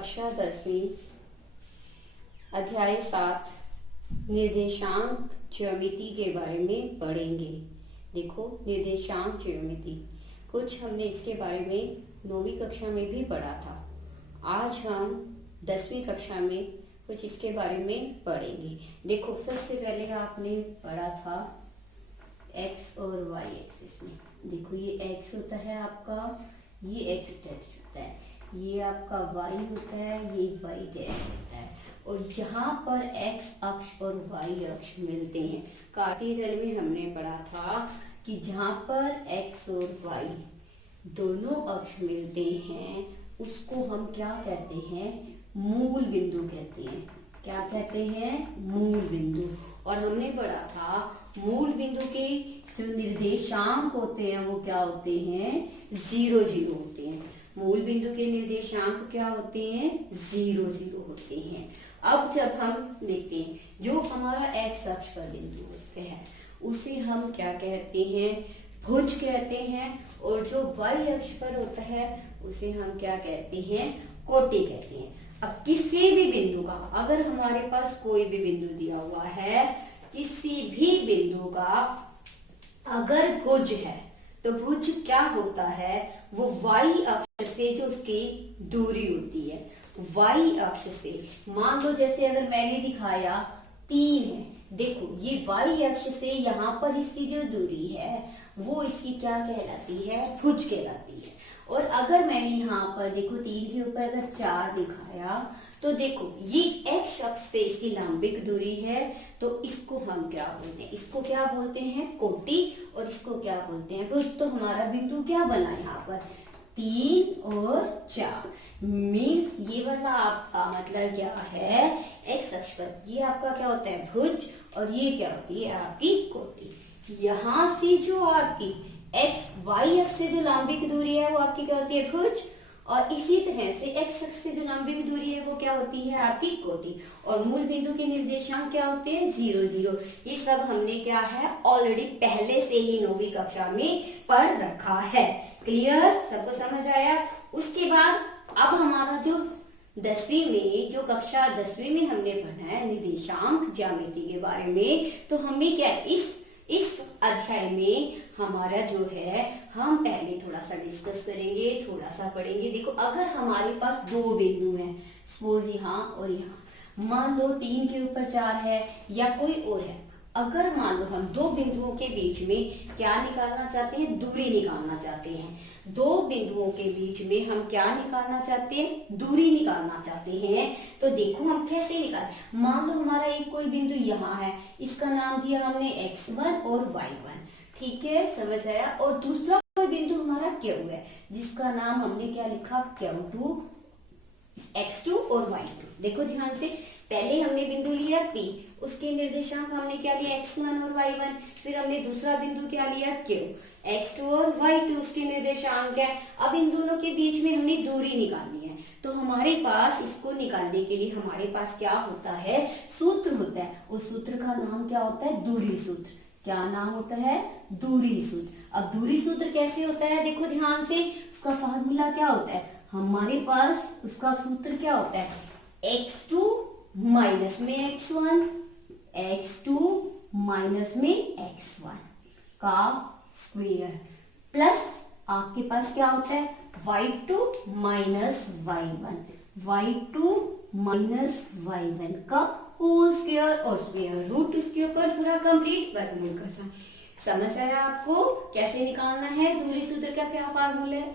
कक्षा 10वीं अध्याय 7 निर्देशांक ज्यामिति के बारे में पढ़ेंगे। देखो, निर्देशांक ज्यामिति कुछ हमने इसके बारे में 9वीं कक्षा में भी पढ़ा था। आज हम 10वीं कक्षा में कुछ इसके बारे में पढ़ेंगे। देखो, सबसे पहले आपने पढ़ा था x और y एक्सिस में। देखो, ये x होता है आपका, ये x डैश होता है, ये आपका y होता है, ये y डैश होता है। और यहाँ पर x अक्ष और y अक्ष मिलते हैं। कार्तीय तल में हमने पढ़ा था कि जहाँ पर x और y दोनों अक्ष मिलते हैं उसको हम क्या कहते हैं? मूल बिंदु कहते हैं। क्या कहते हैं? मूल बिंदु। और हमने पढ़ा था मूल बिंदु के जो निर्देशांक होते हैं वो क्या होते हैं? 0 0 होते हैं। मूल बिंदु के निर्देशांक क्या होते हैं? 0 0 होते हैं। अब जब हम देखते हैं जो हमारा x अक्ष पर बिंदु होते हैं उसे हम क्या कहते हैं? भुज कहते हैं। और जो y अक्ष पर होता है उसे हम क्या कहते हैं? कोटि कहते हैं। अब किसी भी बिंदु का, अगर हमारे पास कोई भी बिंदु दिया हुआ है, किसी भी बिंदु का अगर भुज है तो भुज क्या होता है? वो y अक्ष से जो उसकी दूरी होती है, y अक्ष से, मान लो जैसे अगर मैंने दिखाया 3 है, देखो ये y अक्ष से यहाँ पर इसकी जो दूरी है वो इसकी क्या कहलाती है? भुज कहलाती है। और अगर मैंने यहाँ पर देखो 3 के ऊपर अगर 4 दिखाया तो देखो ये x अक्ष से इसकी लंबिक दूरी है, तो इसको हम क्या बोलते हैं? इसको क्या बोलते हैं? कोटि। और इसको क्या बोलते हैं? भुज। तो हमारा बिंदु क्या बना यहाँ पर? 3 और 4 मीन्स ये वाला आपका मतलब क्या है? x अक्ष पर ये आपका क्या होता है? भुज। और ये क्या होती है? आपकी कोटि। यहाँ से जो आपकी x y अक्ष से जो लंबिक दूरी है वो आपकी क्या होती है? भुज। और इसी तरह से x अक्ष से जो लंबिक दूरी है वो क्या होती है? आपकी कोटि। और मूल बिंदु के निर्देशांक क्या होते हैं? 0 0। ये सब हमने क्या है? ऑलरेडी पहले से ही 9वीं कक्षा में पढ़ रखा है। क्लियर? सबको समझ आया? उसके बाद अब हमारा जो 10वीं में, जो कक्षा 10वीं में हमने पढ़ा है निर्देशांक ज्यामिति के बारे में, तो हमें क्या इस अध्याय में हमारा जो है, हम पहले थोड़ा सा डिस्कस करेंगे, थोड़ा सा पढ़ेंगे। देखो, अगर हमारे पास 2 बिंदु हैं, सपोज यहाँ और यहाँ, मान लो 3 के ऊपर 4 है या कोई और है, अगर मान लो हम 2 बिंदुओं के बीच में क्या निकालना चाहते हैं? दूरी निकालना चाहते हैं। 2 बिंदुओं के बीच में हम क्या निकालना चाहते हैं? दूरी निकालना चाहते हैं। तो देखो हम कैसे निकाल, मान लो हमारा एक कोई बिंदु यहाँ है, इसका नाम दिया हमने x1 और y1। ठीक है, समझ आया? और दूसरा कोई बिंदु हमारा Q है, जिसका नाम हमने क्या लिखा? Q2, x2 और y2। देखो ध्यान से, पहले हमने बिंदु लिया P, उसके निर्देशांक हमने क्या लिया? x1 और y1। फिर हमने दूसरा बिंदु क्या लिया? Q, x2 और y2 उसके निर्देशांक है। अब इन दोनों के बीच में हमने दूरी निकालनी है, तो हमारे पास इसको निकालने के लिए हमारे पास क्या होता है? सूत्र होता है। उस सूत्र का नाम क्या होता है? दूरी सूत्र। क्या नाम होता है? दूरी सूत्र। अब दूरी सूत्र कैसे होता है? देखो ध्यान से, उसका फार्मूला क्या होता है? हमारे पास उसका सूत्र क्या होता है? x2 माइनस में x1, x2 माइनस में x1 का स्क्वायर, प्लस आपके पास क्या होता है? y2 minus y1, y2 minus y1 का होल स्क्वायर और स्क्वायर रूट उसके ऊपर पूरा कंप्लीट वर्गमूल का सम। समझ आया आपको कैसे निकालना है? दूरी सूत्र का क्या फार्मूला है?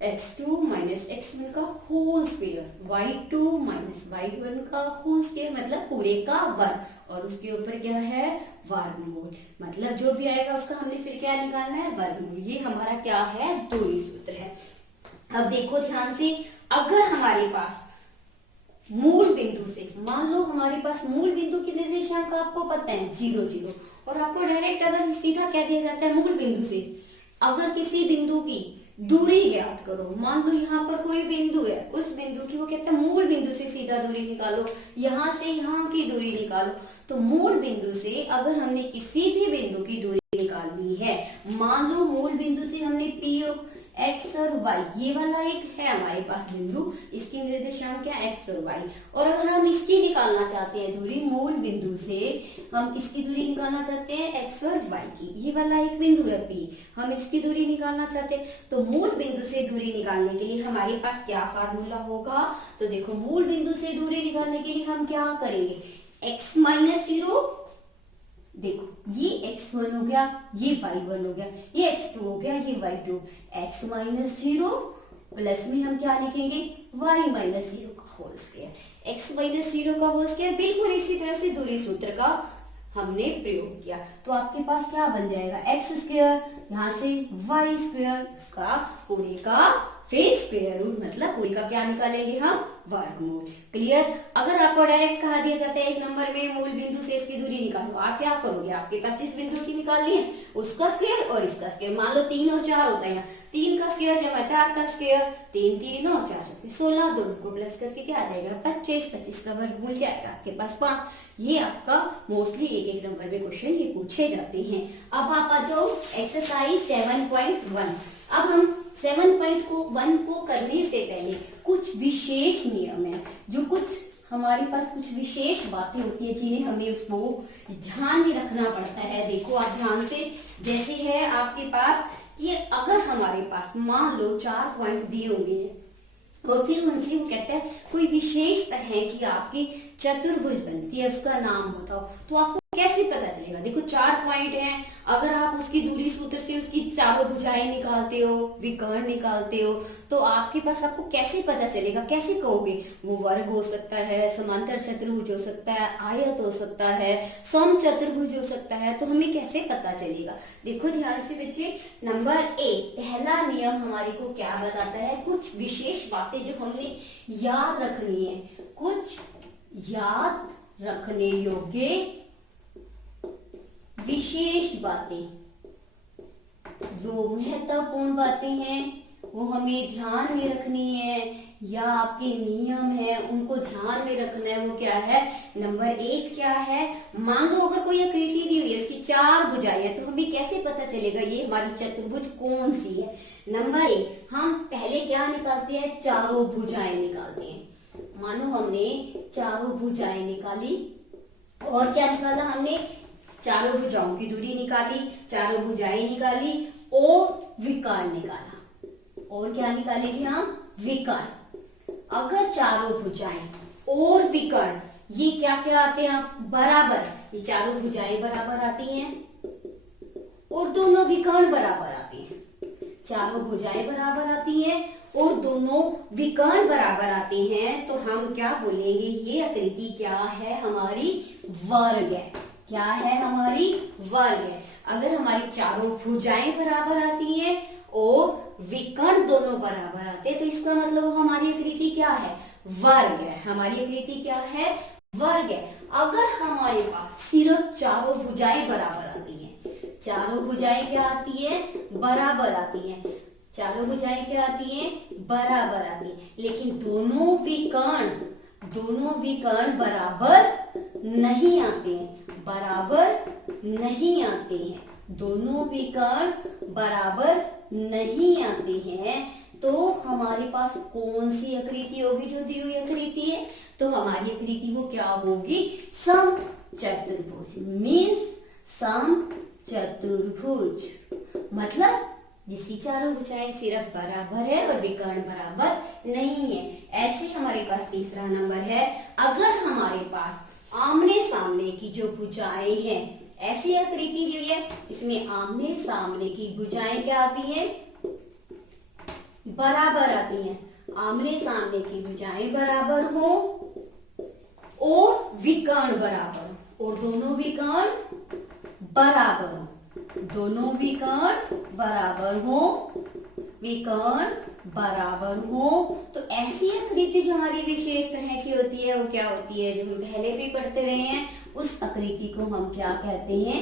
x2 माइनस x1 का whole square, y2 minus y1 का होल स्क्वायर, मतलब पूरे का वर्ग, और उसके ऊपर क्या है? वर्गमूल। मतलब जो भी आएगा उसका हमने फिर क्या निकालना है? वर्गमूल। ये हमारा क्या है? दूरी सूत्र है। अब देखो ध्यान से, अगर हमारे पास मूल बिंदु से, मान लो हमारे पास मूल बिंदु के निर्देशांक आपको पता है 0 0, और आपको डायरेक्ट अगर सीधा कह दिया जाता है मूल बिंदु से अगर किसी बिंदु की दूरी ज्ञात करो, मान लो यहाँ पर कोई बिंदु है, उस बिंदु की वो कहता है मूल बिंदु से सीधा दूरी निकालो, यहाँ से यहाँ की दूरी निकालो। तो मूल बिंदु से अगर हमने किसी भी बिंदु की दूरी निकालनी है, मान लो मूल बिंदु से हमने P एक्स और वाई, ये वाला एक है हमारे पास बिंदु, इसकी निर्देशांक क्या एक्स और वाई। और अगर हम इसकी निकालना चाहते हैं दूरी, मूल बिंदु से हम किसकी दूरी निकालना चाहते हैं, एक्स और वाई की, ये वाला एक बिंदु है पी, हम इसकी दूरी निकालना चाहते हैं। तो मूल बिंदु से दूरी निकालने के लिए हमारे पास क्या फार्मूला होगा, तो देखो मूल बिंदु से दूरी निकालने के लिए हम क्या करेंगे, x माइनस 0, देखो ये x1 हो गया, ये y1 हो गया, ये x2 हो गया, ये y2, x माइनस 0 प्लस में हम क्या लिखेंगे, y माइनस 0 का होल स्क्वायर, x माइनस 0 का होल स्क्वायर। बिल्कुल इसी तरह से दूरी सूत्र का हमने प्रयोग किया, तो आपके पास क्या बन जाएगा, एक्स स्क्वायर, यहाँ से वाई स्क्वायर, उसका पूरे का फिर स्क्वायर रूट, मतलब पूरे का क्या निकालेंगे हम, वर्गमूल। क्लियर। अगर आपको डायरेक्ट कहा दिया जाता है एक नंबर में मूल बिंदु से इसकी दूरी निकालो, आप क्या करोगे, आपके पास जिस बिंदु की निकालनी है उसका स्क्वायर और इसका स्क्वायर, मान लो 3 और 4 होता है, 3 का स्क्वायर जमा 4 का स्क्वायर, 3 3 और 4 16, दोनों को प्लस करके क्या आ जाएगा 25, 25 का वर्गमूल क्या आएगा आपके पास 5। ये आपका मोस्टली एक एक नंबर में क्वेश्चन ये पूछे जाते हैं। अब आप आ जाओ एक्सरसाइज 7.1। अब हम 7.1 को करने से पहले कुछ विशेष नियम है, जो कुछ हमारे पास कुछ विशेष बातें होती है जिन्हें हमें उसको ध्यान में रखना पड़ता है। देखो आप ध्यान से, जैसे है आपके पास कि अगर हमारे पास मान लो 4 पॉइंट दिए होंगे और फिर उनसे वो कहता है कोई विशेष तरह की आपकी चतुर्भुज बनती है, उसका नाम बताओ, तो आपको कैसे पता चलेगा। देखो 4 पॉइंट हैं, अगर आप उसकी दूरी सूत्र से उसकी चारों भुजाएं निकालते हो, विकर्ण निकालते हो, तो आपके पास आपको कैसे पता चलेगा, कैसे कहोगे, वो वर्ग हो सकता है, समांतर चतुर्भुज हो सकता है, आयत हो सकता है, सम चतुर्भुज हो सकता है, तो हमें कैसे पता चलेगा। देखो ध्यान से बच्चे, नंबर 1 पहला नियम हमारे को क्या बताता है, कुछ विशेष बातें जो हमने याद रखनी है, कुछ याद रखने योग्य विशेष बातें, जो महत्वपूर्ण बातें हैं वो हमें ध्यान में रखनी है, या आपके नियम है उनको ध्यान में रखना है। वो क्या है, नंबर 1 क्या है, मान लो अगर कोई आकृति दी हुई है, इसकी 4 भुजाएं हैं, तो हमें कैसे पता चलेगा ये हमारी चतुर्भुज कौन सी है। नंबर 1 हम पहले क्या निकालते हैं, चारों भुजाएं निकालते हैं। मानो हमने चारों भुजाएं निकाली, और क्या निकाला हमने, चारों भुजाओं की दूरी निकाली, चारों भुजाएं निकाली और विकर्ण निकाला, और क्या निकालेंगे हम, विकर्ण। अगर चारों भुजाएं और विकर्ण ये क्या क्या आते हैं, बराबर, ये चारों भुजाएं बराबर आती हैं और दोनों विकर्ण बराबर आते हैं, चारों भुजाएं बराबर आती हैं और दोनों विकर्ण बराबर आते हैं, तो हम क्या बोलेंगे, ये आकृति क्या है, हमारी वर्ग है। क्या है, हमारी वर्ग है। अगर हमारी चारों भुजाएं बराबर आती हैं और विकर्ण दोनों बराबर आते हैं, तो इसका मतलब हमारी आकृति क्या है, वर्ग है। हमारी आकृति क्या है, वर्ग है। अगर हमारे पास सिर्फ चारों भुजाएं बराबर आती हैं, चारों भुजाएं क्या आती है, बराबर आती हैं, चारों भुजाएं क्या आती हैं, बराबर आती हैं, लेकिन दोनों विकर्ण बराबर नहीं आते हैं, बराबर नहीं आते हैं, दोनों विकर्ण बराबर नहीं आते हैं, तो हमारे पास कौन सी आकृति होगी, जो दी हुई आकृति है, तो हमारी आकृति वो क्या होगी, सम चतुर्भुज, मीन्स सम चतुर्भुज, मतलब जिसकी चारों भुजाएं सिर्फ बराबर है और विकर्ण बराबर नहीं है। ऐसे हमारे पास तीसरा नंबर है, अगर हमारे पास आमने सामने की जो भुजाएं हैं, ऐसी आकृति दी हुई है, इसमें आमने सामने की भुजाएं क्या आती हैं, बराबर आती हैं, आमने सामने की भुजाएं बराबर हो और विकर्ण बराबर हो, और दोनों विकर्ण बराबर हो, दोनों विकर्ण बराबर हो, विकर्ण बराबर हो, तो ऐसी आकृति जो हमारी विशेष तरह की होती है, वो क्या होती है, जो हम पहले भी पढ़ते रहे हैं, उस आकृति को हम क्या कहते हैं,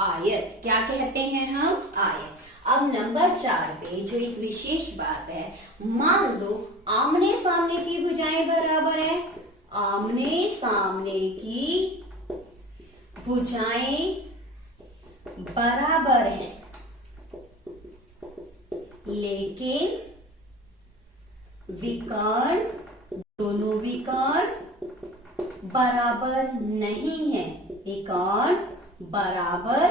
आयत। क्या कहते हैं हम, आयत। अब नंबर 4 पे जो एक विशेष बात है, मान लो आमने सामने की भुजाएं बराबर है, आमने सामने की भुजाएं बराबर है, लेकिन विकर्ण, दोनों विकर्ण बराबर नहीं है, विकर्ण बराबर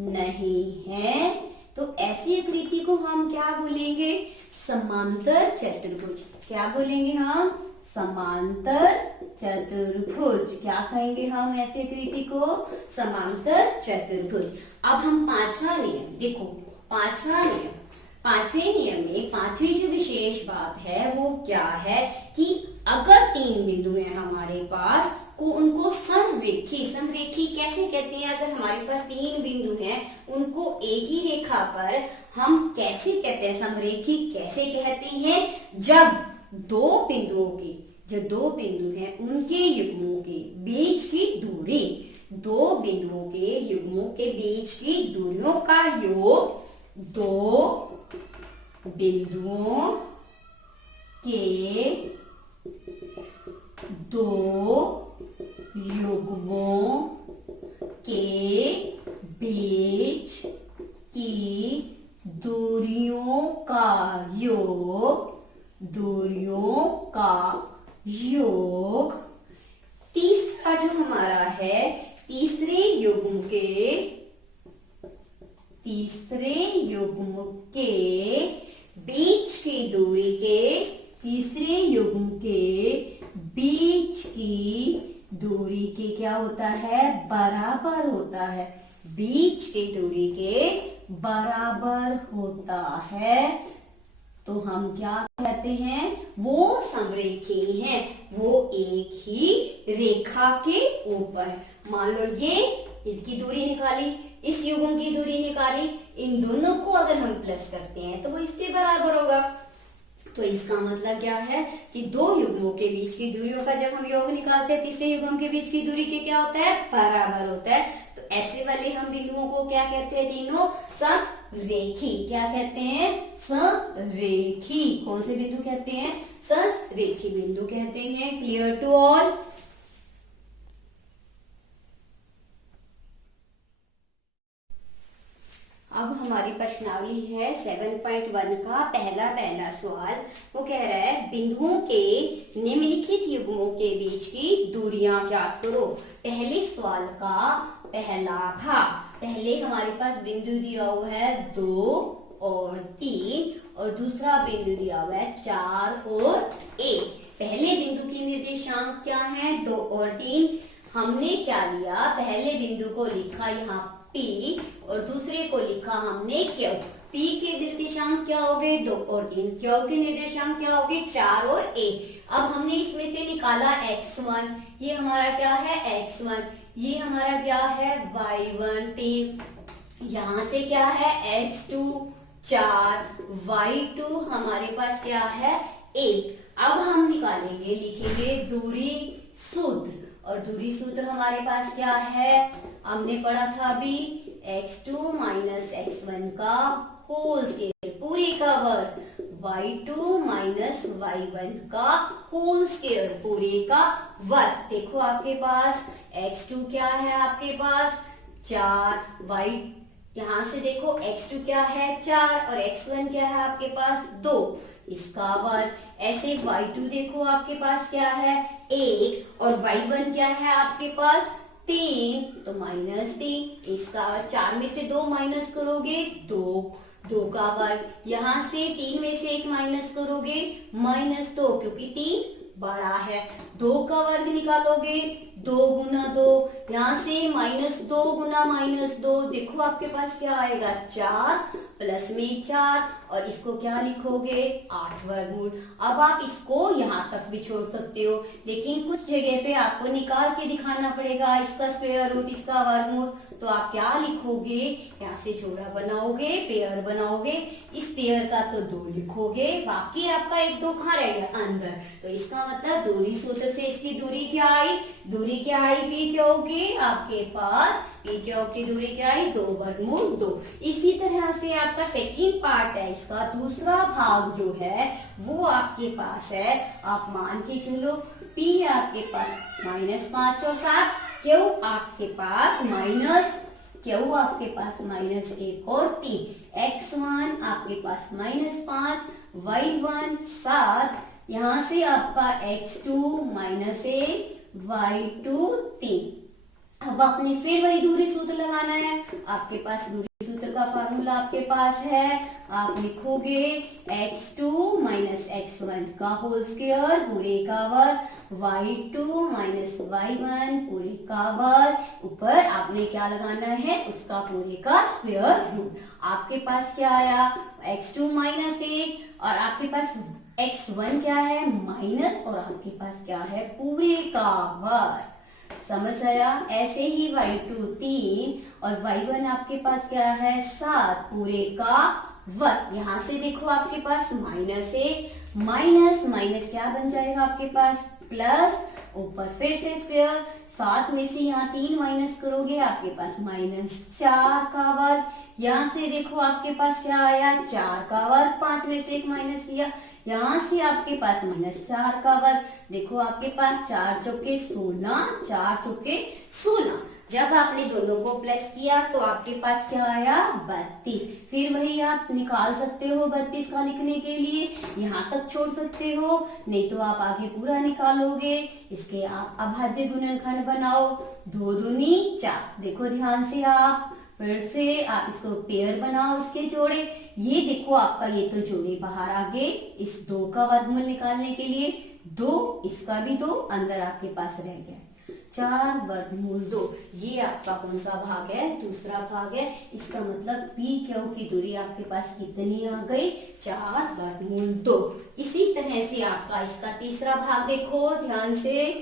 नहीं है। तो ऐसी आकृति को हम क्या बोलेंगे? समांतर चतुर्भुज। क्या बोलेंगे हम? समांतर चतुर्भुज। क्या कहेंगे हम ऐसी आकृति को? समांतर चतुर्भुज। अब हम पांचवा नियम देखो, पांचवा नियम, पांचवें नियम में पांचवी जो विशेष बात है वो क्या है कि अगर तीन बिंदु हैं हमारे पास को उनको समरेखी, समरेखी कैसे कहते हैं? अगर हमारे पास तीन बिंदु हैं उनको एक ही रेखा पर हम कैसे कहते हैं? समरेखी कैसे कहते हैं? जब दो बिंदुओं की, जो दो बिंदु हैं उनके युग्मों के बीच की दूरी, दो बिंदुओं के युग्मों के बीच की दूरियों का योग दो बिंदुओं के दो युग्मों के बीच की दूरियों का योग, दूरियों का योग। तीसरा जो हमारा है, तीसरे युग्म के बीच की दूरी के, तीसरे युग्म के बीच की दूरी के क्या होता है? बराबर होता है। बीच की दूरी के बराबर होता है तो हम क्या कहते हैं? वो समरेखी हैं, वो एक ही रेखा के ऊपर। मान लो ये इसकी दूरी निकाली, इस युग्म की दूरी निकाली, इन दोनों को अगर हम प्लस करते हैं तो वो इसके बराबर होगा। तो इसका मतलब क्या है कि दो युग्मों के बीच की दूरियों का जब हम योग निकालते हैं, तीसरे युग्म के बीच की दूरी के क्या होता है? बराबर होता है। तो ऐसे वाले हम बिंदुओं को क्या कहते हैं? तीनों समरेखी। क्या कहते हैं? समरेखी। कौन से बिंदु कहते हैं? समरेखी बिंदु कहते हैं। Clear to all? अब हमारी प्रश्नावली है 7.1 का पहला सवाल। वो कह रहा है बिंदुओं के निम्नलिखित युग्मों के बीच की दूरियां ज्ञात करो। पहले सवाल का पहला भाग, पहले हमारे पास बिंदु दिया हुआ है 2 और 3 और दूसरा बिंदु दिया हुआ है 4 और 1। पहले बिंदु की निर्देशांक क्या है? 2 और 3। हमने क्या लिया? पहले बिंदु को लिखा यहाँ P और दूसरे को लिखा हमने Q। P के निर्देशांक क्या हो गए? 2 और 3। Q के निर्देशांक क्या हो गए? 4 और 1। अब हमने इसमें से निकाला x1, ये हमारा क्या है? x1, ये हमारा क्या है? y1 3, यहाँ से क्या है? x2 4, y2 हमारे पास क्या है? 1। अब हम निकालेंगे, लिखेंगे दूरी सूत्र, और दूरी सूत्र हमारे पास क्या है? हमने पढ़ा था अभी x2 माइनस x1 का होल स्क्वायर पूरे का वर्ग, y2 माइनस y1 का होल स्क्वायर पूरे का वर्ग। देखो आपके पास x2 क्या है? आपके पास 4, y यहाँ से देखो x2 क्या है? 4 और x1 क्या है आपके पास? 2, इसका वर्ग। ऐसे y2 देखो आपके पास क्या है? 1 और y1 क्या है आपके पास? 3, तो -3, इसका 4 में से 2 माइनस करोगे 2 का वर्ग, यहाँ से 3 में से 1 माइनस करोगे -2, क्योंकि 3 बड़ा है। 2 का वर्ग निकालोगे 2 गुना 2, यहाँ से -2 गुना -2, देखो आपके पास क्या आएगा? 4 प्लस में 4 और इसको क्या लिखोगे? 8 वर्गमूल। अब आप इसको यहाँ तक भी छोड़ सकते हो, लेकिन कुछ जगह पे आपको निकाल के दिखाना पड़ेगा इसका स्क्वायर रूट, इसका वर्गमूल। तो आप क्या लिखोगे? यहाँ से जोड़ा बनाओगे, पेयर बनाओगे, इस पेयर का तो 2 लिखोगे, बाकी आपका 1 2 कहाँ रह गया? अंदर। तो इसका मतलब दूरी सूत्र से इसकी दूरी क्या आई? दूरी क्या आई? पी क्या होगी आपके पास? पी क्यूब की दूरी क्या आई? 2 वर्गमूल 2। इसी तरह से आपका सेकंड पार्ट है, इसका दूसरा भाग जो है वो आपके पास है, आप मान के चलो P है आपके पास -5 और 7, Q आपके पास -1 और 3। x1 आपके पास -5, y1 7, यहाँ से आपका x2 -1, y2 3। अब आपने फिर वही दूरी सूत्र लगाना है। आपके पास दूरी सूत्र का फार्मूला आपके पास है। आप लिखोगे x2 - x1 का होल स्क्वायर पूरे का वर्ग, y2 - y1 पूरे का वर्ग, ऊपर आपने क्या लगाना है, उसका पूरे का स्क्वायर रूट। आपके पास क्या आया, x2 -1, और आपके पास x1 क्या है माइनस, और आपके पास क्या है पूरे का वर्ग। समझ आया। ऐसे ही y2 3 और y1 आपके पास क्या है 7 पूरे का वर्ग। यहां से देखो आपके पास -1 माइनस माइनस क्या बन जाएगा आपके पास प्लस, ऊपर फिर से स्क्वायर, 7 में से यहाँ 3 माइनस करोगे आपके पास -4 का वर्ग। यहाँ से देखो आपके पास क्या आया 4 का वर्ग, 5 में से 1 माइनस किया, यहाँ से आपके पास -4 का वर्ग। देखो आपके पास 4 चौके 16, 4 चौके 16। जब आपने दोनों को प्लस किया तो आपके पास क्या आया 32। फिर वही आप निकाल सकते हो 32 का लिखने के लिए, यहाँ तक छोड़ सकते हो, नहीं तो आप आगे पूरा निकालोगे। इसके आप अभाज्य गुणनखंड बनाओ, 2 दूनी 4। देखो ध्यान से आप फिर से आप इसको पेयर बनाओ, इसके जोड़े। ये देखो आपका ये तो जोड़े बाहर आगे, इस 2 का वर्गमूल निकालने के लिए 2, इसका भी 2 अंदर आपके पास रह गया, 4 वर्गमूल 2। ये आपका कौन सा भाग है, दूसरा भाग है। इसका मतलब पी क्यू की दूरी आपके पास कितनी आ गई 4 वर्गमूल 2। इसी तरह से आपका इसका तीसरा भाग देखो ध्यान से।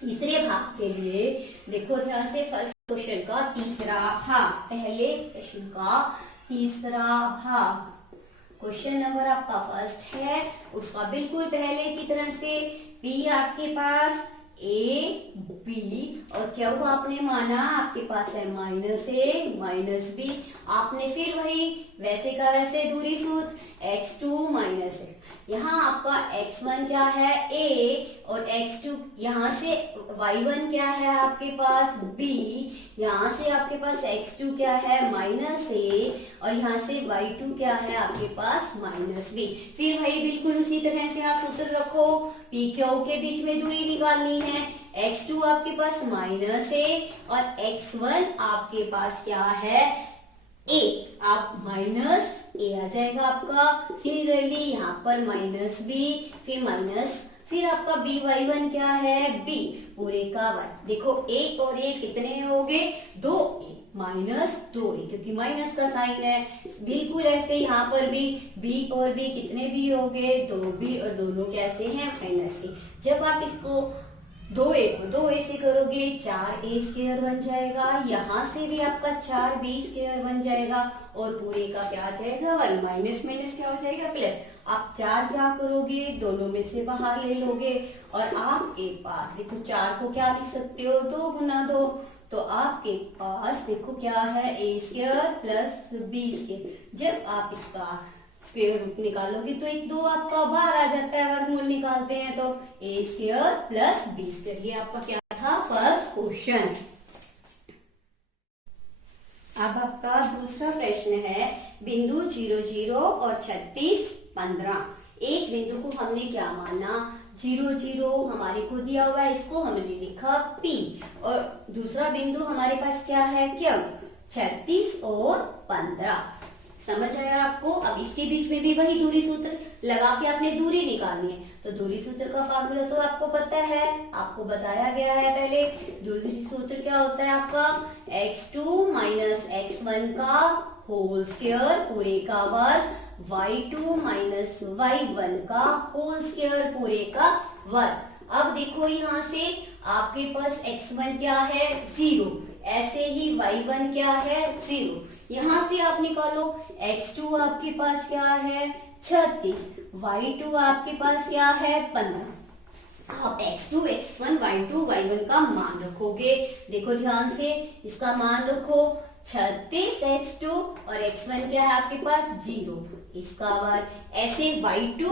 तीसरे भाग के लिए देखो ध्यान से, फर्स्ट क्वेश्चन का तीसरा भाग, पहले क्वेश्चन का तीसरा भाग, क्वेश्चन नंबर आपका फर्स्ट है, उसका बिल्कुल पहले की तरह से P आपके पास A B और क्या हुआ आपने माना आपके पास है -A -B। आपने फिर वही वैसे का वैसे दूरी सूत्र x2 -a। यहाँ आपका x1 क्या है A और x2 यहाँ से y1 क्या है आपके पास B, यहाँ से आपके पास x2 क्या है -a और यहाँ से y2 क्या है आपके पास -b। फिर वही बिल्कुल उसी तरह से आप सूत्र रखो, p q के बीच में दूरी निकालनी है, x2 आपके पास -a और x1 आपके पास क्या है a। आप -a आ जाएगा आपका। सिमिलरली यहाँ पर -b फिर आपका by1 क्या है b पूरे का वर्ग। देखो एक और एक कितने हो गए 2a -2a, क्योंकि माइनस का साइन है। बिल्कुल ऐसे यहाँ पर भी b और b कितने भी हो गए 2b और दोनों कैसे हैं -a। जब आप इसको 2a को 2a से करोगे 4a स्क्वायर बन जाएगा, यहाँ से भी आपका 4b स्क्वायर बन जाएगा और पूरे का क्या आ जाएगा 1 माइनस माइनस क्या हो जाएगा प्लस। आप 4 क्या करोगे दोनों में से बाहर ले लोगे और आपके पास देखो 4 को क्या लिख सकते हो 2 गुना 2, तो आपके पास देखो क्या है a square plus b square. जब आप इसका स्क्वायर रूट निकालोगे तो 1 2 आपका बाहर आ जाता है, वर्गमूल निकालते हैं तो a square plus b square. ये आपका क्या था फर्स्ट क्वेश्चन। अब आपका दूसरा प्रश्न है बिंदु 0 0 और 36 15। एक बिंदु को हमने क्या माना 0 0 हमारे को दिया हुआ है, इसको हमने लिखा P और दूसरा बिंदु हमारे पास क्या है क्या 36 और 15। समझ आया आपको। अब इसके बीच में भी वही दूरी सूत्र लगा के आपने दूरी निकालनी है, तो दूरी सूत्र का फार्मूला तो आपको पता है, आपको बताया गया है पहले। दूसरी सूत्र क्या होता है आपका x2 - x1 का होल स्क्वायर पूरे का वर्ग, y2 - y1 का होल स्क्वायर पूरे का वर्ग। अब देखो यहाँ से आपके पास x1 क्या है 0, ऐसे ही y1 क्या है 0। यहाँ से आप निकालो x2 आपके पास क्या है 36, y2 आपके पास क्या है 15। आप x2 x1 y2 y1 का मान रखोगे। देखो ध्यान से इसका मान रखो 36 x2 और x1 क्या है आपके पास 0, इसका वर्ग। ऐसे y2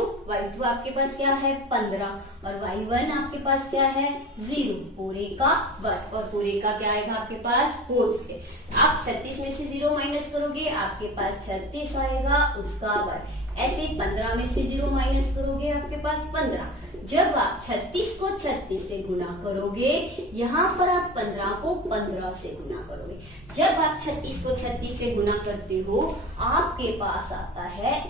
आपके पास क्या है 15 और y1 आपके पास क्या है 0, पूरे का वर्ग। और पूरे का क्या आएगा आपके पास होल स्क्वायर। आप 36 में से 0 माइनस करोगे आपके पास 36 आएगा, उसका वर्ग। ऐसे 15 में से 0 माइनस करोगे आपके पास 15। जब आप 36 को 36 से गुना करोगे, यहाँ पर आप 15 को 15 से गुना करोगे। जब आप 36 को 36 से गुना करते हो आपके पास आता है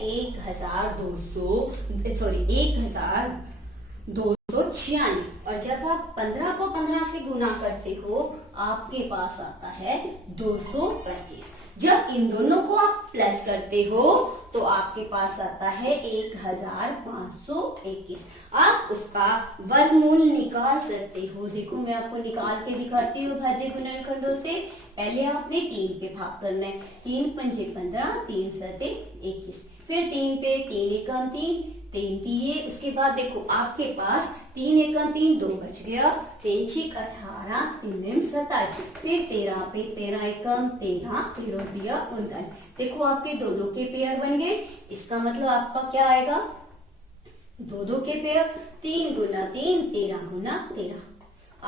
1296। और जब आप 15 को 15 से गुना करते हो आपके पास आता है 225। जब इन दोनों को आप प्लस करते हो तो आपके पास आता है 1521। आप उसका वर्गमूल निकाल सकते हो। देखो मैं आपको निकाल के दिखाती हूँ भाज्य गुणनखंडों से। पहले आपने 3 पे भाग करना है। 3 पंजे 15, 3 सते 21। फिर 3 पे 3 एकम 3, 3 तीये। उसके बाद देखो आपके पास 3 एकम 3, 2 बच गया। 3 6 18, 3 27। फिर 13 पे 13 एकम 13, 13 दिया 39। देखो आपके 2 के पेयर बन गए। इसका मतलब आपका क्या आएगा 2 के पेयर। 3 गुना 3, 13 गुना 13।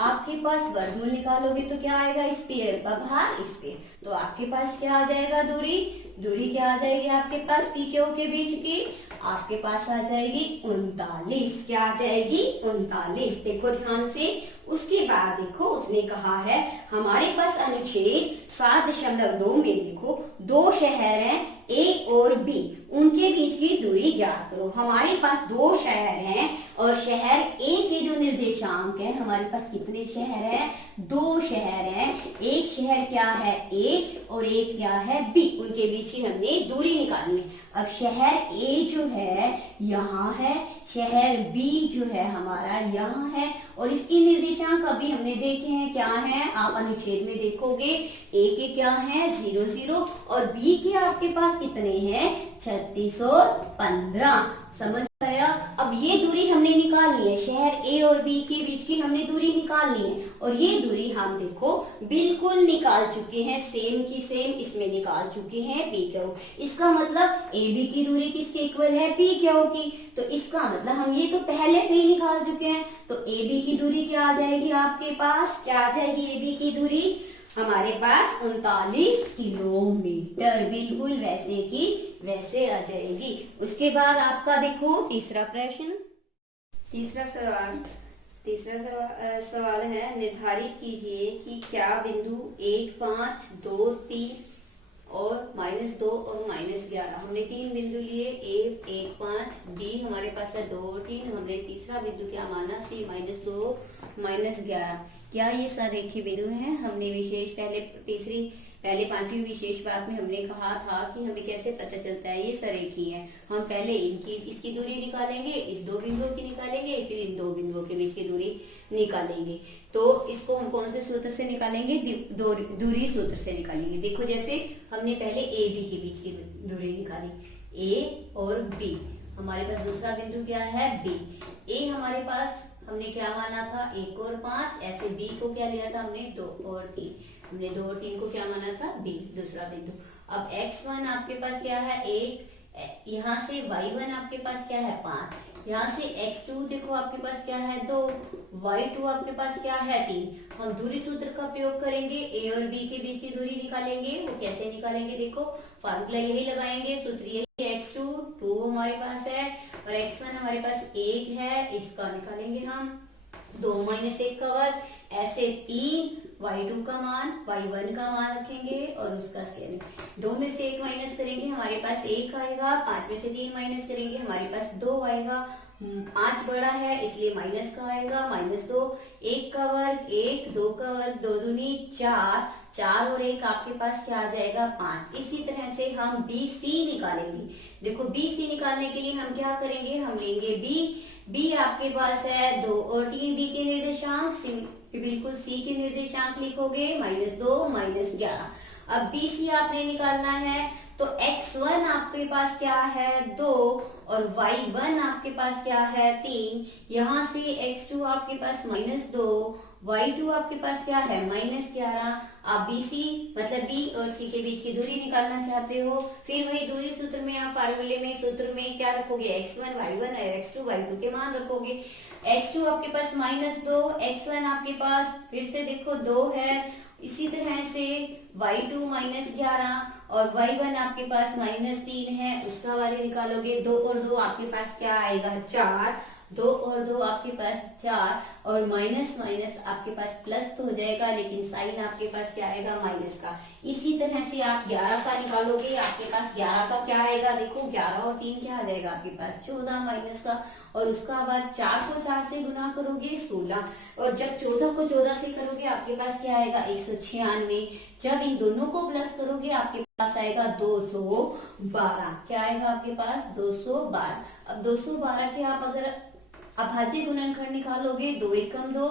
आपके पास वर्गमूल निकालोगे तो क्या आएगा, इस पेयर का भार इस पेयर। तो आपके पास क्या आ जाएगा दूरी क्या आ जाएगी आपके पास पी के ओ के बीच की, आपके पास आ जाएगी 39। क्या आ जाएगी 39। देखो ध्यान से। उसके बाद देखो उसने कहा है हमारे पास अनुच्छेद 7.2 में देखो 2 शहर हैं ए और बी, उनके बीच की दूरी ज्ञात करो। हमारे पास 2 शहर हैं और शहर ए के जो निर्देशांक है, हमारे पास कितने शहर हैं 2 शहर हैं। एक शहर क्या है ए और एक क्या है बी, उनके बीच की हमने दूरी निकालनी है। अब शहर ए जो है यहाँ है, शहर बी जो है हमारा यहाँ है और इसकी निर्देशांक अभी हमने देखे हैं क्या है, आप अनुच्छेद में देखोगे ए के क्या है 0 0 और बी के आपके पास कितने हैं 36 और 15। समझ आया। अब ये दूरी हमने निकालनी है, शहर ए और बी के बीच की हमने दूरी निकालनी है और ये दूरी हम देखो बिल्कुल निकाल चुके हैं, सेम की सेम इसमें निकाल चुके हैं पी क्यू। इसका मतलब ए बी की दूरी किसके इक्वल है पी क्यू की। तो इसका मतलब हम ये तो पहले से ही निकाल चुके हैं। तो ए बी की दूरी क्या आ जाएगी आपके पास, क्या आ जाएगी ए बी की दूरी हमारे पास 39 किलोमीटर, बिल्कुल वैसे की वैसे आ जाएगी। उसके बाद आपका देखो तीसरा प्रश्न, तीसरा सवाल है निर्धारित कीजिए कि क्या बिंदु 1 5 2 3 और -2 और -11, हमने 3 बिंदु लिए ए 1 5, बी हमारे पास है 2 और 3, हमने तीसरा बिंदु क्या माना सी -2 -11। क्या ये सररेखीय बिंदु हैं। हमने विशेष पहले 5वीं विशेष बात में हमने कहा था कि हमें कैसे पता चलता है ये सररेखीय है। हम पहले इसकी दूरी निकालेंगे, इस 2 बिंदुओं की निकालेंगे, फिर इन 2 बिंदुओं के बीच की दूरी निकालेंगे। तो इसको हम कौन से सूत्र से निकालेंगे, दूरी सूत्र से निकालेंगे। देखो जैसे हमने पहले ए बी के बीच की दूरी निकाली, ए और बी हमारे पास दूसरा बिंदु क्या है बी। ए हमारे पास हमने क्या माना था 1 और 5, ऐसे बी को क्या लिया था हमने 2 और 3, हमने 2 और 3 को क्या माना था बी दूसरा बिंदु। अब x1 आपके पास क्या है 1, यहाँ से y1 आपके पास क्या है 5, यहाँ से x2 देखो आपके पास क्या है 2, y2 आपके पास क्या है 3। हम दूरी सूत्र का प्रयोग करेंगे, a और b के बीच की दूरी निकालेंगे। वो कैसे निकालेंगे देखो, फार्मूला यही लगाएंगे, सूत्र यही x2 2 हमारे पास है और x1 हमारे पास 1 है, इसका निकालेंगे हम 2 - 1 का वर्ग। ऐसे 3 y2 का मान y1 का मान रखेंगे और उसका स्क्वायर। 2 में से 1 माइनस करेंगे हमारे पास 1 आएगा, 5 में से 3 माइनस करेंगे हमारे पास 2 आएगा। 5 बड़ा है इसलिए माइनस का आएगा -2, 1 का वर्ग 1, 2 का वर्ग 2 दूनी 4, 4 और 1 आपके पास क्या आ जाएगा 5। इसी तरह से हम BC निकालेंगे। देखो BC निकालने के लिए हम क्या करेंगे, हम लेंगे B आपके पास है 2 और 3, B के निर्देशांक बिल्कुल C के निर्देशांक लिखोगे -2 -11। अब BC आपने निकालना है तो x1 आपके पास क्या है 2 और y1 आपके पास क्या है 3, यहाँ से x2 आपके पास -2, y2 आपके पास क्या है -11। आप BC मतलब B और C के बीच की दूरी निकालना चाहते हो, फिर वही दूरी सूत्र में आप फार्मूले में सूत्र में क्या रखोगे, x1 y1 और x2 y2 के मान रखोगे। x2 आपके पास -2, x1 आपके पास फिर से देखो 2 है, इसी तरह से y2 -11 और y1 आपके पास -3 है, उसका वाले निकालोगे। 2 और 2 आपके पास क्या आएगा 4, 2 और 2 आपके पास 4, और माइनस माइनस आपके पास प्लस तो हो जाएगा, लेकिन साइन आपके पास क्या आएगा माइनस का। इसी तरह से आप 11 का निकालोगे, आपके पास 11 का क्या आएगा, देखो 11 और 3 क्या आ जाएगा आपके पास 14 माइनस का, और उसका बाद 4 को 4 से गुना करोगे 16, और जब 14 को 14 से करोगे आपके पास क्या आएगा 196। जब इन दोनों को प्लस करोगे आपके पास आएगा 212। क्या आएगा आपके पास 212। अब 212 के आप अगर अभाज्य गुणनखंड निकालोगे, 2 एकम 2,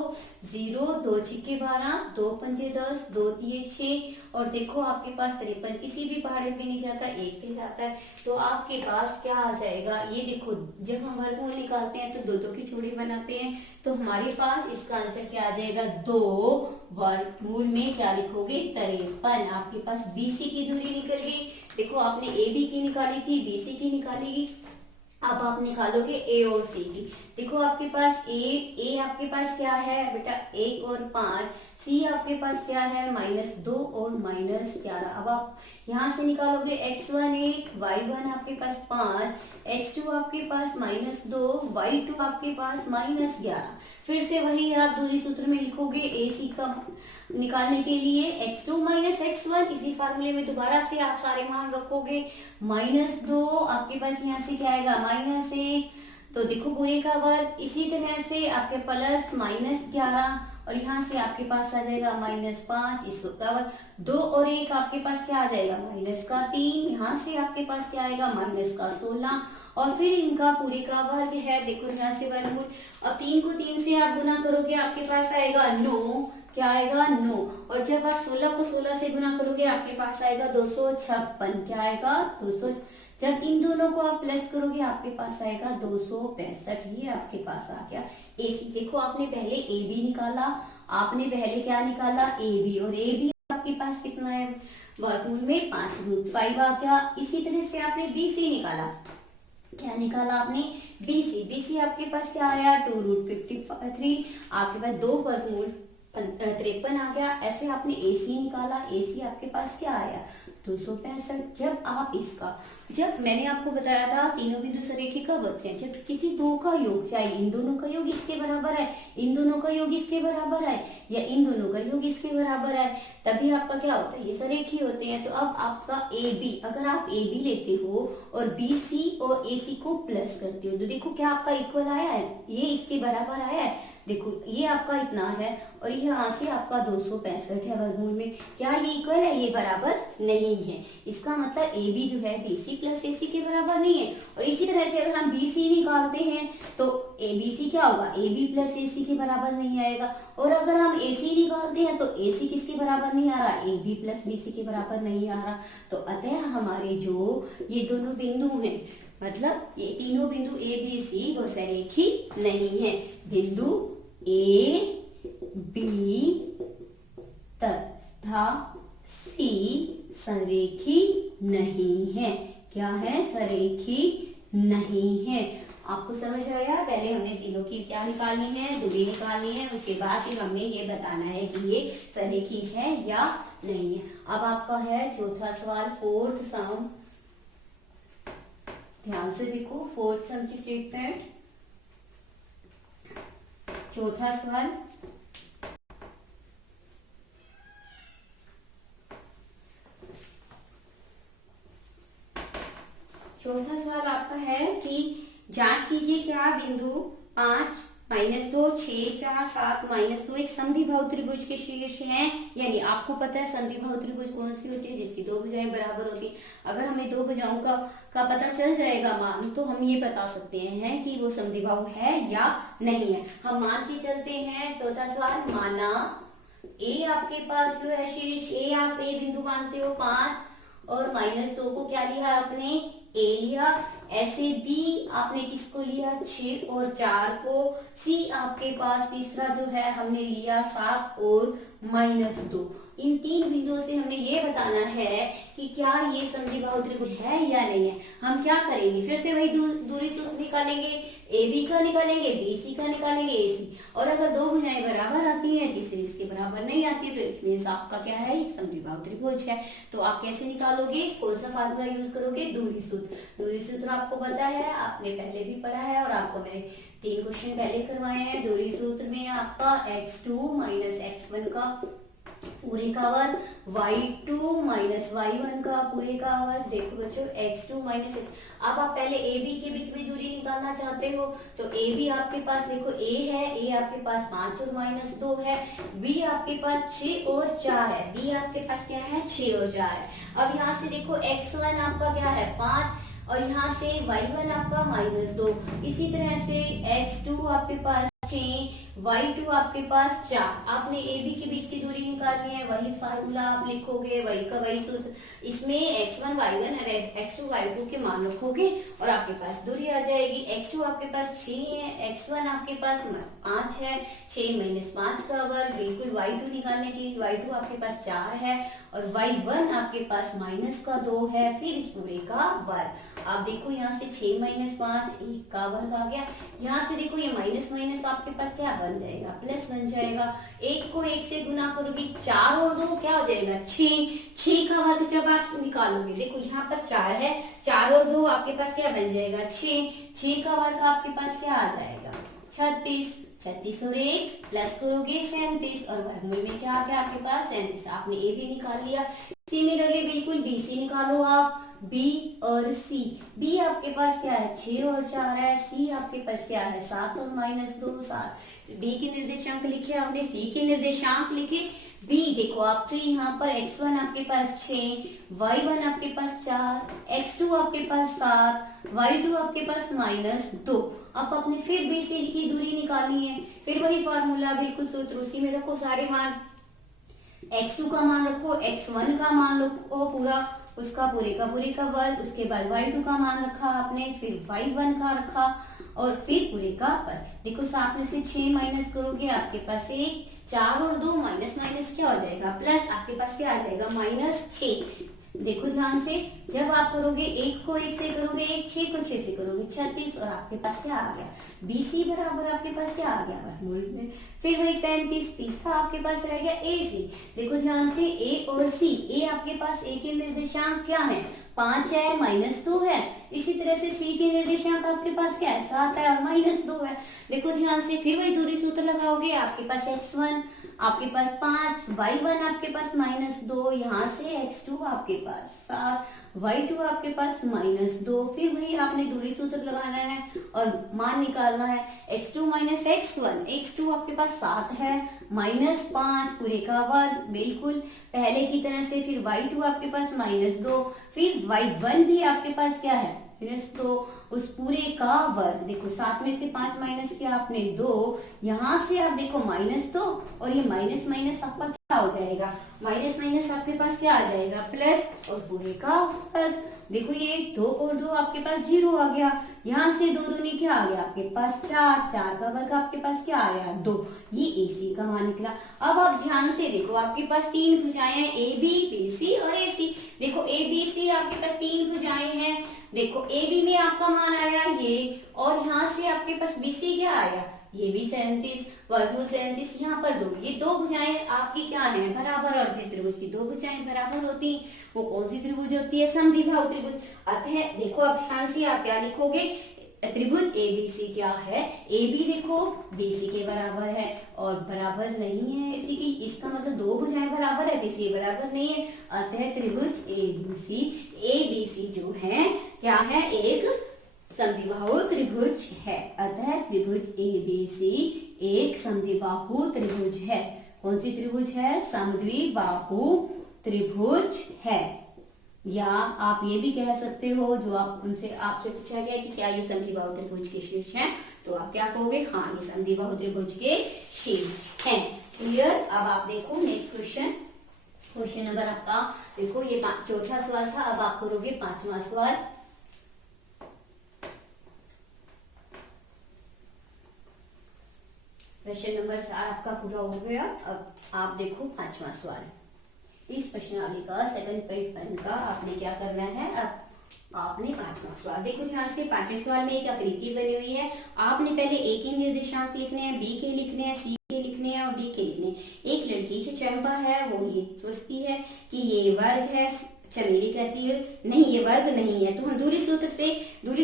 0, 2 छिक्के 12, 2 पंजे 10, 2 तिये 6, और देखो आपके पास 53 किसी भी पहाड़े पे नहीं जाता, एक पे जाता है, तो आपके पास क्या आ जाएगा, ये देखो जब हम वर्गमूल निकालते हैं तो दो की जोड़ी बनाते हैं, तो हमारे पास इसका आंसर क्या आ जाएगा 2 वर्गमूल में क्या लिखोगे 53। आपके पास BC की दूरी निकल गई। देखो आपने AB की निकाली थी, BC की निकाली, अब आप निकालोगे A और C की। देखो आपके पास A आपके पास क्या है बेटा 1 और 5, C आपके पास क्या है -2 और -11। अब आप यहाँ से निकालोगे x1 1, y1 आपके पास 5, x2 आपके पास -2, y2 आपके पास -11। फिर से वही आप दूरी सूत्र में लिखोगे AC का निकालने के लिए x2 x1, इसी फार्मूले में दोबारा से आप सारे मान रखोगे। -2 आपके पास यहाँ से क्या आएगा -1, तो देखो पूरे का वर्ग, इसी तरह से आपके प्लस -11, और यहाँ से आपके पास आ जाएगा -5, इसका वर्ग। 2 और 1 आपके पास क्या आ जाएगा -3, यहाँ से आपके पास क्या आएगा -16, और फिर इनका पूरे का वर्ग है। देखो यहाँ से वर्गमूल, अब 3 को 3 से आप गुना करोगे आपके पास आएगा 9, क्या आएगा 9, और जब आप 16 को 16 से गुना करोगे आपके पास आएगा 256, क्या आएगा 200। जब इन दोनों को आप प्लस करोगे आपके पास आएगा 265, ये आपके पास आ गया AC। देखो आपने पहले AB निकाला, आपने पहले क्या निकाला AB, और AB आपके पास कितना है वर्गमूल में 5√5 आ गया। इसी तरह से आपने BC निकाला, क्या निकाला आपने BC आपके पास क्या आया 2√53, आपके पास 2 वर्गमूल 53 आ गया। ऐसे आपने AC निकाला, AC आपके पास क्या आया 265। जब आप इसका, जब मैंने आपको बताया था तीनों बिंदु सरेखी कब होते हैं, जब किसी दो का योग, चाहे इन दोनों का योग इसके बराबर है, इन दोनों का योग इसके बराबर है, या इन दोनों का योग इसके बराबर है, तभी आपका क्या होता है ये सरेखी होते हैं। तो अब आपका AB, अगर आप AB लेते हो और BC और AC को प्लस करते हो, तो देखो क्या आपका इक्वल आया है, ये इसके बराबर आया है। देखो ये आपका इतना है और यहाँ से आपका 265 है वर्गमूल में, क्या ये इक्वल है, ये बराबर नहीं है। इसका मतलब AB जो है BC प्लस AC के बराबर नहीं है। और इसी तरह से अगर हम BC निकालते हैं तो ABC क्या होगा, AB प्लस AC के बराबर नहीं आएगा। और अगर हम AC निकालते हैं तो AC किसके बराबर नहीं आ रहा, AB प्लस BC के बराबर नहीं आ रहा। तो अतः हमारे जो ये दोनों बिंदु हैं, मतलब ये तीनों बिंदु A B C वो सरेखी नहीं है। बिंदु A B तथा C सरेखी नहीं है। क्या है, सरेखी नहीं है। आपको समझ आया, पहले हमने तीनों की क्या निकालनी है, दूरी निकालनी है, उसके बाद फिर हमने ये बताना है कि ये सरेखी है या नहीं है। अब आपका है चौथा सवाल, फोर्थ सम। ध्यान से देखो फोर्थ सम की स्टेटमेंट। चौथा सवाल, चौथा सवाल आपका है कि जांच कीजिए क्या बिंदु 5 -2 6 4 7 -2 एक समद्विबाहु त्रिभुज के शीर्ष हैं। यानी आपको पता है समद्विबाहु त्रिभुज कौन सी होती है, जिसकी दो भुजाएं बराबर होती है। अगर हमें दो भुजाओं का पता चल जाएगा मान, तो हम ये बता सकते हैं कि वो समद्विबाहु है या नहीं है। हम मान के चलते हैं। चौथा सवाल, माना A आपके पास जो है शीर्ष A, आप A बिंदु मानते हो 5 और -2 को क्या लिया आपने A लिया। ऐसे बी आपने किसको लिया 6 और 4 को, सी आपके पास तीसरा जो है हमने लिया 7 और -2। इन तीन बिंदुओं से हमें ये बताना है कि क्या ये समद्विबाहु त्रिभुज है या नहीं है। हम क्या करेंगे, फिर से वही दूरी सूत्र निकालेंगे, ए बी का निकालेंगे, बी सी का निकालेंगे, ए सी। और अगर दो भुजाएं बराबर आती हैं, तीसरी इसके बराबर नहीं आती है, तो इट मींस आपका क्या है, एक समद्विबाहु त्रिभुज है। तो आप कैसे निकालोगे, कौन सा फार्मूला यूज करोगे, दूरी सूत्र। दूरी सूत्र आपको पता है, आपने पहले भी पढ़ा है और आपको मैंने 3 क्वेश्चन पहले करवाए हैं। दूरी सूत्र में आपका x2 - x1 का पूरे का वर्ग, y2 - y1 का पूरे का वर्ग। देखो बच्चों x2 - x, अब आप पहले ए बी के बीच में दूरी निकालना चाहते हो, तो ए बी आपके पास देखो a है, a आपके पास 5 और -2 है, b आपके पास 6 और 4 है, b आपके पास क्या है 6 और 4 है। अब यहाँ से देखो x1 आपका क्या है 5 और यहाँ से y1 आपका -2, इसी तरह से x2 आपके पास 6, y2 आपके पास 4। आपने ए बी के बीच की दूरी निकालनी है, वही फार्मूला आप लिखोगे, वही का वही सूत्र। इसमें x1 y1 और x2 y2 के मान रखोगे और आपके पास दूरी आ जाएगी। x2 आपके पास 6 है, x1 आपके पास 5 है, 6 - 5 का वर्ग, बिल्कुल y2 निकालने के लिए y2 आपके पास 4 है और y1 आपके पास -2 है, फिर इस पूरे का वर्ग। आप देखो यहाँ से 6 - 5 1 का वर्ग आ गया, यहाँ से देखो ये माइनस माइनस आपके पास क्या बन जाएगा, प्लस बन जाएगा। 1 को 1 से गुना करोगे, 4 और 2 क्या हो जाएगा 6, 6 का वर्ग जब आप निकालोगे, देखो यहाँ पर 4 है, 4 और 2 आपके पास क्या बन जाएगा 6, 6 का वर्ग आपके पास क्या आ जाएगा 36, 36 और 1 प्लस करोगे 37 और वर्गमूल में क्या आ गया आपके पास 37। आपने ए भी निकाल लिया। सिमिलरली बिल्कुल बी सी निकालो आप, बी और सी। बी आपके पास क्या है 6 और 4 है, सी आपके पास क्या है 7 और -2 7। बी के निर्देशांक लिखे आपने, सी के निर्देशांक लिखे। बी देखो आप तो यहाँ पर x1 आपके पास 6, y1 आपके पास 4, x2 आपके पास 7, y2 आपके पास -2। अब अपने फिर बी से की दूरी निकालनी है, फिर वही फार्मूला बिल्कुल सूत्र, उसी में रखो सारे मान। x2 का मान रखो, x1 का मान रखो पूरा, उसका पूरे का वर्ग, उसके बाद y2 का मान रखा आपने, फिर y1 का रखा और फिर पूरे का वर्ग। देखो साथ में से 6 माइनस करोगे आपके पास 1, 4 और 2 माइनस माइनस क्या हो जाएगा प्लस, आपके पास क्या आ जाएगा -6। देखो ध्यान से, जब आप करोगे 1 को 1 से करोगे 1, 6 को 6 से करोगे 36 और आपके पास क्या आ गया BC बराबर आपके पास क्या आ गया वर्गमूल में, फिर वही 37, तीसरा आपके पास रह गया AC। देखो ध्यान से A और C, A आपके पास A के निर्देशांक क्या है 5 है, -2 है, इसी तरह से C के निर्देशांक आपके पास क्या है 7 है और -2 है। देखो ध्यान से, फिर वही दूरी सूत्र लगाओगे, आपके पास x1 आपके पास 5, y1 आपके पास -2, यहाँ से x2 आपके पास 7, y2 आपके पास -2, फिर वही आपने दूरी सूत्र लगाना है और मान निकालना है। x2 - x1, x2 आपके पास 7 है, -5 पूरे का वर्ग बिल्कुल पहले की तरह से, फिर y2 आपके पास -2, फिर y1 भी आपके पास क्या है -2, उस पूरे का वर्ग। देखो 7 में से 5 माइनस किया आपने 2, यहाँ से आप देखो -2 और ये माइनस माइनस आपका क्या हो जाएगा, माइनस माइनस आपके पास क्या आ जाएगा प्लस और पूरे का वर्ग। देखो ये 2 और 2 आपके पास 0 आ गया, यहाँ से 2 दूनी क्या आ गया आपके पास 4, 4 का वर्ग आपके पास क्या आ गया 2, ये AC का मान निकला। अब आप ध्यान से देखो, आपके पास 3 भुजाएं हैं AB, BC और AC। देखो ABC आपके पास 3 भुजाएं हैं, देखो AB में आपका मान आया ये, और यहाँ से आपके पास BC क्या आया, ये भी 37, वर्गमूल 37, यहाँ पर 2, ये 2 भुजाएं आपकी क्या है बराबर, और जिस त्रिभुज की 2 भुजाएं बराबर होती वो कौन सी त्रिभुज होती है, समद्विबाहु त्रिभुज। अतः देखो अब ध्यान से आप क्या लिखोगे, त्रिभुज ABC क्या है, AB देखो BC के बराबर है और बराबर नहीं है इसी की, इसका मतलब 2 भुजाएं बराबर है, BC बराबर नहीं है, अतः त्रिभुज ABC जो है क्या है, एक समद्विबाहु त्रिभुज है। अतः त्रिभुज ABC एक समद्विबाहु त्रिभुज है। कौन सी त्रिभुज है, समद्विबाहु त्रिभुज है। या आप ये भी कह सकते हो, जो आप उनसे आपसे पूछा गया कि क्या ये समद्विबाहु त्रिभुज के शीर्ष हैं, तो आप क्या कहोगे, हाँ ये समद्विबाहु त्रिभुज के शीर्ष हैं। क्लियर। अब आप देखो नेक्स्ट क्वेश्चन, क्वेश्चन नंबर आपका देखो ये चौथा सवाल था, अब आप करोगे 5वां सवाल। प्रश्न नंबर 4 आपका पूरा हो गया। अब आप देखो 5वां सवाल। इस प्रश्नावली का 7.1 का आपने क्या करना है, अब आपने 5वां सवाल देखो ध्यान से। 5वें सवाल में एक आकृति बनी हुई है। आपने पहले ए के निर्देशांक लिखने हैं, बी के लिखने हैं, सी के लिखने हैं और डी के लिखने हैं। एक लड़की जो चंपा है वो ये सोचती है कि ये वर्ग है, चमेली कहती है नहीं ये वर्ग नहीं है। तो हम दूरी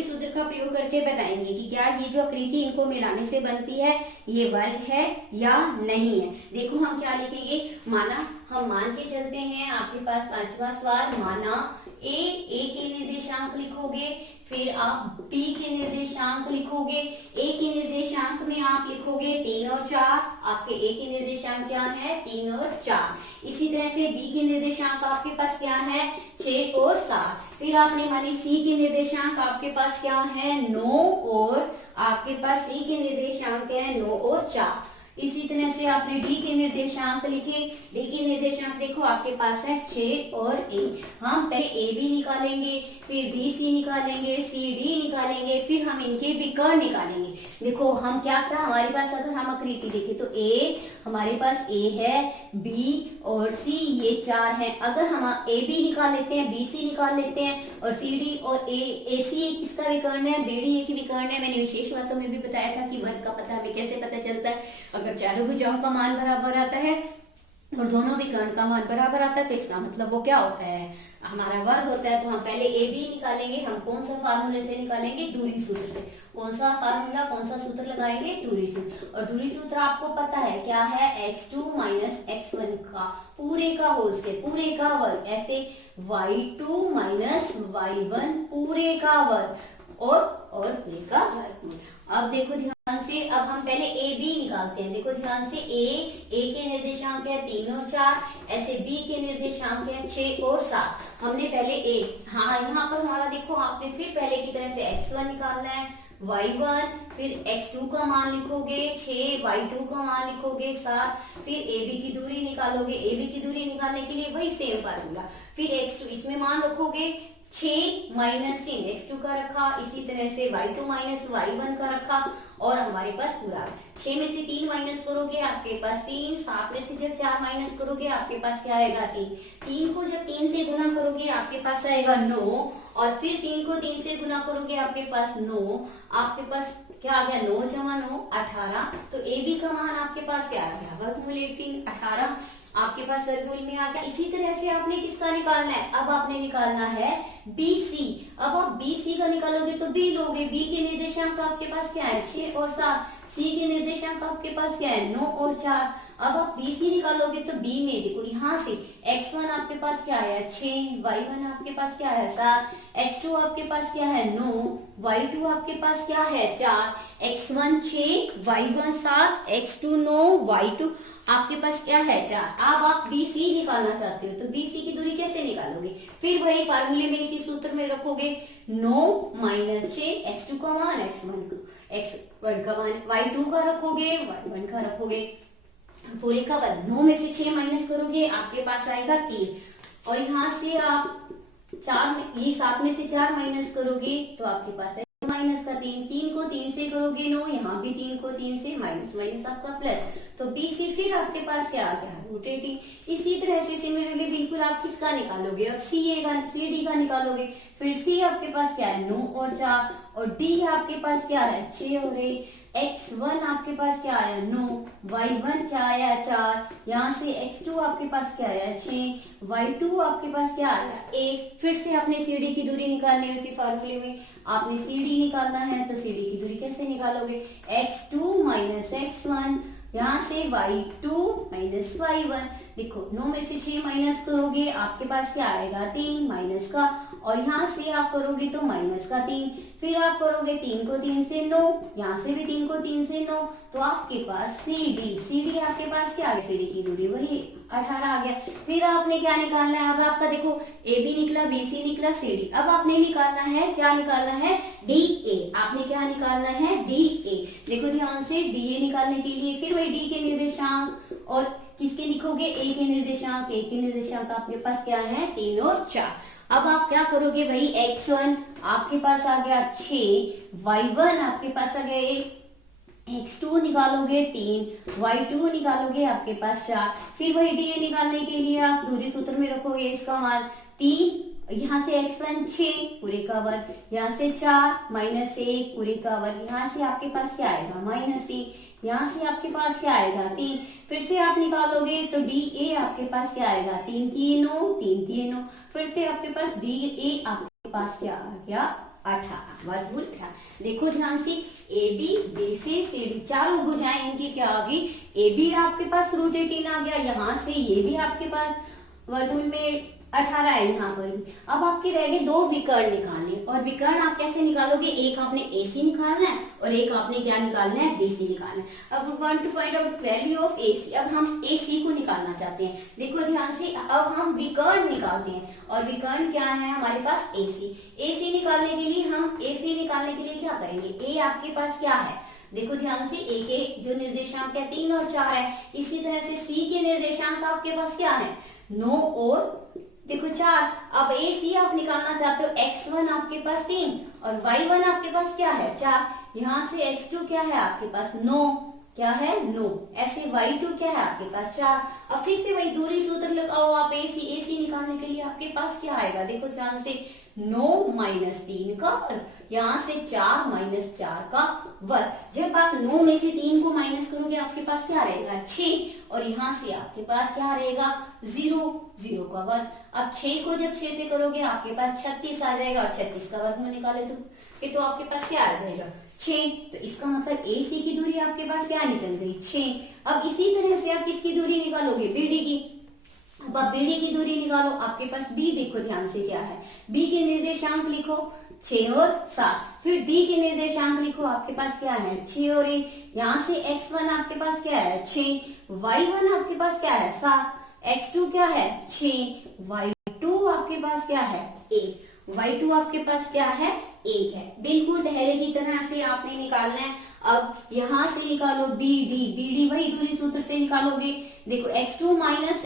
सूत्र का प्रयोग करके बताएंगे कि क्या ये जो आकृति इनको मिलाने से बनती है ये वर्ग है या नहीं है। देखो हम क्या लिखेंगे, माना हम मान के चलते हैं आपके पास 5वां सवाल। माना ए के निर्देशांक लिखोगे, फिर आप बी के निर्देशांक लिखोगे। ए के निर्देशांक में आप लिखोगे 3 और 4। आपके ए के निर्देशांक क्या है, 3 और 4। इसी तरह से बी के निर्देशांक आपके पास क्या है, 6 और 7। फिर आपने मानी सी के निर्देशांक आपके पास क्या है, 9 और आपके पास सी के निर्देशांक है 9 और 4। इसी तरह से आपने डी के निर्देशांक लिखे। डी के निर्देशांक देखो आपके पास है 6 और ए। हम पहले ए बी निकालेंगे, फिर बी सी निकालेंगे, सी डी निकालेंगे, फिर हम इनके विकर्ण निकालेंगे। देखो हम क्या हमारे पास अगर हम आकृति देखें तो ए हमारे पास ए है, बी और सी ये 4 है। अगर हम ए बी निकाल लेते हैं, बी सी निकाल लेते हैं और सी डी और ए सी किसका विकर्ण है, बी डी ए की विकर्ण है। मैंने विशेष बातों में भी बताया था कि वर्ग का पता हमें कैसे पता चलता है। अगर चारों भुजाओं का मान बराबर आता है और दोनों विकर्ण का मान बराबर आता है तो इसका मतलब वो क्या होता है, हमारा वर्ग होता है। तो हम पहले ए बी निकालेंगे। हम कौन सा फार्मूले से निकालेंगे, दूरी सूत्र से। कौन सा फार्मूला, कौन सा सूत्र लगाएंगे, दूरी सूत्र। और दूरी सूत्र आपको पता है क्या है, x2 माइनस x1 का पूरे का होल स्क्वायर, पूरे का वर्ग। ऐसे y2 माइनस y1 पूरे का वर्ग और पूरे का वर्ग। अब देखो ध्यान से, अब हम पहले ए बी निकालते हैं। देखो ध्यान से, ए के निर्देशांक है 3 और 4। ऐसे बी के निर्देशांक है 6 और 7। हमने पहले ए, हाँ यहाँ पर हमारा देखो आपने फिर पहले की तरह से x1 निकालना है, y1, फिर x2 का मान लिखोगे 6, y2 का मान लिखोगे 7, फिर ab की दूरी निकालोगे। ab की दूरी निकालने के लिए वही सेम फार्मूला। फिर x2 इसमें मान रखोगे 6 माइनस 3 x2 का रखा, इसी तरह से y2 माइनस y1 का रखा और हमारे पास पूरा 6 में से 3 माइनस करोगे आपके पास 3, 7 में से जब 4 माइनस करोगे आपके पास क्या आएगा, 3। 3 को जब 3 से गुना करोगे आपके पास आएगा 9 और फिर 3 को 3 से गुना करोगे आपके पास 9। आपके पास क्या आ गया, 9 जमा 9 18। तो ए बी का मान आपके पास क्या आ गया, वर्गमूल 18 आपके पास वर्गमूल में आ गया। इसी तरह से आपने किसका निकालना है, अब आपने निकालना है BC। अब आप BC का निकालोगे तो B लोगे। B के निर्देशांक आपके पास क्या है, 6 और 7। C के निर्देशांक आपके पास क्या है, 9 और 4। अब आप BC निकालोगे तो B में देखो यहाँ से x1 आपके पास क्या है 6, y1 आपके पास क्या है 7, x2 आपके पास क्या है 9, y2 आपके पास क्या है 4, x1 6, y1 7, x2 9, y2 आपके पास क्या है 4। अब आप BC निकालना चाहते हो तो BC की दूरी कैसे निकालोगे, फिर वही फार्मूले में इसी सूत्र में रखोगे 9 माइनस 6, x2 का मान x1 का मान y2 का रखोगे, y1 का रखोगे, पूरे का वर्ग। 9 में से 6 माइनस करोगे आपके पास आएगा 3 और यहाँ से आप 4 में ये 7 में से 4 माइनस करोगे तो आपके पास है माइनस का 3। 3 को 3 से करोगे 9, यहाँ भी 3 को 3 से माइनस माइनस आपका प्लस। तो BC फिर आपके पास क्या आ गया, √18। इसी तरह से सिमिलरली बिल्कुल आप किसका निकालोगे, अब CD का निकालोगे। फिर C आपके पास क्या है 9 और 4 और D आपके पास क्या है 6 और 1। x1 आपके पास क्या आया 9, y1 क्या आया 4, यहाँ से x2 आपके पास क्या आया 6, y2 आपके पास क्या आया 1। फिर से आपने CD की दूरी निकालनी है। उसी फार्मूले में आपने CD निकालना है तो CD की दूरी कैसे निकालोगे, x2 माइनस x1, यहाँ से y2 माइनस y1। देखो 9 में से 6 माइनस करोगे आपके पास क्या आएगा 3 माइनस का और यहाँ से आप करोगे तो माइनस का 3। फिर आप करोगे 3 को 3 से 9, यहाँ से भी 3 को 3 से 9 तो आपके पास CD आपके पास क्या आ गया, CD की दूरी वही 18 आ गया। फिर आपने क्या निकालना है, अब आपका देखो AB निकला, BC निकला, CD। अब आपने निकालना है क्या, निकालना है DA। आपने क्या निकालना है DA। देखो ध्यान से, DA निकालने के लिए फिर वही D के निर्देशांक और किसके लिखोगे, A के निर्देशांक। A के निर्देशांक आपके पास क्या है 3 और 4। अब आप क्या करोगे, वही x1 आपके पास आ गया 6, y1 आपके पास आ गया x2 निकालोगे 3, y2 निकालोगे आपके पास 4, फिर वही dA निकालने के लिए आप दूरी सूत्र में रखोगे इसका मान 3, यहाँ से x1 6 पूरे का वर्ग, यहाँ से 4 माइनस 1 पूरे का वर्ग, यहाँ से आपके पास क्या आएगा -3, यहाँ से आपके पास क्या आएगा 3, फिर से आप निकालोगे तो dA आपके पास क्या आएगा 3 3 9 3 3 9, फिर से आपके पास dA आपके पास क्या आ गया 18 वर्गमूल 18। देखो ध्यान से AB BC CD चारों भुजाएं इनकी क्या आ गई, AB आपके पास √18 आ गया, यहाँ से ये भी आपके पास वर्गमूल में 18 है यहाँ पर भी। अब आपके रह गए 2 विकर्ण निकालने, और विकर्ण आप कैसे निकालोगे, एक आपने AC निकालना है और एक आपने क्या निकालना है BC निकालना है। अब want to find out value of AC, अब हम AC को निकालना चाहते हैं। देखो ध्यान से अब हम विकर्ण निकालते हैं, और विकर्ण क्या है हमारे पास AC निकालने के लिए हम AC निकालने के लिए क्या करेंगे, A आपके पास क्या है, देखो ध्यान से A के जो निर्देशांक है 3 और 4 है, इसी तरह से C के निर्देशांक आपके पास क्या है 9 और देखो 4। अब AC आप निकालना चाहते हो, x1 आपके पास 3 और y1 आपके पास क्या है 4, यहाँ से x2 क्या है आपके पास 9, क्या है 9, ऐसे y2 क्या है आपके पास 4। अब फिर से वही दूरी सूत्र लगाओ आप AC निकालने के लिए आपके पास क्या आएगा, देखो ध्यान से 9 - 3 का वर्ग, यहाँ से 4 - 4 का वर्ग। जब आप 9 में से 3 को माइनस करोगे आपके पास क्या रहेगा 6, और यहाँ से आपके पास क्या रहेगा 0 का वर्ग। अब 6 को जब 6 से करोगे आपके पास 36 आ जाएगा, और 36 का वर्ग में निकाले तो आपके पास क्या आ जाएगा 6। तो इसका मतलब AC की दूरी आपके पास क्या निकल गई 6। अब इसी तरह से आप किसकी दूरी निकालोगे BD की। अब आप BD की दूरी निकालो, आपके पास B देखो ध्यान से क्या है, B के निर्देशांक लिखो 6 और 7, फिर D के निर्देशांक लिखो आपके पास क्या है 6 और 1, यहाँ से x1 आपके पास क्या है 6, y1 आपके पास क्या है 7, x2 क्या है 6, y2 आपके पास क्या है 1, y2 आपके पास क्या है 1 है। बिल्कुल पहले की तरह से आपने निकालना है। अब यहाँ से निकालो BD वही दूरी सूत्र से निकालोगे। देखो x2 -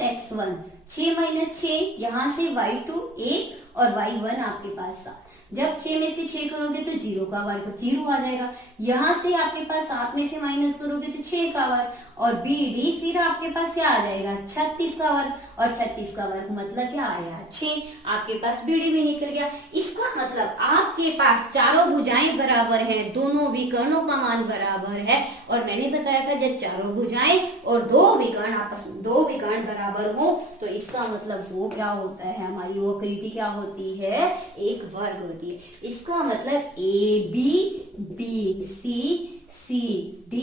x1 6 - 6, यहाँ से y2 1 और y1 आपके पास 7। जब 6 में से 6 करोगे तो 0 का वर्ग 0 आ जाएगा, यहाँ से आपके पास 7 में से माइनस करोगे तो 6 का वर्ग, और BD फिर आपके पास क्या आ जाएगा 36 का वर्ग, और 36 का वर्ग मतलब क्या आया 6, आपके पास BD भी निकल गया। इसका मतलब आपके पास चारों भुजाएं बराबर हैं, दोनों विकर्णों का मान बराबर है, और मैंने बताया था जब चारों भुजाएं और 2 विकर्ण आपस में 2 विकर्ण बराबर हो तो इसका मतलब वो क्या होता है, हमारी वो आकृति क्या होती है एक वर्ग होती है। इसका मतलब AB BC CD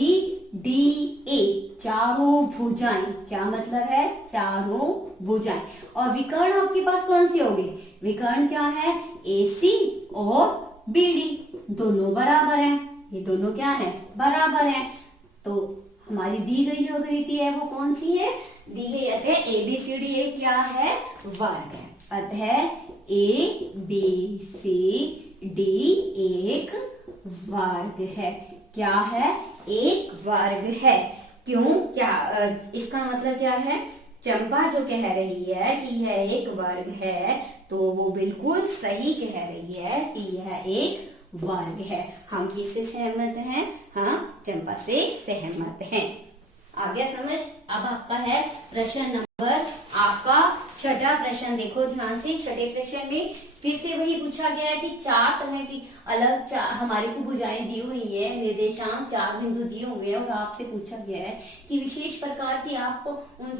DA चारों भुजाएं, क्या मतलब है चारों भुजाएं। और विकर्ण आपके पास कौन सी होगी, विकर्ण क्या है AC और BD दोनों बराबर हैं, ये दोनों क्या है बराबर हैं। तो हमारी दी गई जो आकृति है वो कौन सी है, दी गई अतः ABCD एक क्या है वर्ग है, अतः ABCD एक वर्ग है, क्या है एक वर्ग है। क्यों, क्या इसका मतलब क्या है, चंपा जो कह रही है कि यह एक वर्ग है तो वो बिल्कुल सही कह रही है कि यह एक वर्ग है। हम किससे सहमत हैं, हाँ चंपा से सहमत हैं। आ गया समझ। अब आपका है प्रश्न नंबर आपका छठा प्रश्न। देखो ध्यान से, छठे प्रश्न में फिर से वही पूछा गया है कि 4 तरह की अलग हमारे को भुजाएं दी हुई है, निर्देशांक 4 बिंदु दिए हुए हैं, और आपसे पूछा गया है कि विशेष प्रकार की आपको उन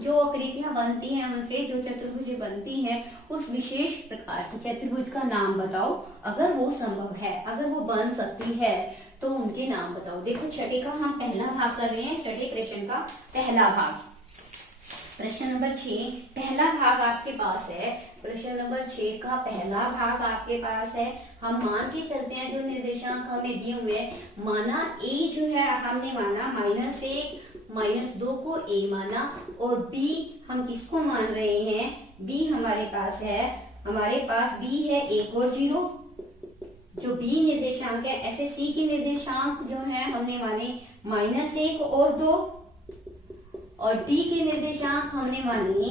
जो आकृतियां बनती हैं उनसे जो चतुर्भुजें बनती हैं उस विशेष प्रकार की चतुर्भुज का नाम बताओ, अगर वो संभव है, अगर वो बन सकती है तो उनके नाम बताओ। देखो छठे का हम पहला भाग कर रहे हैं, छठे प्रश्न का पहला भाग, प्रश्न नंबर 6 पहला भाग आपके पास है। प्रश्न नंबर 6 का पहला भाग आपके पास है। हम मान के चलते हैं जो निर्देशांक हमें दिए हुए हैं, माना A जो है हमने माना -1 -2 को A माना, और B हम किसको मान रहे हैं, B हमारे पास है, हमारे पास B है 1 और 0 जो B निर्देशांक है। ऐसे C के निर्देशांक जो है हमने माने -1 और 2, और D के निर्देशांक हमने माने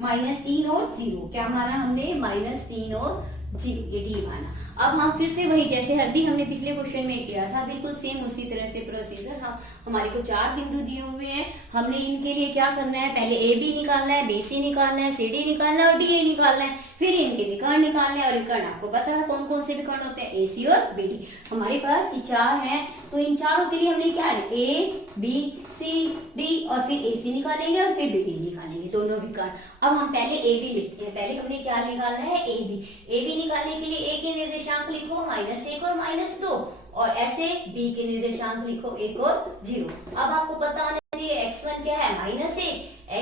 -3 और 0। क्या माना हमने, -3 और जीरो, ये डी माना। अब हम फिर से वही जैसे अभी हमने पिछले क्वेश्चन में किया था, बिल्कुल सेम उसी तरह से प्रोसीजर। हम हमारे को 4 बिंदु दिए हुए हैं, हमने इनके लिए क्या करना है, पहले ए बी निकालना है, बी सी निकालना है, सी डी निकालना है और डी ए निकालना है। फिर इनके विकर्ण निकालने हैं, और विकर्ण आपको पता है कौन कौन से विकर्ण होते हैं, ए सी और बी डी। हमारे पास ये 4 हैं, तो इन चारों के लिए हमने क्या है, ए बी सी डी और फिर ए सी निकालेंगे और फिर बी डी निकालेंगे, दोनों विकर्ण। अब हम पहले ए बी लिखते हैं। पहले हमने क्या निकालना है, ए बी। ए बी निकालने के लिए ए के निर्देशांक लिखो -1 और -2, और ऐसे बी के निर्देशांक लिखो 1 और 0। अब आपको पता होना चाहिए x1 क्या है, -1,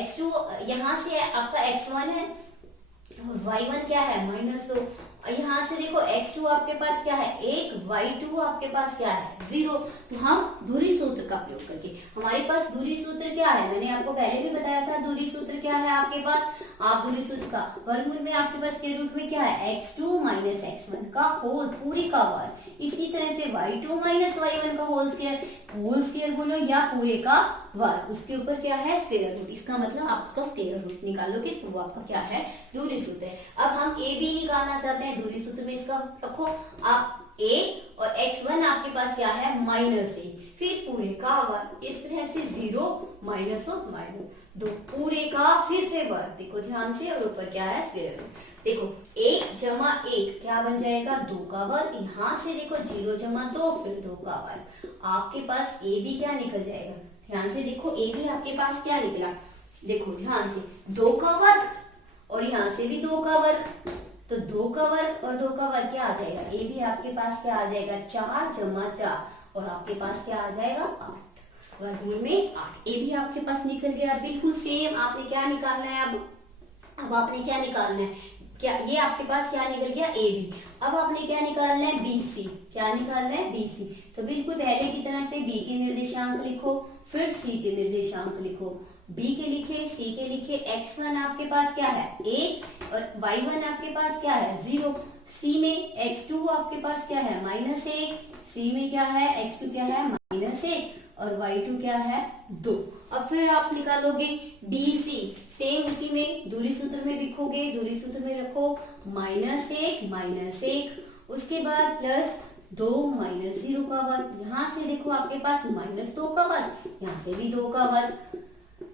x2 यहाँ से आपका x1 है और y1 क्या है, -2। यहाँ से देखो x2 आपके पास क्या है 1, y2 आपके पास क्या है 0। तो हम दूरी सूत्र का प्रयोग करके, हमारे पास दूरी सूत्र क्या है, मैंने आपको पहले भी बताया था, दूरी सूत्र क्या है आपके पास, आप दूरी सूत्र का वर्गमूल में आपके पास के रूट में क्या है, x2 - x1 का होल पूरी का वर्ग। इसी तरह से y2 - y1 का होल स्क्वायर बोलो या पूरे का वर्ग, उसके ऊपर क्या है स्क्वायर रूट। इसका मतलब आप उसका स्क्वायर रूट निकालोगे तो वो आपका क्या है, दूरी सूत्र है। अब हम ए बी निकालना चाहते हैं, दूरी सूत्र में इसका रखो आप a और x1 आपके पास क्या है -a, फिर पूरे का वर्ग, इस तरह से 0 माइनस और -2 पूरे का फिर से वर्ग, देखो ध्यान से, और ऊपर क्या है स्क्वायर रूट। देखो 1 जमा 1 क्या बन जाएगा, 2 का वर्ग। यहाँ से देखो 0 जमा 2 फिर 2 का वर्ग, आपके पास ए बी क्या निकल जाएगा, ध्यान से देखो ए बी आपके पास क्या निकला, देखो ध्यान से 2 का वर्ग और यहाँ से भी 2 का वर्ग, तो 2 का वर्ग और 2 का वर्ग क्या आ जाएगा, ए भी आपके पास क्या आ जाएगा 4 जमा 4 और आपके पास क्या आ जाएगा 8, वर्गमूल में 8। ए भी आपके पास निकल गया, बिल्कुल सेम। आपने क्या निकालना है, अब आपने क्या निकालना है, क्या ये आपके पास क्या निकल गया ए बी। अब आपने क्या निकालना है, बी सी। क्या निकालना है, बी सी। तो बिल्कुल पहले की तरह से बी के निर्देशांक लिखो, फिर सी के निर्देशांक लिखो, बी के लिखे, सी के लिखे। x1 आपके पास क्या है 1 और y1 आपके पास क्या है 0। सी में x2 आपके पास क्या है -1, सी में क्या है x2 क्या है -1 और y2 क्या है 2। अब फिर आप निकालोगे DC, सेम उसी में दूरी सूत्र में लिखोगे, दूरी सूत्र में रखो -1, उसके बाद +2 -0 का वर्ग। यहाँ से देखो आपके पास -2 का वर्ग, यहाँ से भी 2 का वर्ग।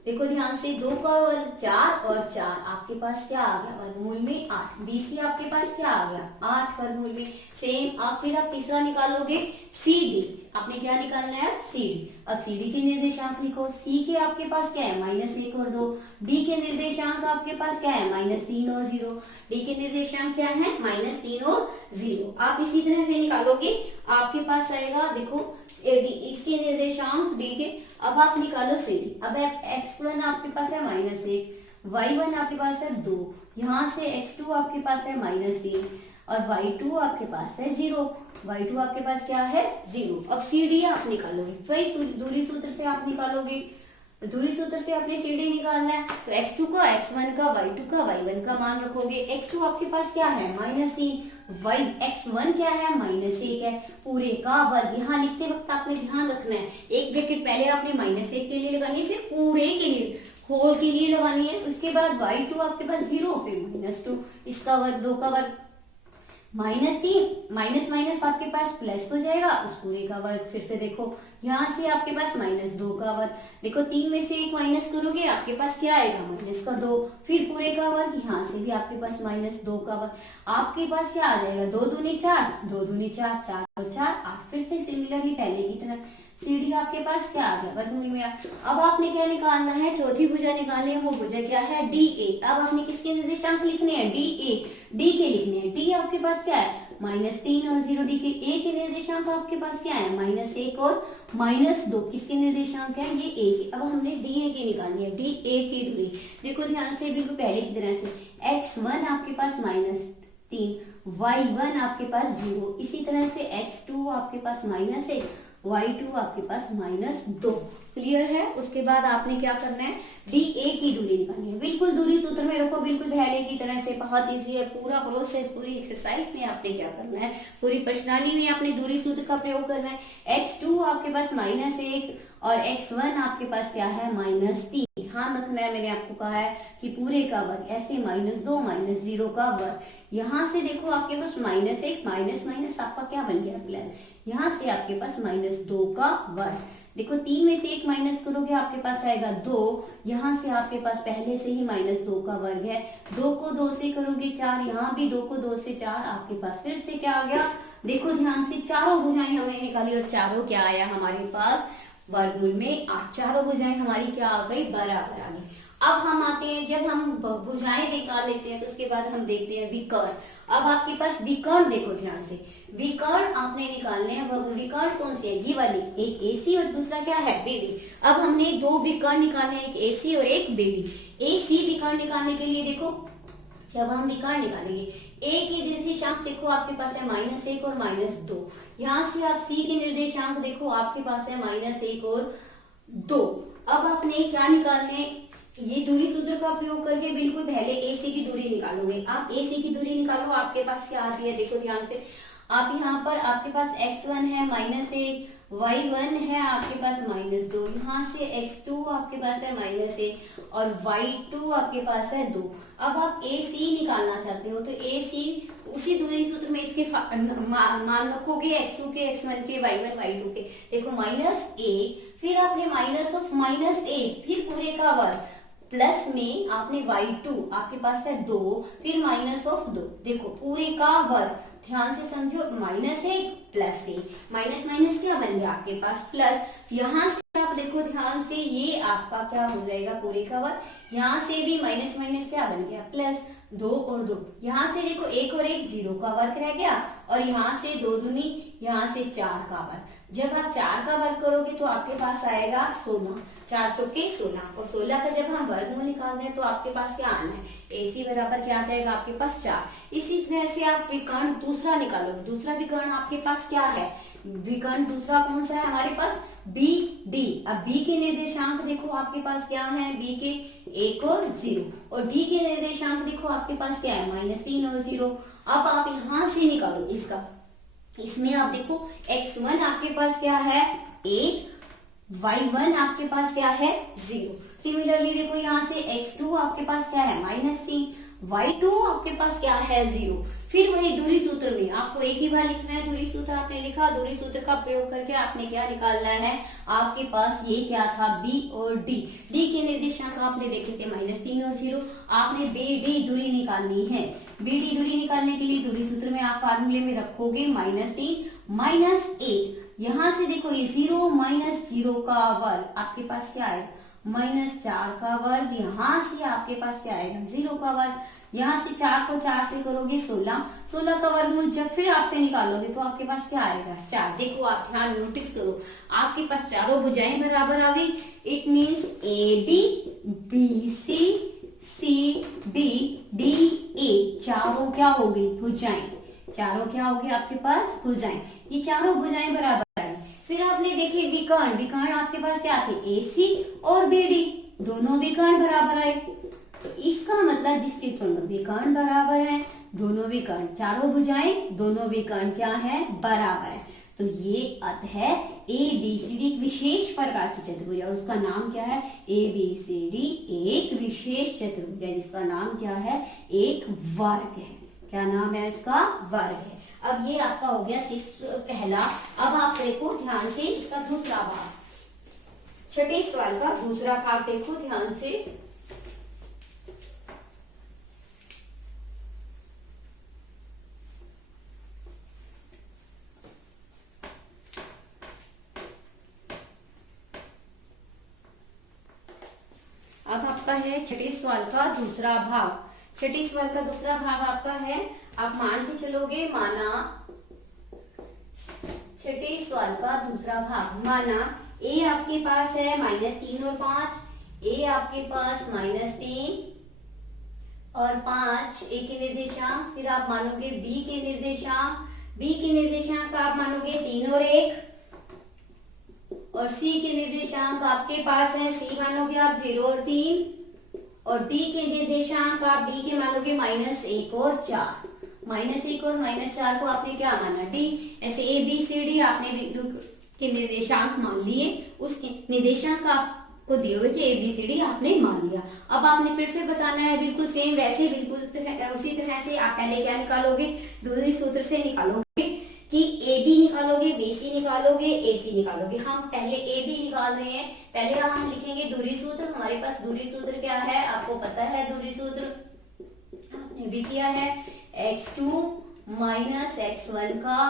देखो ध्यान से 2 का वर्ग 4 और 4 आपके पास क्या आ गया, वर्गमूल में 8। BC आपके पास क्या आ गया 8 वर्गमूल में। सेम आप फिर आप तीसरा निकालोगे CD। आपने क्या निकालना है CD। अब CD के निर्देशांक लिखो। C के आपके पास क्या है -1 और 2। D के निर्देशांक आपके पास क्या है -3 और 0। D के निर्देशांक क्या है -3 और 0। आप इसी तरह से निकालोगे, आपके पास आएगा देखो इसके निर्देशांक D के। अब आप निकालो CD। अब x1 आपके पास है -1, y1 आपके पास है 2, यहाँ से x2 आपके पास है -3 और y2 आपके पास है 0। y2 आपके पास क्या है 0। अब CD आप निकालोगे, वही दूरी सूत्र से आप निकालोगे। दूरी सूत्र से आपने CD निकालना है, तो x2 का, x1 का, y2 का, y1 का मान रखोगे। x2 आपके पास क्या है -3, x1 क्या है -1 है, पूरे का वर्ग। यहाँ लिखते वक्त आपने ध्यान रखना है, एक ब्रैकेट पहले आपने -1 के लिए लगानी है, फिर पूरे के लिए होल के लिए लगानी है। उसके बाद y2 आपके पास 0, फिर -2, इसका वर्ग 2 का वर्ग, -3 माइनस माइनस आपके पास प्लस हो जाएगा, उस पूरे का वर्ग। फिर से देखो यहाँ से आपके पास -2 का वर्ग, देखो 3 में से 1 माइनस करोगे आपके पास क्या आएगा -2, फिर पूरे का वर्ग। यहाँ से भी आपके पास -2 का वर्ग, आपके पास क्या आ जाएगा 2 दूनी 4, 2 दूनी 4, 4 और 4 8। फिर से सिमिलरली पहले की तरह CD आपके पास क्या आ गया वर्गमूल में। अब आपने क्या निकालना है, चौथी भुजा निकालनी है, वो भुजा क्या है DA। अब आपने किसके निर्देशांक लिखने हैं DA, D के लिखने हैं। D आपके पास क्या है -3 और 0। D के A के निर्देशांक आपके पास क्या है -1 और -2। किसके निर्देशांक है ये A के। अब हमने DA की निकालनी है, DA की दूरी। देखो ध्यान से बिल्कुल पहले की तरह से x1 आपके पास -3, y1 आपके पास 0, इसी तरह से x2 आपके पास -1, y2 आपके पास -2। क्लियर है। उसके बाद आपने क्या करना है DA की दूरी निकालनी है, बिल्कुल दूरी सूत्र में रखो, बिल्कुल पहले की तरह से। बहुत इजी है पूरा प्रोसेस, पूरी एक्सरसाइज में आपने क्या करना है, पूरी प्रश्नावली में आपने दूरी सूत्र का प्रयोग करना है। x2 आपके पास -1 और x1 आपके पास क्या है -3। ध्यान रखना है, मैंने आपको कहा है कि पूरे का वर्ग, ऐसे -2 -0 का वर्ग। यहाँ से देखो आपके पास -1 माइनस माइनस आपका क्या बन गया प्लस, यहाँ से आपके पास -2 का वर्ग। देखो 3 में से 1 माइनस करोगे आपके पास आएगा 2, यहाँ से आपके पास पहले से ही -2 का वर्ग है। 2 को 2 से करोगे 4, यहाँ भी 2 को 2 से 4, आपके पास फिर से क्या आ गया, देखो ध्यान से चारों भुजाएं हमने निकाली और चारों क्या आया हमारे पास वर्गमूल में 8। चारों भुजाएं हमारी क्या आ गई, बराबर आ गई। अब हम आते हैं, जब हम भुजाएं निकाल लेते हैं तो उसके बाद हम देखते हैं विकर्ण। अब आपके पास विकर्ण देखो ध्यान से, विकर्ण आपने निकालने हैं। विकर्ण कौन सी है, ये वाली, एक AC और दूसरा क्या है BD। अब हमने दो विकर्ण निकाले, एक AC और एक BD। AC विकर्ण निकालने के लिए देखो, जब हम विकर्ण निकालेंगे A के निर्देशांक देखो आपके पास है -1 और -2। यहाँ से आप C के निर्देशांक देखो आपके पास है -1 और 2। अब आपने क्या निकालने, ये दूरी सूत्र का प्रयोग करके बिल्कुल पहले AC की दूरी निकालोगे। आप AC की दूरी निकालो, आपके पास क्या आती है देखो ध्यान से। आप यहाँ पर आपके पास x1 है -1, y1 है आपके पास -2, यहाँ से x2 आपके पास है -1 और y2 आपके पास है 2। अब आप AC निकालना चाहते हो तो AC उसी दूरी सूत्र में इसके मान रखोगे, x2 के, x1 के, y1 y2 के। देखो -1, फिर आपने -1, फिर पूरे का वर्ग, प्लस में आपने y2 आपके पास है 2, फिर -2, देखो पूरे का वर्ग। ध्यान से समझो, -1 प्लस 1, माइनस माइनस क्या बन गया आपके पास प्लस। यहाँ से आप देखो ध्यान से, ये आपका क्या हो जाएगा पूरे का वर्ग। यहाँ से भी माइनस माइनस क्या बन गया प्लस, 2 और 2। यहाँ से देखो 1 और 1 0 का वर्ग रह गया, और यहाँ से 2 दूनी, यहाँ से 4 का वर्ग। जब आप 4 का वर्ग करोगे तो आपके पास आएगा 16, 4 चौके 16, और 16 का जब हम वर्गमूल निकालते हैं तो आपके पास क्या आना है, AC बराबर क्या आ जाएगा आपके पास 4। इसी तरह से आप विकर्ण दूसरा निकालोगे। दूसरा विकर्ण आपके पास क्या है, विकर्ण दूसरा कौन सा है हमारे पास, BD। अब B के निर्देशांक देखो आपके पास क्या है, B के 1 और 0, और D के निर्देशांक देखो आपके पास क्या है, -3 और 0। अब आप यहां से निकालो इसका, इसमें आप देखो x1 आपके पास क्या है 1, y1 आपके पास क्या है 0। सिमिलरली देखो यहाँ से x2 आपके पास क्या है -3, y2 आपके पास क्या है 0। फिर वही दूरी सूत्र में आपको एक ही बार लिखना है, दूरी सूत्र आपने लिखा, दूरी सूत्र का प्रयोग करके आपने क्या निकालना है, आपके पास ये क्या था B और D। D के निर्देशांक आपने देखे थे -3 और 0, आपने BD दूरी निकालनी है। BD दूरी निकालने के लिए दूरी सूत्र में आप फार्मूले में रखोगे -3 -1, यहाँ से देखो ये 0 -0 का वर्ग आपके पास क्या आएगा -4 का वर्ग, यहाँ से आपके पास क्या आएगा 0 का वर्ग, यहाँ से 4 को 4 से करोगे 16, 16 का वर्गमूल जब फिर आपसे निकालोगे तो आपके पास क्या आएगा 4। देखो आप ध्यान नोटिस करो, आपके पास चारों भुजाएं बराबर आ गई। It means AB BC CD DE चारों क्या हो गई भुजाएं, चारों क्या हो गई आपके पास भुजाएं, ये चारों भुजाएं बराबर आई। फिर आपने देखे विकर्ण, विकर्ण आपके पास क्या थे AC और BD, दोनों विकर्ण बराबर आए। तो इसका मतलब जिसके दोनों विकर्ण बराबर है, दोनों विकर्ण चारों भुजाएं दोनों विकर्ण क्या है बराबर है, तो ये अर्थ है ABCD विशेष प्रकार की चतुर्भुज, और उसका नाम क्या है ABCD एक विशेष चतुर्भुज है, जिसका नाम क्या है एक वर्ग है। क्या नाम है इसका, वर्ग है। अब ये आपका हो गया पहला। अब आप देखो ध्यान से इसका दूसरा भाग, छठे सवाल का दूसरा भाग देखो ध्यान से। अब आपका है छठे सवाल का दूसरा भाग। छठे सवाल का दूसरा भाग आपका है, आप मान के चलोगे, माना छठे सवाल का दूसरा भाग, माना A आपके पास है -3 और 5, A आपके पास -3 और 5 A के निर्देशांक, फिर आप मानोगे B के निर्देशांक, B के निर्देशांक आप मानोगे 3 और 1, और C के निर्देशांक आपके पास है, C मानोगे आप 0 और 3, और D के निर्देशांक आप D के मानोगे -1 और 4। -1 और -4 को आपने क्या माना D, ऐसे A B C D आपने बिंदु के निर्देशांक मान लिए, उसके निर्देशांक आप को दिए हुए थे ABCD आपने मान लिया। अब आपने फिर से बताना है बिल्कुल सेम वैसे बिल्कुल उसी तरह से आप पहले क्या निकालोगे, दूसरे सूत्र से निकालोगे कि AB निकालोगे, BC निकालोगे, AC निकालोगे। हम पहले AB निकाल रहे हैं, पहले हम लिखेंगे दूरी सूत्र। हमारे पास दूरी सूत्र क्या है, आपको पता है दूरी सूत्र, आपने भी किया है, x2 माइनस x1 का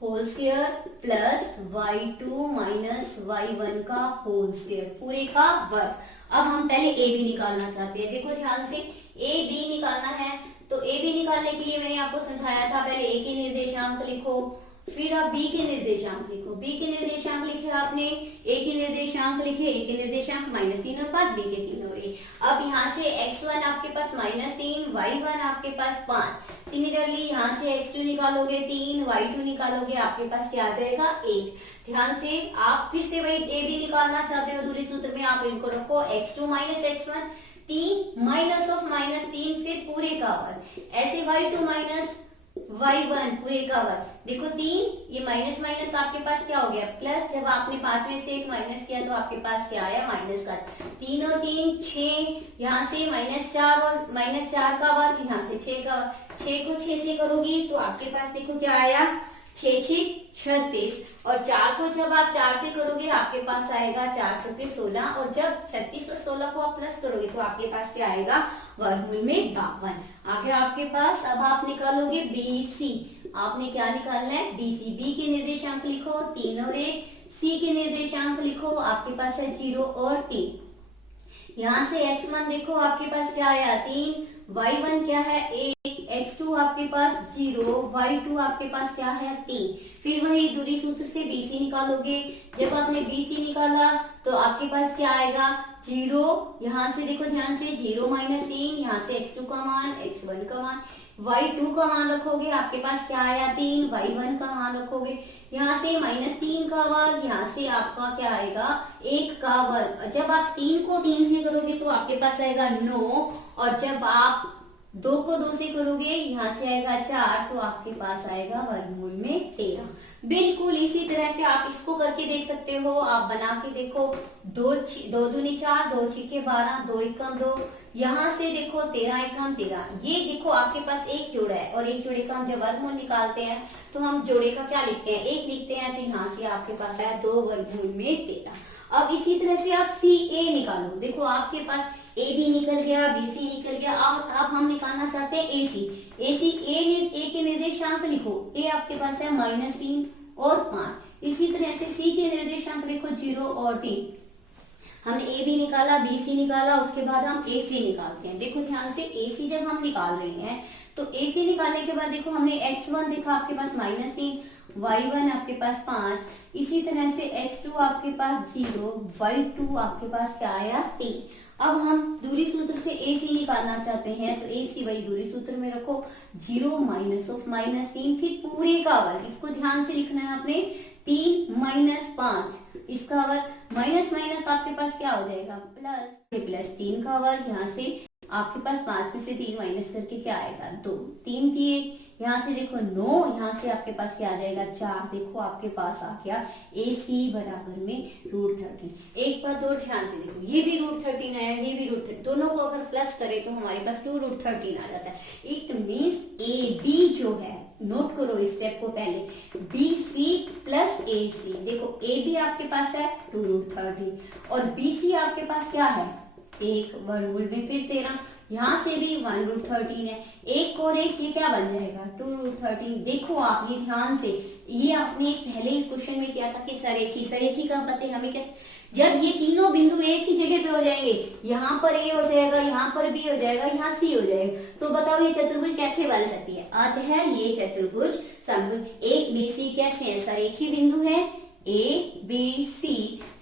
whole square plus y2 minus y1 का होल स्क्वायर पूरे का वर्ग। अब हम पहले AB निकालना चाहते हैं। देखो ध्यान से, AB निकालना है तो AB निकालने के लिए मैंने आपको समझाया था, पहले A के निर्देशांक लिखो, फिर आप B के निर्देशांक लिखो। B के निर्देशांक लिखे आपने, A के निर्देशांक लिखे, A के निर्देशांक -3 और 5, B के 3 और 1। अब यहाँ से x1 आपके पास -3, y1 आपके पास 5। सिमिलरली यहाँ से x2 निकालोगे 3, y2 निकालोगे, आपके पास क्या आ जाएगा 1। ध्यान से, आप फिर से वही AB निकालना चाहते हो दूरी सूत्र में, आप इनको रखो x2 minus x1, 3 minus of -3 फिर पूरे का वर्ग, ऐसे y2 माइनस y1 पूरे का वर्ग। देखो 3, ये माइनस माइनस आपके पास क्या हो गया प्लस, जब आपने 5 में से एक माइनस किया तो आपके पास क्या आया माइनस का। 3 और 3 6, यहाँ से -4 और -4 का वर्ग, यहाँ से 6 का, 6 को 6 से करोगी तो आपके पास देखो क्या आया 6 6 36, और 4 को जब आप 4 से करोगे आपके पास आएगा 4 चौके 16, और जब 36 और 16 को आप प्लस करोगे तो आपके पास क्या आएगा वर्गमूल में 52। आगे आपके पास अब आप निकालोगे BC, आपने क्या निकालना है BC। B के निर्देशांक लिखो 3 और 1, C के निर्देशांक लिखो, आपके पास है 0 और 3। यहाँ से x1 देखो आपके पास क्या आया 3, y1 क्या है 1, x2 आपके पास 0, y2 आपके पास क्या है 3। फिर वही दूरी सूत्र से BC निकालोगे, जब आपने BC निकाला तो आपके पास क्या आएगा 0, यहाँ से देखो ध्यान से 0 -3, यहाँ से x2 का मान, x1 का मान, y2 का मान रखोगे, आपके पास क्या आया 3, y1 का मान रखोगे, यहाँ से -3 का वर्ग, यहाँ से आपका क्या आएगा 1 का वर्ग। जब आप 3 को 3 से करोगे तो आपके पास आएगा 9, और जब आप 2 को 2 से करोगे यहाँ से आएगा 4, तो आपके पास आएगा वर्गमूल में 13। बिल्कुल इसी तरह से आप इसको करके देख सकते हो, आप बना के देखो, 2 दूनी 4, 2 छीके 12, 2 एकम 2, यहाँ से देखो 13 एकम 13। ये देखो आपके पास एक जोड़ा है, और एक जोड़े का हम जब वर्गमूल निकालते हैं तो हम जोड़े का क्या लिखते हैं 1 लिखते हैं, तो यहाँ से आपके पास आया 2 वर्गमूल में 13। अब इसी तरह से आप CA निकालो। देखो आपके पास AB निकल गया, BC निकल गया, अब हम निकालना चाहते हैं AC। A के निर्देशांक लिखो, A आपके पास है -3 और 5। इसी तरह से C के निर्देशांक देखो 0 और 3। हमने AB निकाला, BC निकाला, उसके बाद हम AC निकालते हैं। देखो ध्यान से, AC जब हम निकाल रहे हैं तो AC निकालने के बाद देखो हमने x1 देखा आपके पास -3, y1 आपके पास 5, इसी तरह से x2 आपके पास 0, y2 आपके पास क्या आया 3। अब हम दूरी सूत्र से AC निकालना चाहते हैं, तो AC वही दूरी सूत्र में रखो, 0 माइनस ऑफ -3 फिर पूरे का वर्ग। इसको ध्यान से लिखना है आपने, 3 - 5, इसका वर्ग माइनस माइनस आपके पास क्या हो जाएगा प्लस 3 का वर्ग। यहाँ से आपके पास 5 में से 3 माइनस करके क्या आएगा 2, 3 दिए, यहाँ से देखो 9, यहाँ से आपके पास क्या आ जाएगा 4। देखो आपके पास आ गया AC बराबर में √13। एक बात और ध्यान से देखो, ये भी √13 आया, ये भी √13, दोनों को अगर प्लस करें तो हमारे पास 2√13 आ जाता है। इट मीन्स AB जो है, नोट करो इस स्टेप को पहले, BC प्लस AC। देखो AB आपके पास है 2√13 और BC आपके पास क्या है 1 वर्गमूल में फिर 13, यहाँ से भी 1√13 है, 1 और 1 ये क्या बन जाएगा 2√13। देखो आप ये ध्यान से, ये आपने पहले इस क्वेश्चन में किया था कि सरेखी का पता हमें कैसे, जब ये तीनों बिंदु एक ही जगह पे हो जाएंगे, यहाँ पर A हो जाएगा, यहाँ पर B हो जाएगा, यहाँ C हो जाएगा, तो बताओ ये चतुर्भुज कैसे बन सकती है। अतः ये चतुर्भुज समभुज एक BC कैसे है, सरेखी बिंदु है ABC,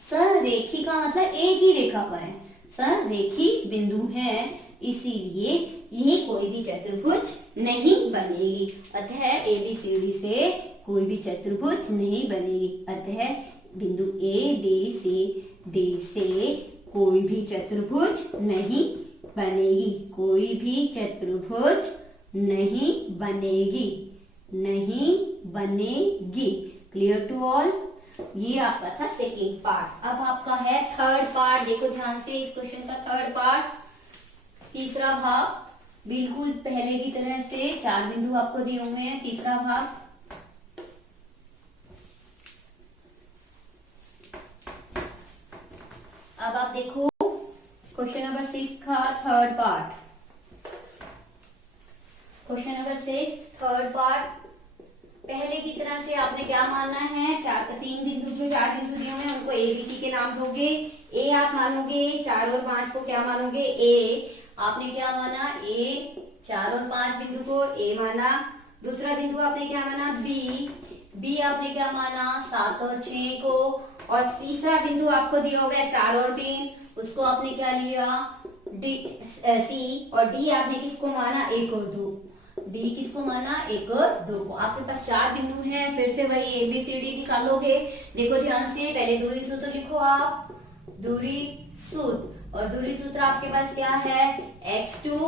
सरेखी का मतलब एक ही रेखा पर है, सरेखी बिंदु है, इसीलिए ये कोई भी चतुर्भुज नहीं बनेगी। अतः ABCD से कोई भी चतुर्भुज नहीं बनेगी। अतः बिंदु ABCD से कोई भी चतुर्भुज नहीं बनेगी, कोई भी चतुर्भुज नहीं बनेगी, नहीं बनेगी। Clear to all. ये आपका था सेकेंड पार्ट। अब आपका है थर्ड पार्ट। देखो ध्यान से इस क्वेश्चन का थर्ड पार्ट, तीसरा भाग, बिल्कुल पहले की तरह से 4 बिंदु आपको दिए हुए हैं। तीसरा भाग, अब आप देखो क्वेश्चन नंबर 6 का third part. Question number 6 third part, पहले की तरह से आपने क्या मानना है, 3 बिंदु, जो 4 बिंदु दिए हुए हैं उनको ए बी सी के नाम दोगे। ए आप मानोगे, 4 और 5 को क्या मानोगे, ए। आपने क्या माना, ए, 4 और 5 बिंदु को ए माना। दूसरा बिंदु आपने क्या माना, बी। बी आपने क्या माना, 7 और 6 को। और तीसरा बिंदु आपको दिया हुआ है 4 और 3, उसको आपने क्या लिया, डी, सी। और डी आपने किसको माना, 1 और 2। डी किसको माना, 1 और 2 को। आपके पास 4 बिंदु हैं, फिर से वही ए बी सी डी निकालोगे। देखो ध्यान से, पहले दूरी सूत्र लिखो आप, दूरी सूत्र। और दूरी सूत्र आपके पास क्या है, x2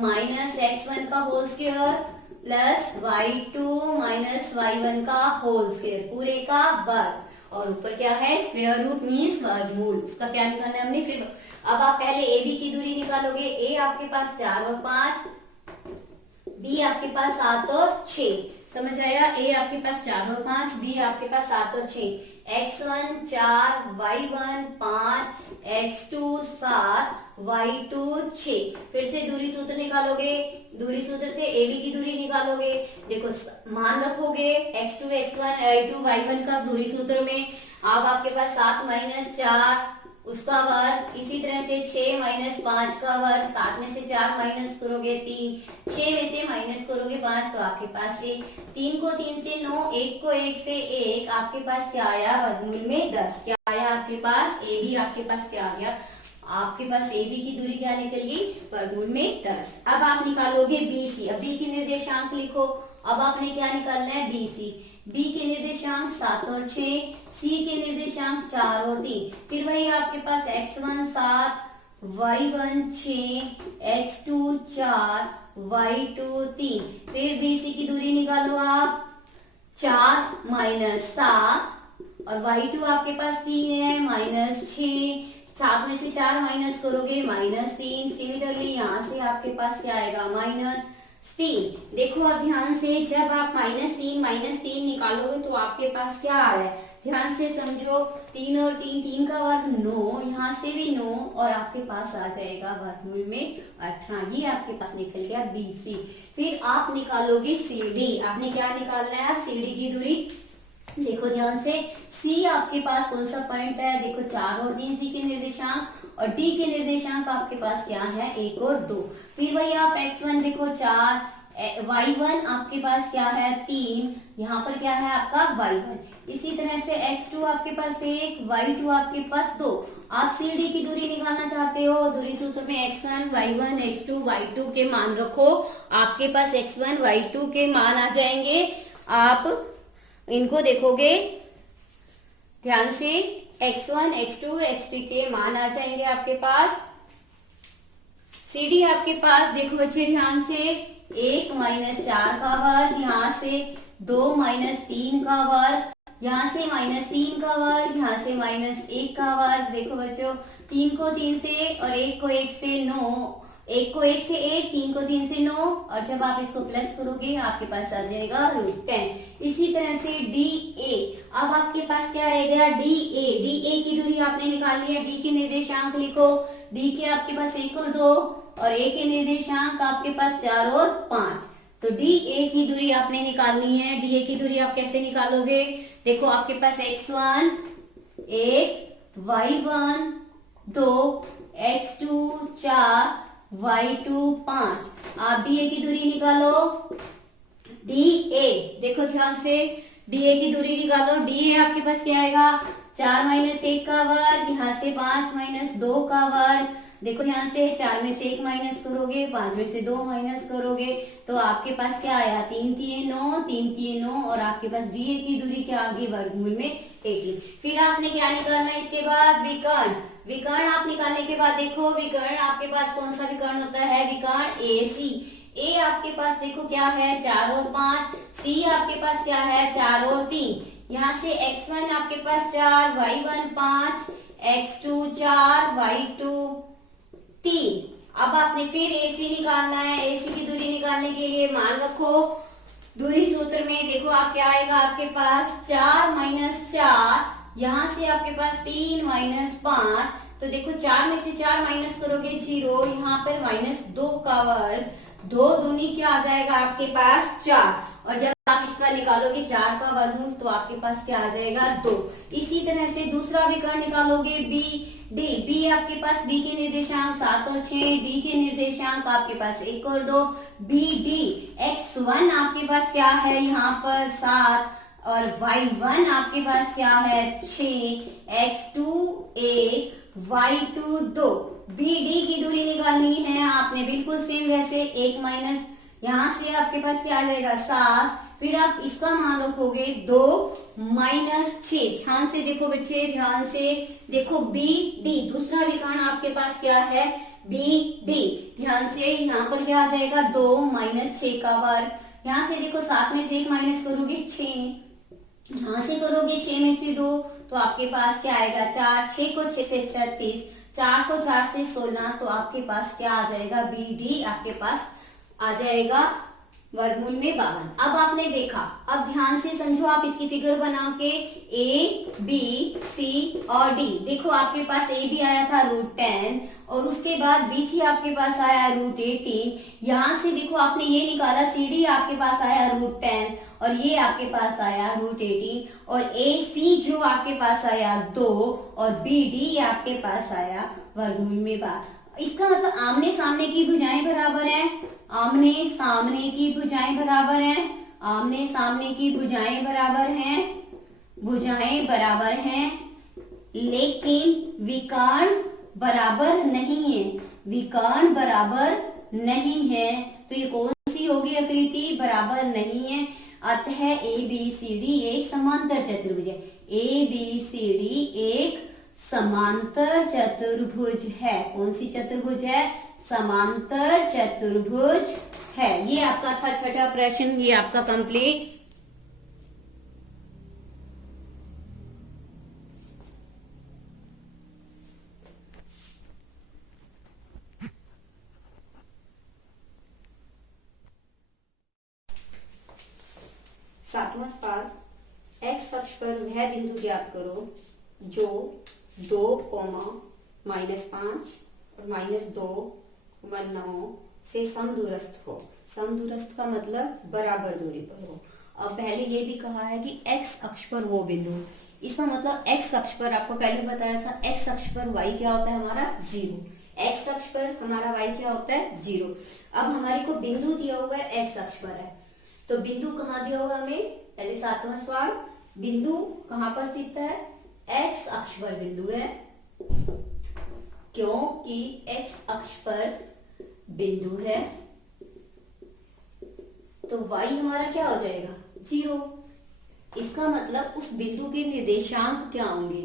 माइनस x1 का whole square plus y2 minus y1 का होल स्क्वायर, पूरे का वर्ग। और ऊपर क्या है, स्क्वायर रूट मीन्स वर्गमूल, उसका क्या निकालना है हमने। फिर अब आप पहले ए बी की दूरी निकालोगे। ए आपके पास 4 और 5, बी आपके पास 7 और 6। समझ आया, ए आपके पास 4 और 5, बी आपके पास 7 और 6। x1 4, y1 5, x2 7, y2 6। फिर से दूरी सूत्र निकालोगे, दूरी सूत्र से ए बी की दूरी निकालोगे। देखो मान रखोगे x2 x1 y2 y1 का दूरी सूत्र में। अब आपके पास 7 माइनस 4 उसका वर्ग, इसी तरह से 6 माइनस 5 का वर्ग, 7 में से 4 माइनस करोगे 3, 6 में से माइनस करोगे 5, तो आपके पास ये 3 को 3 से 9, 1 को 1 से 1, आपके पास क्या आया, वर्गमूल में 10। क्या आया आपके पास, ए बी आपके पास क्या आ गया, आपके पास ए बी की दूरी क्या निकल गई, वर्गमूल में 10। अब आप निकालोगे बी सी। अब बी के निर्देशांक लिखो। अब आपने क्या निकालना है, बी सी। बी के निर्देशांक 7 और 6, सी के निर्देशांक 4 और 3। फिर वही आपके पास x1 7, y1 6, x2 4, y2 3। फिर बी सी की दूरी निकालो आप, 4 माइनस 7, और y2 आपके पास 3 है, माइनस 6। 7 में से 4 माइनस करोगे -3। सिमिलरली यहाँ से आपके पास क्या आएगा, -3। देखो अब ध्यान से, जब आप -3 निकालोगे तो आपके पास क्या आ रहा है, ध्यान से समझो। 3 और 3, 3 का वर्ग 9, यहाँ से भी 9, और आपके पास आ जाएगा वर्गमूल में 18। ये आपके पास निकल गया BC। फिर आप निकालोगे CD। आपने क्या निकालना है, आप CD की दूरी। देखो ध्यान से, C आपके पास कौन सा पॉइंट है, देखो 4 और 3 C के निर्देशांक, और D के निर्देशांक आपके पास क्या है, 1 और 2। फिर वही आप x1 देखो 4, y1 आपके पास क्या है 3, यहाँ पर क्या है आपका y1। इसी तरह से x2 आपके पास 1, y2 आपके पास 2। आप CD की दूरी निकालना चाहते हो, दूरी सूत्र में x1 y1 x2 y2 के मान रखो। आपके पास x1 y2 के मान आ जाएंगे। आप इनको देखोगे ध्यान से, x1 x2 x3 के मान आ जाएंगे आपके पास। CD आपके पास देखो बच्चे ध्यान से, 1 माइनस 4 का वर्ग, यहाँ से 2 माइनस 3 का वर्ग, यहाँ से -3 का वर्ग, यहाँ से -1 का वर्ग। देखो बच्चों, 3 को 3 से और 1 को 1 से 9, 1 को 1 से 1, 3 को 3 से 9, और जब आप इसको प्लस करोगे आपके पास आ जाएगा √10। इसी तरह से DA। अब आपके पास क्या रह गया, DA। DA की दूरी आपने निकाली है। D के निर्देशांक लिखो। D के आपके पास 1 और 2, और A के निर्देशांक आपके पास 4 और 5। तो DA की दूरी आपने निकालनी है। DA की दूरी आप कैसे निकालोगे, देखो आपके पास x1 1, y1 2, x2 4, y2 5। आप DA की दूरी निकालो। DA देखो ध्यान से, DA की दूरी निकालो। DA आपके पास क्या आएगा, 4 माइनस 1 का वर्ग, यहाँ से 5 माइनस 2 का वर्ग। देखो यहाँ से 4 में से 1 माइनस करोगे, 5 में से 2 माइनस करोगे, तो आपके पास क्या आया, 3 3 9, 3 3 9, और आपके पास DA की दूरी क्या आ गई, वर्गमूल में 18। फिर आपने क्या निकालना है इसके बाद, विकर्ण। विकर्ण आप निकालने के बाद देखो, विकर्ण आपके पास कौन सा विकर्ण होता है, विकर्ण AC। A आपके पास देखो क्या है, 4 और 5। C आपके पास क्या है, 4 और 3। यहाँ से x1 आपके पास 4, y1 5, x2 4, y2 3। अब आपने फिर AC निकालना है। AC की दूरी निकालने के लिए मान रखो दूरी सूत्र में, देखो आप क्या आएगा आपके पास 4 - 4, यहाँ से आपके पास 3 - 5, तो देखो 4 में से 4 माइनस करोगे 0, यहाँ पर -2 का वर्ग, 2 दूनी क्या आ जाएगा आपके पास 4, और जब आप इसका निकालोगे 4 का वर्गमूल तो आपके पास क्या आ जाएगा 2। इसी तरह से दूसरा विकर्ण निकालोगे बी डी, बी आपके पास बी के निर्देशांक 7 और 6, डी के निर्देशांक आपके पास 1 और 2, बी डी x1 आपके पास क्या है यहाँ पर 7 और y1 आपके पास क्या है 6, x2 1, y2 2। बी डी की दूरी निकालनी है आपने, बिल्कुल सेम वैसे 1 माइनस यहाँ से आपके पास क्या आ जाएगा 7, फिर आप इसका मान रखोगे 2 - 6। ध्यान से देखो बच्चे, ध्यान से देखो बी डी, दूसरा विकर्ण आपके पास क्या है बी डी। ध्यान से यहाँ पर क्या आ जाएगा 2 - 6 का वर्ग, यहाँ से देखो 7 में से 1 माइनस करोगे 6, यहाँ से करोगे 6 में से 2 तो आपके पास क्या आएगा 4, 6 को 6 से 36, 4 को 4 से 16, तो आपके पास क्या आ जाएगा बी डी आपके पास आ जाएगा वर्गमूल में 52। अब आपने देखा, अब ध्यान से समझो, आप इसकी फिगर बना के ए बी सी और डी, देखो आपके पास ए बी आया था √10 और उसके बाद बी सी आपके पास आया √18, यहाँ से देखो आपने ये निकाला सी डी आपके पास आया √10 और ये आपके पास आया √18, और ए सी जो आपके पास आया 2 और बी डी आपके पास आया वर्गमूल में 12। इसका मतलब आमने सामने की भुजाएं बराबर है, आमने सामने की भुजाएं बराबर हैं, आमने सामने की भुजाएं बराबर हैं, भुजाएं बराबर हैं, लेकिन विकर्ण बराबर नहीं है, विकर्ण बराबर नहीं है। तो ये कौन सी होगी आकृति, बराबर नहीं है। अतः ए बी सी डी एक समांतर चतुर्भुज है, ए बी सी डी एक समांतर चतुर्भुज है। कौन सी चतुर्भुज है, समांतर चतुर्भुज है। ये आपका था छठा प्रश्न, ये आपका कंप्लीट। सातवां सवाल, एक्स अक्ष पर वह बिंदु ज्ञात करो जो 2, -5 और -2, 9 से समदूरस्थ हो। समदूरस्थ का मतलब बराबर दूरी पर हो। अब पहले ये भी कहा है कि एक्स अक्ष पर वो बिंदु, इसका मतलब एक्स अक्ष पर आपको पहले बताया था, एक्स अक्ष पर y क्या होता है हमारा 0, एक्स अक्ष पर हमारा y क्या होता है 0। अब हमारे को बिंदु दिया हुआ है एक्स अक्ष पर है, तो बिंदु कहाँ दिया हुआ हमें, पहले सातवां सवाल, बिंदु कहाँ पर स्थित है, एक्स अक्ष पर बिंदु है, क्योंकि एक्स अक्ष पर बिंदु है तो y हमारा क्या हो जाएगा 0। इसका मतलब उस बिंदु के निर्देशांक क्या होंगे,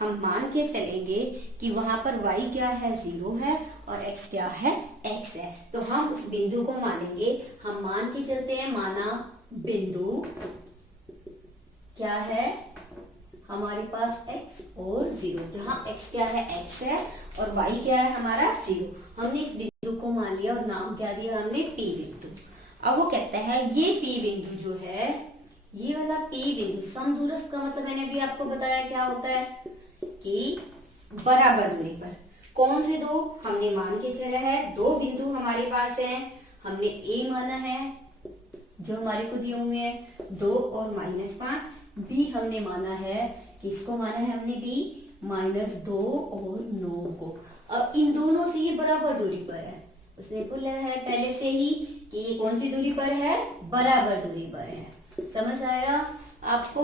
हम मान के चलेंगे कि वहां पर y क्या है 0 है और x क्या है x है, तो हम उस बिंदु को मानेंगे। हम मान के चलते हैं, माना बिंदु क्या है हमारे पास x और 0, जहां x क्या है x है और y क्या है हमारा 0। हमने इस बिंदु को मान लिया और नाम क्या दिया हमने P बिंदु। अब वो कहता है ये P बिंदु जो है, ये वाला P बिंदु, समदूरस्थ का मतलब मैंने भी आपको बताया क्या होता है कि बराबर दूरी पर। कौन से दो, हमने मान के चला है 2 बिंदु हमारे पास हैं, हमने A माना है जो हमारे को दिए हुए हैं 2 और -5, B हमने माना है, किसको माना है हमने B, -2 और 9 को। अब इन दोनों से ये बराबर दूरी पर है, उसने बोला है पहले से ही कि ये कौन सी दूरी पर है, बराबर दूरी पर है। समझ आया आपको,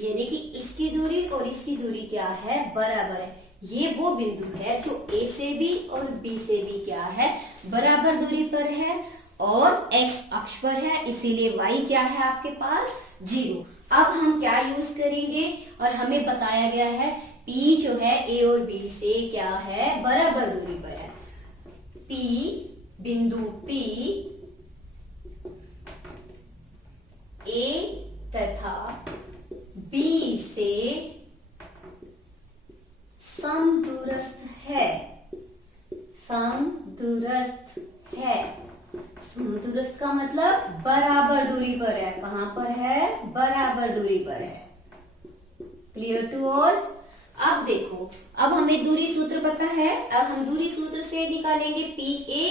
यानी कि इसकी दूरी और इसकी दूरी क्या है, बराबर है। ये वो बिंदु है जो A से B और B से B क्या है, बराबर दूरी पर है और x अक्ष पर है, इसीलिए y क्या है आपके पास 0। अब हम क्या यूज करेंगे, और हमें बताया गया है P जो है A और B से क्या है, बराबर दूरी पर है। P बिंदु P A तथा B समदूरस्थ है। समदूरस्थ का मतलब बराबर दूरी पर है। कहां पर है? बराबर दूरी पर है। Clear to all? अब देखो, अब हमें दूरी सूत्र पता है। अब हम दूरी सूत्र से निकालेंगे PA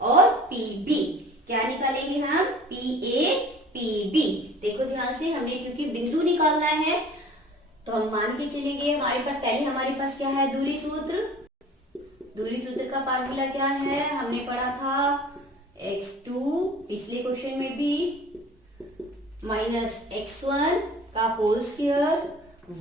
और PB। क्या निकालेंगे हम? PA PB। देखो ध्यान से, हमने क्योंकि बिंदु निकालना है तो हम मान के चलेंगे हमारे पास पहले हमारे पास क्या है? दूरी सूत्र। दूरी सूत्र का फार्मूला क्या है? हमने पढ़ा था x2 पिछले क्वेश्चन में भी, माइनस x1 का whole square,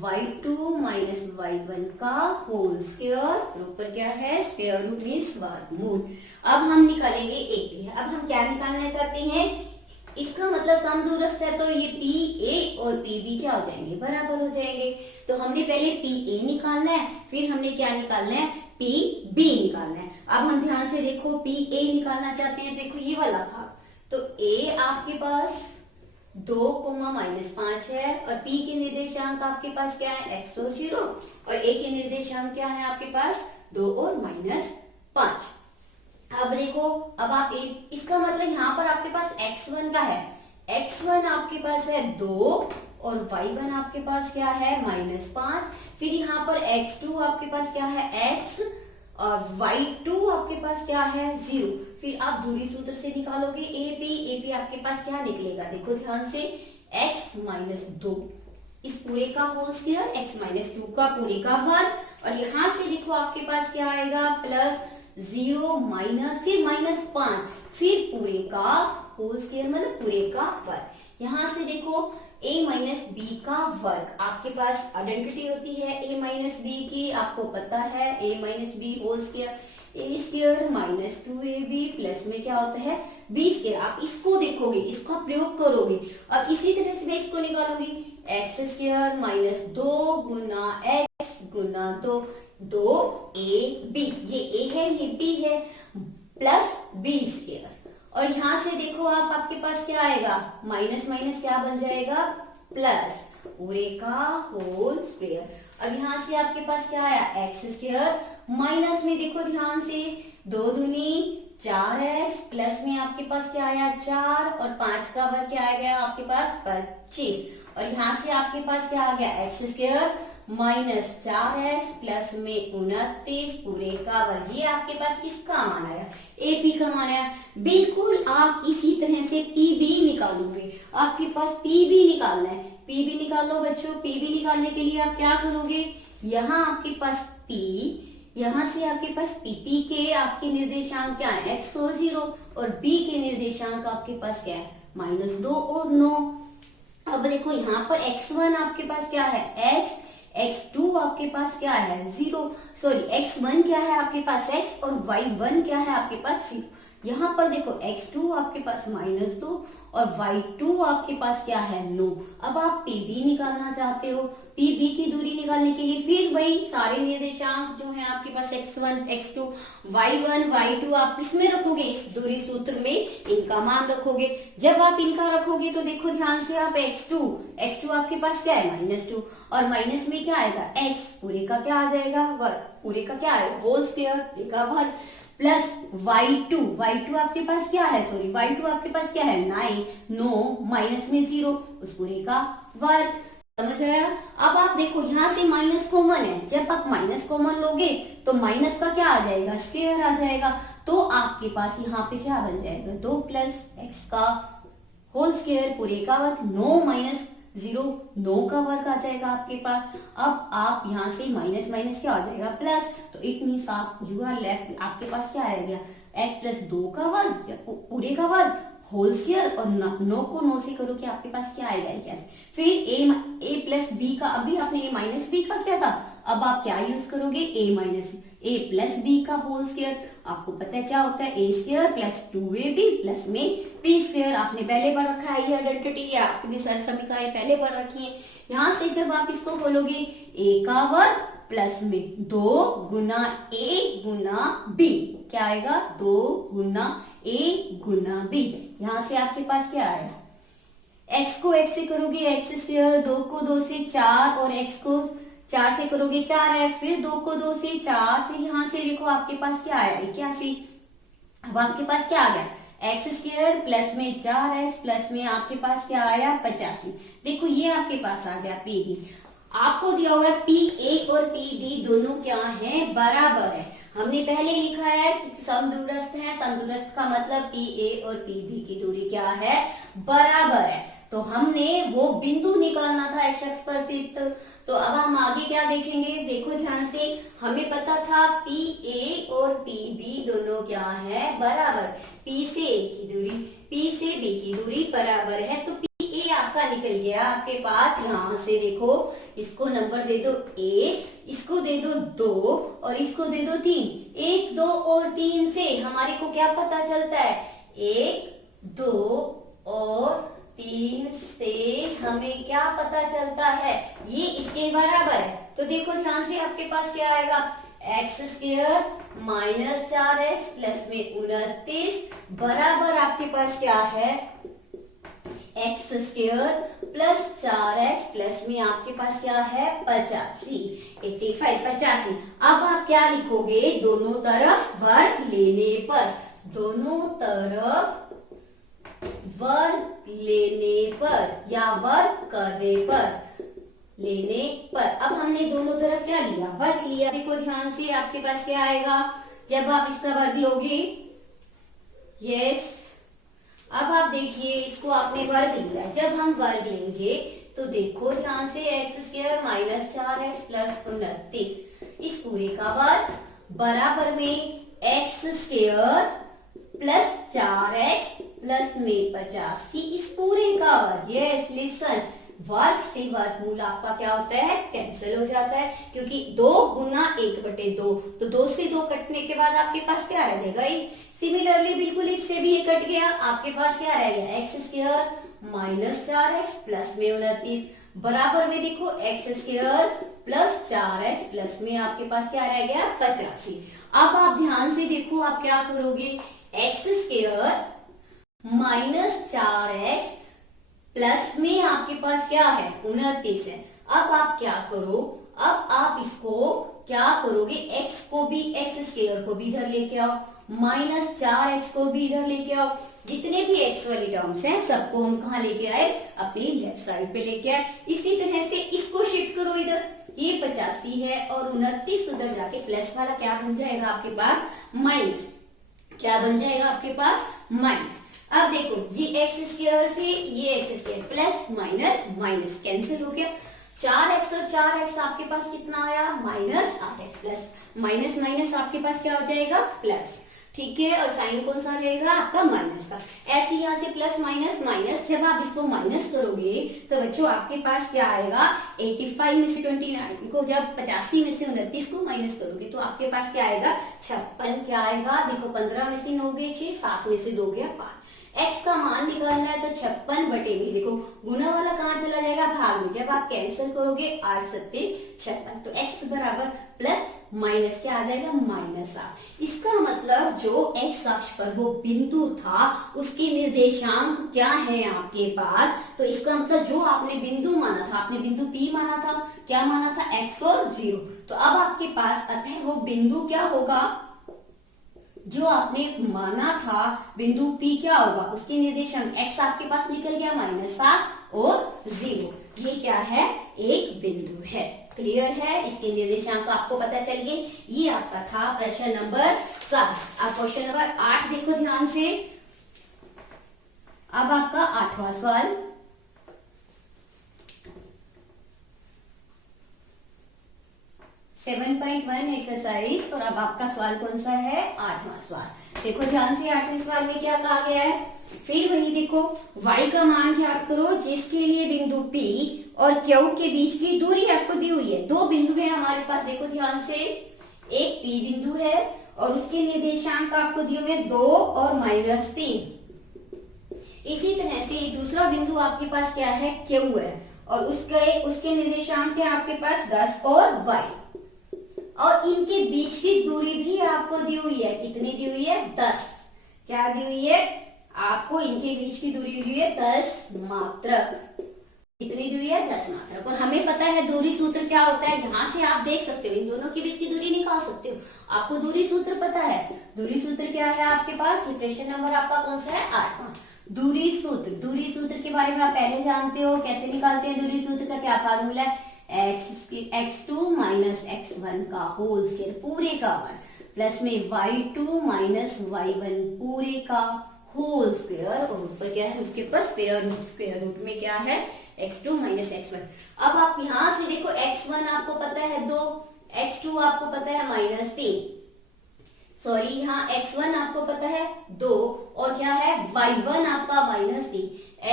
y2 minus y1 का होल स्क्वायर, ऊपर क्या है? स्क्वायर रूट मीन्स वर्गमूल। अब हम निकालेंगे AP। अब हम क्या निकालना चाहते हैं? इसका मतलब समदूरस्थ है तो ये PA और PB क्या हो जाएंगे? बराबर हो जाएंगे। तो हमने पहले PA निकालना है, फिर हमने क्या निकालना है? PB निकालना है। अब हम ध्यान से देखो, PA निकालना चाहते हैं, देखो ये वाला भाग, तो A आपके पास 2,-5 है और P के निर्देशांक आपके पास क्या है? x और 0, और A के निर्देशांक क्या है आपके पास? 2 और -5। अब देखो, अब आप इसका मतलब यहाँ पर आपके पास x1 का है, x1 आपके पास है 2 और y1 आपके पास क्या है? -5। फिर यहाँ पर x2 आपके पास क्या है? x, और y2 आपके पास क्या है? 0। फिर आप दूरी सूत्र से निकालोगे AP आपके पास क्या निकलेगा? देखो ध्यान से, x - 2 इस पूरे का होल स्क्वायर, x - 2 का पूरे का वर्ग, और यहाँ से देखो आपके पास क्या आएगा? प्लस 0 माइनस, फिर -5, फिर पूरे का होल स्क्वायर मतलब पूरे का वर्ग। यहाँ से देखो a - b का वर्ग, आपके पास आइडेंटिटी होती है a - b की, आपको पता है a - b whole square, a square minus 2ab plus में क्या होता है? b square. आप इसको देखोगे, इसका प्रयोग करोगे, और इसी तरह से मैं इसको निकालूंगी, x स्क्वायर माइनस 2 गुना x गुना 2ab, ये a है ये b है, प्लस b स्क्वायर। और यहां से देखो आप, आपके पास क्या आएगा? माइनस माइनस क्या बन जाएगा? प्लस, पूरे का होल स्क्वायर। अब यहां से आपके पास क्या आया? एक्स स्क्वायर, माइनस में देखो ध्यान से, 2 दूनी 4x, प्लस में आपके पास क्या आया? 4, और 5 का वर्ग क्या आ गया आपके पास? 25। और यहां से आपके पास क्या आ गया? X square minus 4x plus में 29 पूरे का वर्ग। ये आपके पास किसका मान आया? AP का मान आया। बिल्कुल आप इसी तरह से PB निकालोगे। आपके पास PB निकालना है, PB निकालो बच्चों। PB निकालने के लिए आप क्या करोगे? यहाँ आपके पास P, यहाँ से आपके पास PP के आपके निर्देशांक क्या है? x और 0, और B के निर्देशांक आपके पास क्या है? -2 और 9। अब देखो यहाँ पर x1 आपके पास क्या है? x, x2 आपके पास क्या है? 0, सॉरी x1 क्या है आपके पास? x, और y1 क्या है आपके पास? 0। यहाँ पर देखो x2 आपके पास -2 और y2 आपके पास क्या है? 9। अब आप PB निकालना चाहते हो, PB की दूरी निकालने के लिए फिर वही सारे निर्देशांक जो है आपके पास x1, x2, y1, y2 आप इसमें रखोगे, इस दूरी सूत्र में इनका मान रखोगे। जब आप इनका रखोगे तो देखो ध्यान से आप x2 आपके पास क्या है? -2, और माइनस में क्या आएगा? x, पूरे का क्या आ जाएगा? वर्ग, पूरे का क्या आएगा? होल स्क्वायर, पूरे का वर्ग, प्लस y2 आपके पास क्या है? सॉरी, y2 आपके पास क्या है? 9 माइनस में 0, उस पूरे का वर्ग। समझ आया? अब आप देखो यहाँ से माइनस कॉमन है, जब आप माइनस कॉमन लोगे तो माइनस का क्या आ जाएगा? स्क्वायर आ जाएगा। तो आपके पास यहाँ पे क्या बन जाएगा? 2 प्लस x का होल स्क्वायर पूरे का वर्ग, 9 माइनस 0, 9 का वर्ग आ जाएगा आपके पास। अब आप यहाँ से माइनस माइनस क्या हो जाएगा? प्लस। तो इट मीन्स आप यू आर लेफ्ट, आपके पास क्या आएगा? x प्लस 2 का वर्ग पूरे का वर्ग होल स्क्वायर, और 9 को 9 से करो कि आपके पास क्या आएगा? इक्यासी। फिर a प्लस b का, अभी आपने a माइनस b का किया था, अब आप क्या यूज करोगे? a प्लस b का होल स्क्वायर। आपको पता है क्या होता है? a square plus 2ab plus में b स्क्वायर। आपने पहले पढ़ रखा है ये आइडेंटिटी, या आपने सर समीकरण पहले पढ़ रखी है। यहाँ से जब आप इसको खोलोगे, a का वर्ग प्लस में 2 गुना a गुना b, क्या आएगा? 2 गुना a गुना b। यहाँ से आपके पास क्या आएगा? x को x से करोगे x स्क्वायर, 2 को 2 से 4, और x को 4 से करोगे 4x, फिर 2 को 2 से 4, फिर यहाँ से देखो आपके पास क्या आया 81। अब आपके पास क्या आ गया एक्स स्क्वायर प्लस में 4x प्लस में आपके पास क्या आया 85। देखो ये आपके पास आ गया पी बी। आपको दिया हुआ पी ए और पी बी दोनों क्या है बराबर है। हमने पहले लिखा है समदूरस्थ है, समदूरस्थ का मतलब पी ए और पी बी की दूरी क्या है बराबर है। तो हमने वो बिंदु निकालना था एक्स अक्ष पर स्थित। तो अब हम आगे क्या देखेंगे, देखो ध्यान से, हमें पता था पी ए और पी बी दोनों क्या है बराबर। पी से ए की दूरी पी से बी की दूरी बराबर है, तो पी ए आपका निकल गया आपके पास। यहाँ से देखो इसको नंबर दे दो ए, इसको दे दो 2 और इसको दे दो 3। 1 2 और 3 से हमारे को क्या पता चलता है 1 2 और 3 से हमें क्या पता चलता है ये इसके बराबर है। तो देखो ध्यान से आपके पास क्या आएगा x square minus 4x plus में 29 बराबर आपके पास क्या है x square plus 4x plus में आपके पास क्या है 85। अब आप क्या लिखोगे दोनों तरफ वर्ग लेने पर, दोनों तरफ वर्ग लेने पर या वर्ग करने पर, लेने पर। अब हमने दोनों तरफ क्या लिया वर्ग लिया। देखो ध्यान से आपके पास क्या आएगा जब आप इसका वर्ग लोगे, यस। अब आप देखिए इसको आपने वर्ग लिया, जब हम वर्ग लेंगे तो देखो ध्यान से x square minus 4x plus 29 इस पूरे का वर्ग बराबर में x square plus 4x plus में 85 इस पूरे का वर्ग। यस लिसन, वर्ग से वर्गमूल आपका क्या होता है कैंसिल हो जाता है, क्योंकि 2 गुना 1/2, तो 2 से 2 कटने के बाद आपके पास क्या रह जाएगा सिमिलरली बिल्कुल इससे भी ये कट गया, आपके पास क्या रह गया x square minus 4x plus में 29 बराबर में देखो x square plus 4x plus में आपके पास क्या रह गया 85। अब आप ध्यान से देखो आप क्या करोगे x square minus 4x plus में आपके पास क्या है 29 है। अब आप क्या करो, अब आप इसको क्या करोगे x को भी एक्स स्क्वायर को भी इधर लेके आओ, माइनस 4x को भी इधर लेके आओ, जितने भी x वाली टर्म्स हैं सबको हम कहा लेके आए अपनी लेफ्ट साइड पे लेके आए। इसी तरह से इसको शिफ्ट करो इधर, ये 85 है और 29 उधर जाके प्लस वाला क्या बन जाएगा आपके पास माइनस, क्या बन जाएगा आपके पास माइनस। अब देखो ये एक्स स्क्वायर से ये x square plus minus minus cancel हो गया, 4x और 4x आपके पास कितना आया minus 8x plus minus minus आपके पास क्या हो जाएगा प्लस, ठीक है। और साइन कौन सा रहेगा आपका माइनस का। ऐसे यहाँ से प्लस माइनस माइनस, जब आप इसको माइनस करोगे तो बच्चों आपके पास क्या आएगा 85 में से 29 को जब 85 में से 29 को माइनस करोगे तो आपके पास क्या आएगा 56। क्या आएगा देखो 15 में से 9 गए 6, 7 में से 2 गया 5। x का मान निकालना है तो 56 बटे में देखो गुना वाला कहाँ चला जाएगा भाग में, जब आप कैंसिल करोगे 8 सत्ते 56, तो x बराबर प्लस माइनस क्या आ जाएगा माइनस 8। इसका मतलब जो x अक्ष पर वो बिंदु था उसके निर्देशांक क्या है आपके पास, तो इसका मतलब जो आपने बिंदु माना था, आपने बिंदु P माना था, क्या माना था x और 0, तो अब आपके पास अतः वो बिंदु क्या होगा जो आपने माना था बिंदु P क्या होगा, उसके निर्देशांक x आपके पास निकल गया माइनस 7 और 0, ये क्या है एक बिंदु है। क्लियर है, इसके निर्देशांक आपको पता चल गए। ये आपका था प्रश्न नंबर 7। अब क्वेश्चन नंबर 8 देखो ध्यान से। अब आपका 8वां सवाल, सेवन 7.1 एक्सरसाइज, और अब आपका सवाल कौन सा है 8वां सवाल। देखो ध्यान से 8वें सवाल में क्या कहा गया है, फिर वही देखो y का मान ज्ञात करो जिसके लिए बिंदु P और Q के बीच की दूरी आपको दी हुई है। 2 बिंदु है हमारे पास, देखो ध्यान से, एक P बिंदु है और उसके निर्देशांक आपको दिए हुए 2 और -3। इसी तरह से दूसरा बिंदु आपके पास क्या है Q है और उसके निर्देशांक है आपके पास 10 और y, और इनके बीच की दूरी भी आपको दी हुई है, कितनी दी हुई है 10। क्या दी हुई है आपको, इनके बीच की दूरी दी हुई है 10 मात्रक। कितनी दूरी है 10 मात्रक। और हमें पता है दूरी सूत्र क्या होता है, यहाँ से आप देख सकते हो, इन दोनों के बीच की दूरी निकाल सकते हो। आपको दूरी सूत्र पता है, दूरी सूत्र क्या है आपके पास, ये प्रश्न नंबर आपका कौन सा है 8वां। दूरी सूत्र के बारे में आप पहले जानते हो, कैसे निकालते हैं दूरी सूत्र का, क्या फार्मूला है, x2 माइनस x1 का होल स्क्वायर पूरे का वर्ग प्लस में y2 माइनस y1 पूरे का होल स्क्वायर, और ऊपर क्या है उसके ऊपर स्क्वायर रूट में क्या है x2 माइनस x1। अब आप यहां से देखो x1 आपको पता है 2, x2 आपको पता है -3, सॉरी यहाँ x1 आपको पता है 2 और क्या है y1 आपका -3,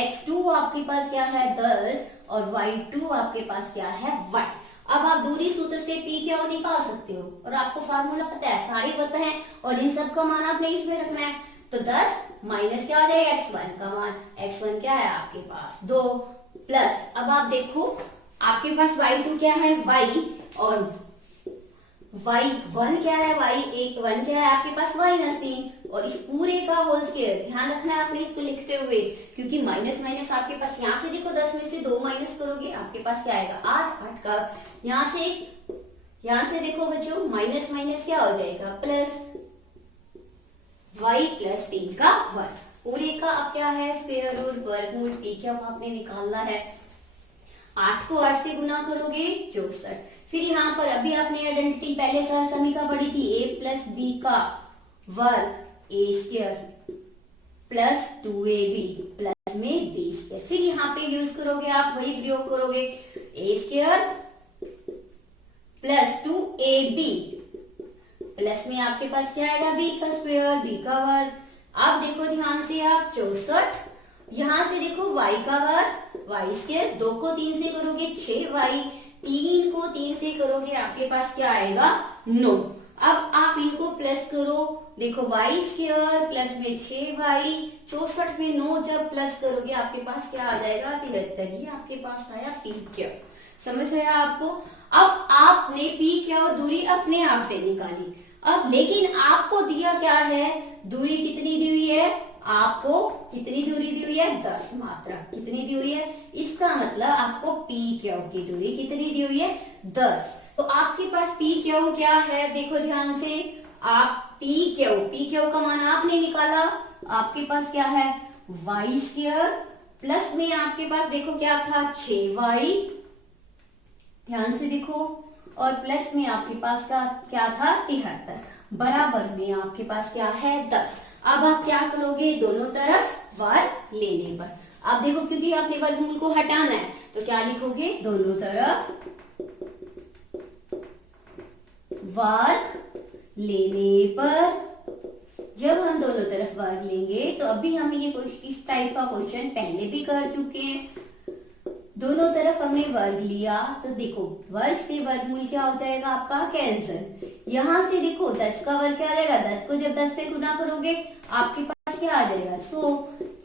x2 आपके पास क्या है 10 और y2 आपके पास क्या है 1। अब आप दूरी सूत्र से p क्या निकाल सकते हो, और आपको फार्मूला पता है, सारे पता है, और इन सब का मान आपने इसमें रखना है। तो 10 माइनस क्या आ जाएगा x1 का मान, x1 क्या है आपके पास 2 प्लस, अब आप देखो आपके पास y2 क्या है y, और y1 क्या है y1 क्या है आपके पास -3, और इस पूरे का होल स्क्वायर, ध्यान रखना है आपने इसको लिखते हुए, क्योंकि माइनस माइनस आपके पास यहाँ से देखो 10 में से 2 माइनस करोगे आपके पास क्या आएगा 8 का, यहाँ से देखो बच्चों माइनस माइनस क्या हो जाएगा प्लस, y प्लस 3 का वर्ग पूरे का अब क्या है स्क्वायर रूट वर्गमूल p क्या आपने निकालना है। 8 को 8 से गुना करोगे 64, फिर यहाँ पर अभी आपने आइडेंटिटी पहले सहसमीका पढ़ी थी a प्लस बी का वर्ग a square plus 2ab plus में b स्क्वायर, फिर यहाँ पे यूज करोगे आप वही प्रयोग करोगे a square plus 2ab plus में आपके पास क्या आएगा b का स्क्वायर b का वर्ग। अब देखो ध्यान से आप 64, यहां से देखो y का वर्ग y स्क्वायर, 2 को 3 से करोगे 6y, 3 को 3 से करोगे आपके पास क्या आएगा 9। अब आप इनको प्लस करो, देखो y स्क्वायर प्लस में 6y, 64 में 9 जब प्लस करोगे आपके पास क्या आ जाएगा 73, ये आपके पास आया p क्या, समझ आया आपको। अब आपने p क्या और दूरी अपने आप से निकाली, अब लेकिन आपको दिया क्या है, दूरी कितनी दी हुई है, आपको कितनी दूरी दी हुई है 10 मात्रा, कितनी दी हुई है, इसका मतलब आपको p क्यू की दूरी कितनी दी हुई है 10। तो आपके पास p क्यू क्या है, देखो ध्यान से, आप p क्यू का मान आपने निकाला, आपके पास क्या है y स्क्वायर प्लस में आपके पास देखो क्या था 6y, ध्यान से देखो, और प्लस में आपके पास का क्या था 73, बराबर में आपके पास क्या है 10। अब आप क्या करोगे, दोनों तरफ वर्ग लेने पर, आप देखो क्योंकि आपने वर्गमूल को हटाना है तो क्या लिखोगे, दोनों तरफ वर्ग लेने पर, जब हम दोनों तरफ वर्ग लेंगे तो अभी हम ये इस टाइप का क्वेश्चन पहले भी कर चुके हैं, दोनों तरफ हमने वर्ग लिया तो देखो वर्ग से वर्गमूल क्या हो जाएगा आपका कैंसिल, यहां से देखो 10 का वर्ग क्या आ जाएगा, 10 को जब 10 से गुना करोगे आपके पास क्या आ जाएगा 100,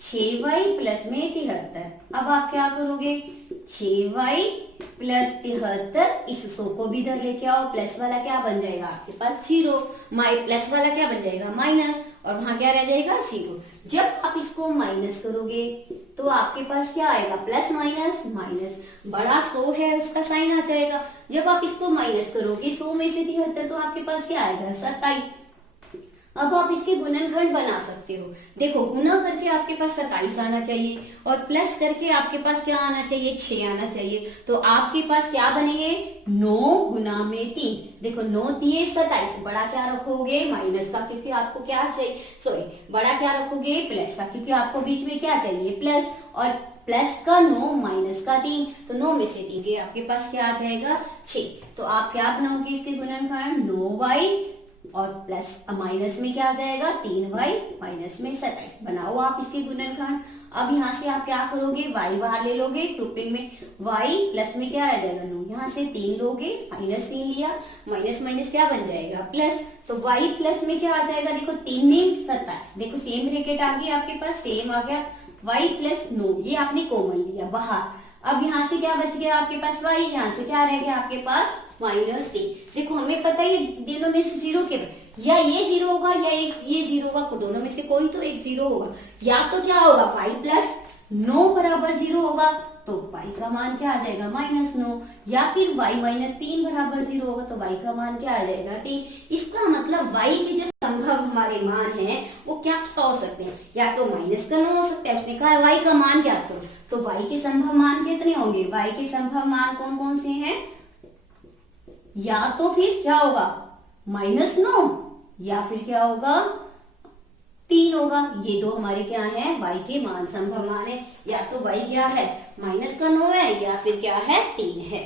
6y प्लस में 73। अब आप क्या करोगे 6y प्लस 73, इस 100 को भी इधर लेके आओ, प्लस वाला क्या बन जाएगा आपके पास 0, प्लस वाला क्या बन जाएगा माइनस, और वहां क्या रह जाएगा 0। जब आप इसको माइनस करोगे तो आपके पास क्या आएगा प्लस माइनस माइनस, बड़ा 100 है उसका साइन आ जाएगा, जब आप इसको माइनस करोगे 100 में से 73 तो आपके पास क्या आएगा 27। अब आप इसके गुणनखंड बना सकते हो, देखो गुना करके आपके पास 27 आना चाहिए और प्लस करके आपके पास क्या आना चाहिए 6 आना चाहिए, तो आपके पास क्या बनेंगे 9 गुना में 3, देखो 9 दिए 27, बड़ा क्या रखोगे माइनस का क्योंकि आपको क्या चाहिए, सॉरी बड़ा क्या रखोगे प्लस का क्योंकि आपको बीच में क्या चाहिए प्लस, और प्लस का 9 माइनस का 3, तो 9 में से 3 के आपके पास क्या आ जाएगा 6, तो आप क्या बनाओगे इसके गुणनखंड 9y और प्लस माइनस में क्या आ जाएगा 3y माइनस में 27, बनाओ आप इसके गुणनखंड। अब यहाँ से आप क्या करोगे y बाहर ले लोगे ग्रुपिंग में, y प्लस में क्या आ जाएगा 9, यहाँ से 3 लोगे माइनस 3 लिया, माइनस माइनस क्या बन जाएगा प्लस, तो y प्लस में क्या आ जाएगा देखो 3 ने 27, देखो सेम ब्रैकेट आ गई आपके पास, सेम आ गया y प्लस 9, ये आपने कॉमन लिया बाहर। अब यहाँ से क्या बच गया आपके पास y, यहाँ से क्या रह गया आपके पास -3, देखो हमें पता है दोनों में से 0 के या ये 0 होगा या एक ये 0 होगा, दोनों में से कोई तो एक 0 होगा, या तो क्या होगा y प्लस 9 बराबर 0 होगा तो y का मान क्या आ जाएगा -9, या फिर y -3 बराबर 0 होगा तो y का मान क्या आ जाएगा 3। इसका मतलब y के जो संभव हमारे मान हैं वो क्या क्या हो सकते हैं, या तो -9 हो सकता है, उसने कहा y का मान क्या करो, तो y के संभव मान कितने होंगे, y के संभव मान कौन कौन से हैं, या तो फिर क्या होगा -9 या फिर क्या होगा 3 होगा। ये दो हमारे क्या है y के मान, संभव मान है, या तो y क्या है -9 है या फिर क्या है 3 है।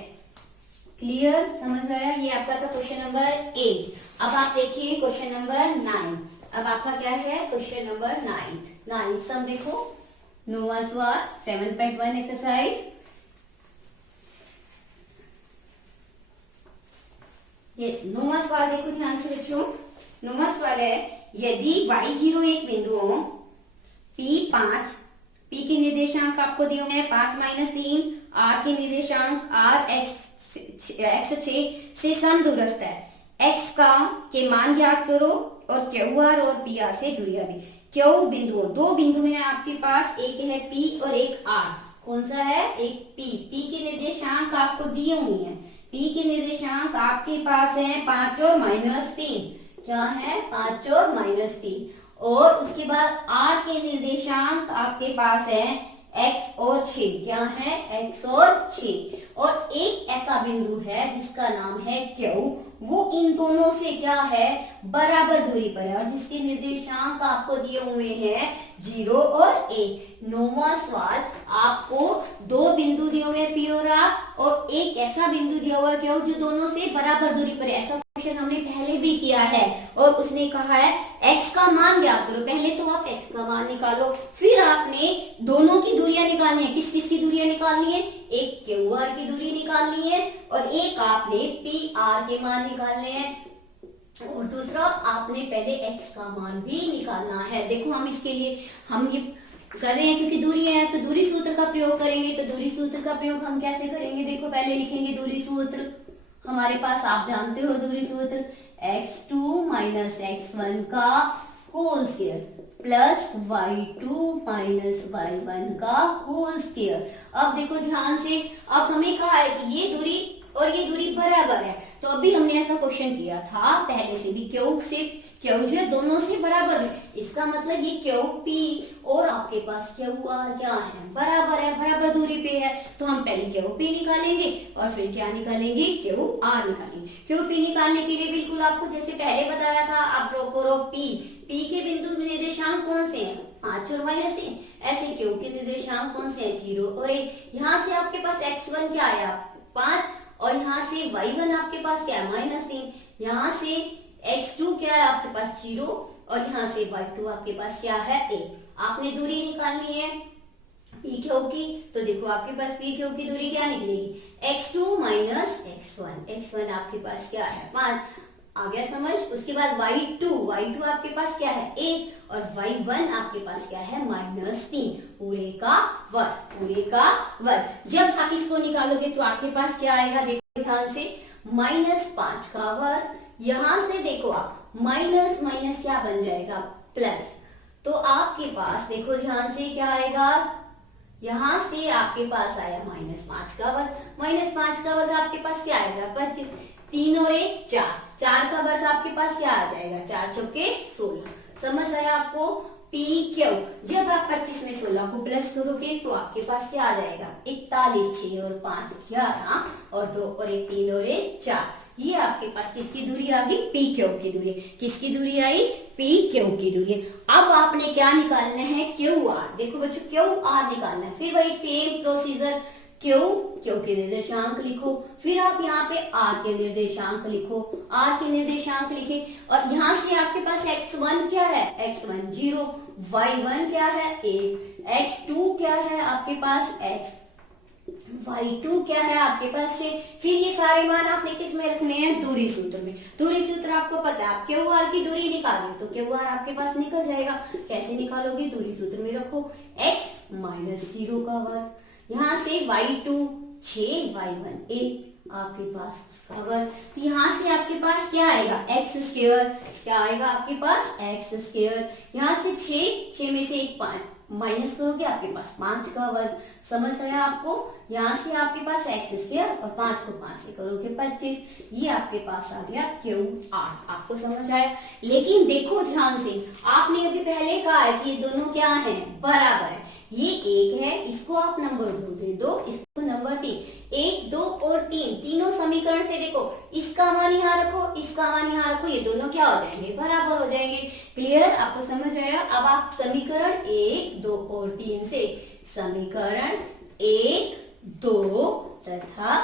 क्लियर, समझ आया। ये आपका था क्वेश्चन नंबर 8। अब आप देखिए क्वेश्चन नंबर 9। अब आपका क्या है क्वेश्चन नंबर 9 सम देखो, 9वां सवाल 7.1 एक्सरसाइज। यस, 9वां सवाल देखो ध्यान से बच्चों। 9वां सवाल है, यदि y0 एक बिंदु हो, P5, P के निर्देशांक आपको दिए हुए हैं 5 - 3, R के निर्देशांक R x6 से समदूरस्थ है, x का के मान ज्ञात करो और QR और PR से दूरियां भी। Q बिंदु, दो बिंदु हैं आपके पास, एक है P और एक R। कौन सा है, एक P के निर्देशांक आपको दिए हुए हैं, P के निर्देशांक आपके पास है 5 और -3, क्या है 5 और -3, और उसके बाद R के निर्देशांक आपके पास है x और 6, क्या है x और 6, और एक ऐसा बिंदु है जिसका नाम है Q, वो इन दोनों से क्या है बराबर दूरी पर है, और जिसके निर्देशांक आपको दिए हुए हैं 0 और 1। 9वां सवाल, आपको दो बिंदु दिए हुए हैं P और R, और एक ऐसा बिंदु दिया हुआ है Q जो दोनों से बराबर दूरी पर है। ऐसा क्वेश्चन हमने पहले भी किया है, और उसने कहा है x का मान ज्ञात करो। पहले तो आप x का मान निकालो, फिर आपने दोनों की दूरियां निकालनी है। किस किस की दूरियां निकालनी है, एक QR की दूरी निकालनी है, और एक आपने PR के मान निकालने हैं, और दूसरा आपने पहले x का मान भी निकालना है। देखो हम इसके लिए हम ये कर रहे हैं क्योंकि दूरी है, तो दूरी सूत्र का प्रयोग करेंगे। तो दूरी सूत्र का प्रयोग हम कैसे करेंगे, देखो पहले लिखेंगे दूरी सूत्र हमारे पास, आप जानते हो दूरी सूत्र, x2 - x1 का whole square plus y2 - y1 का होल स्क्वायर। अब देखो ध्यान से, अब हमें कहा है कि ये दूरी और ये दूरी बराबर है, तो अभी हमने ऐसा क्वेश्चन किया था पहले से भी, Q जो है दोनों से बराबर है, इसका मतलब ये QP और आपके पास QR क्या है बराबर है, बराबर दूरी पे है। तो हम पहले QP निकालेंगे और फिर क्या निकालेंगे QR निकालेंगे। QP निकालने के लिए बिल्कुल आपको जैसे पहले बताया था, आप ड्रॉ करो P के बिंदु निर्देशांक कौन से हैं 5 और -3, ऐसे Q के निर्देशांक कौन से हैं 0 और 1। यहाँ से आपके पास x1 क्या आया 5, और यहाँ से y1 आपके पास क्या है -3, यहाँ से x2 क्या है आपके पास 0, और यहाँ से y2 आपके पास क्या है 1। आपने दूरी निकालनी है PQ की, तो देखो आपके पास PQ की दूरी क्या निकलेगी x2 - x1 आपके पास क्या है 5, आ गया समझ। उसके बाद y2 आपके पास क्या है 1, और y1 आपके पास क्या है -3, पूरे का वर्ग। जब आप इसको निकालोगे तो आपके पास क्या आएगा, देखो ध्यान से, -5 का वर्ग। यहां से देखो आप माइनस माइनस क्या बन जाएगा प्लस, तो आपके पास देखो ध्यान से क्या आएगा, यहां से आपके पास आया -5 का वर्ग। -5 का वर्ग आपके पास क्या आएगा 25, 3 और 1 4, 4 का वर्ग आपके पास क्या आ जाएगा 4 चौके 16। समझ आया आपको। PQ, जब आप 25 में 16 को प्लस करोगे तो आपके पास क्या आ जाएगा 41, 6 और 5 11, और 2 और 1 3 और 1 4। ये आपके पास किसकी दूरी आ गई PQ की दूरी। किसकी दूरी आई PQ की दूरी। अब आपने क्या निकालना है QR। देखो बच्चों QR निकालना है, फिर वही सेम प्रोसीजर, Q के निर्देशांक लिखो, फिर आप यहाँ पे R के निर्देशांक लिखो, R के निर्देशांक लिखे, और यहाँ से आपके पास x1 क्या है x1 0, y1 क्या है 1, x2 क्या है आपके पास x, y2 क्या है आपके पास 6। फिर ये सारे मान आपने किस में रखने हैं दूरी सूत्र में। दूरी सूत्र आपको पता है, आप QR की दूरी निकालो तो QR आपके पास निकल जाएगा। कैसे निकालोगे, दूरी सूत्र में रखो x - 0 का वर्ग, यहाँ से y2 6 y1 1, आपके पास उसका वर्ग। तो यहाँ से आपके पास क्या आएगा, एक्स स्क्वायर। क्या आएगा आपके पास, एक्स स्क्वायर। यहाँ से 6 में से एक 5 माइनस करोगे, आपके पास 5 का वर्ग। समझ आया आपको। यहाँ से आपके पास एक्स स्क्वायर और 5 को 5 से करोगे 25। ये आपके पास आ गया क्यू आर। आपको समझ आया। लेकिन देखो ध्यान से, आपने अभी पहले कहा है कि ये दोनों क्या है, बराबर है। ये 1 है, इसको आप नंबर 2 दे दो, इसको नंबर 3। 1, 2 और 3 तीनों समीकरण से देखो, इसका मान यहाँ रखो, इसका मान यहाँ रखो, ये दोनों क्या हो जाएंगे, बराबर हो जाएंगे। क्लियर, आपको समझ आया। अब आप समीकरण 1, 2 और 3 से, समीकरण 1, 2 तथा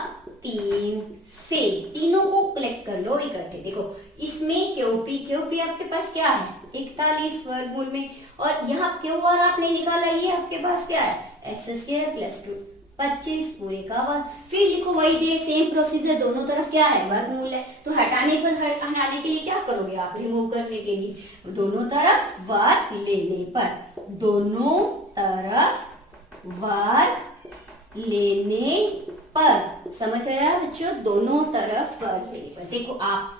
3 से तीनों को कलेक्ट कर लो इकट्ठे। देखो इसमें क्यूपी आपके पास क्या है, 41 वर्गमूल में, और यहाँ क्यू आर आपने निकाला, ये आपके पास क्या है, एक्स स्क्वायर प्लस 2 25 पूरे का वर्ग। फिर लिखो वही दे, सेम प्रोसीजर, दोनों तरफ क्या है, वर्गमूल है। तो हटाने के लिए क्या करोगे आप, रिमूव करने के लिए, दोनों तरफ वर्ग लेने पर, दोनों तरफ वर्ग लेने पर। समझ आया बच्चों, दोनों तरफ वर्ग लेने पर। देखो आप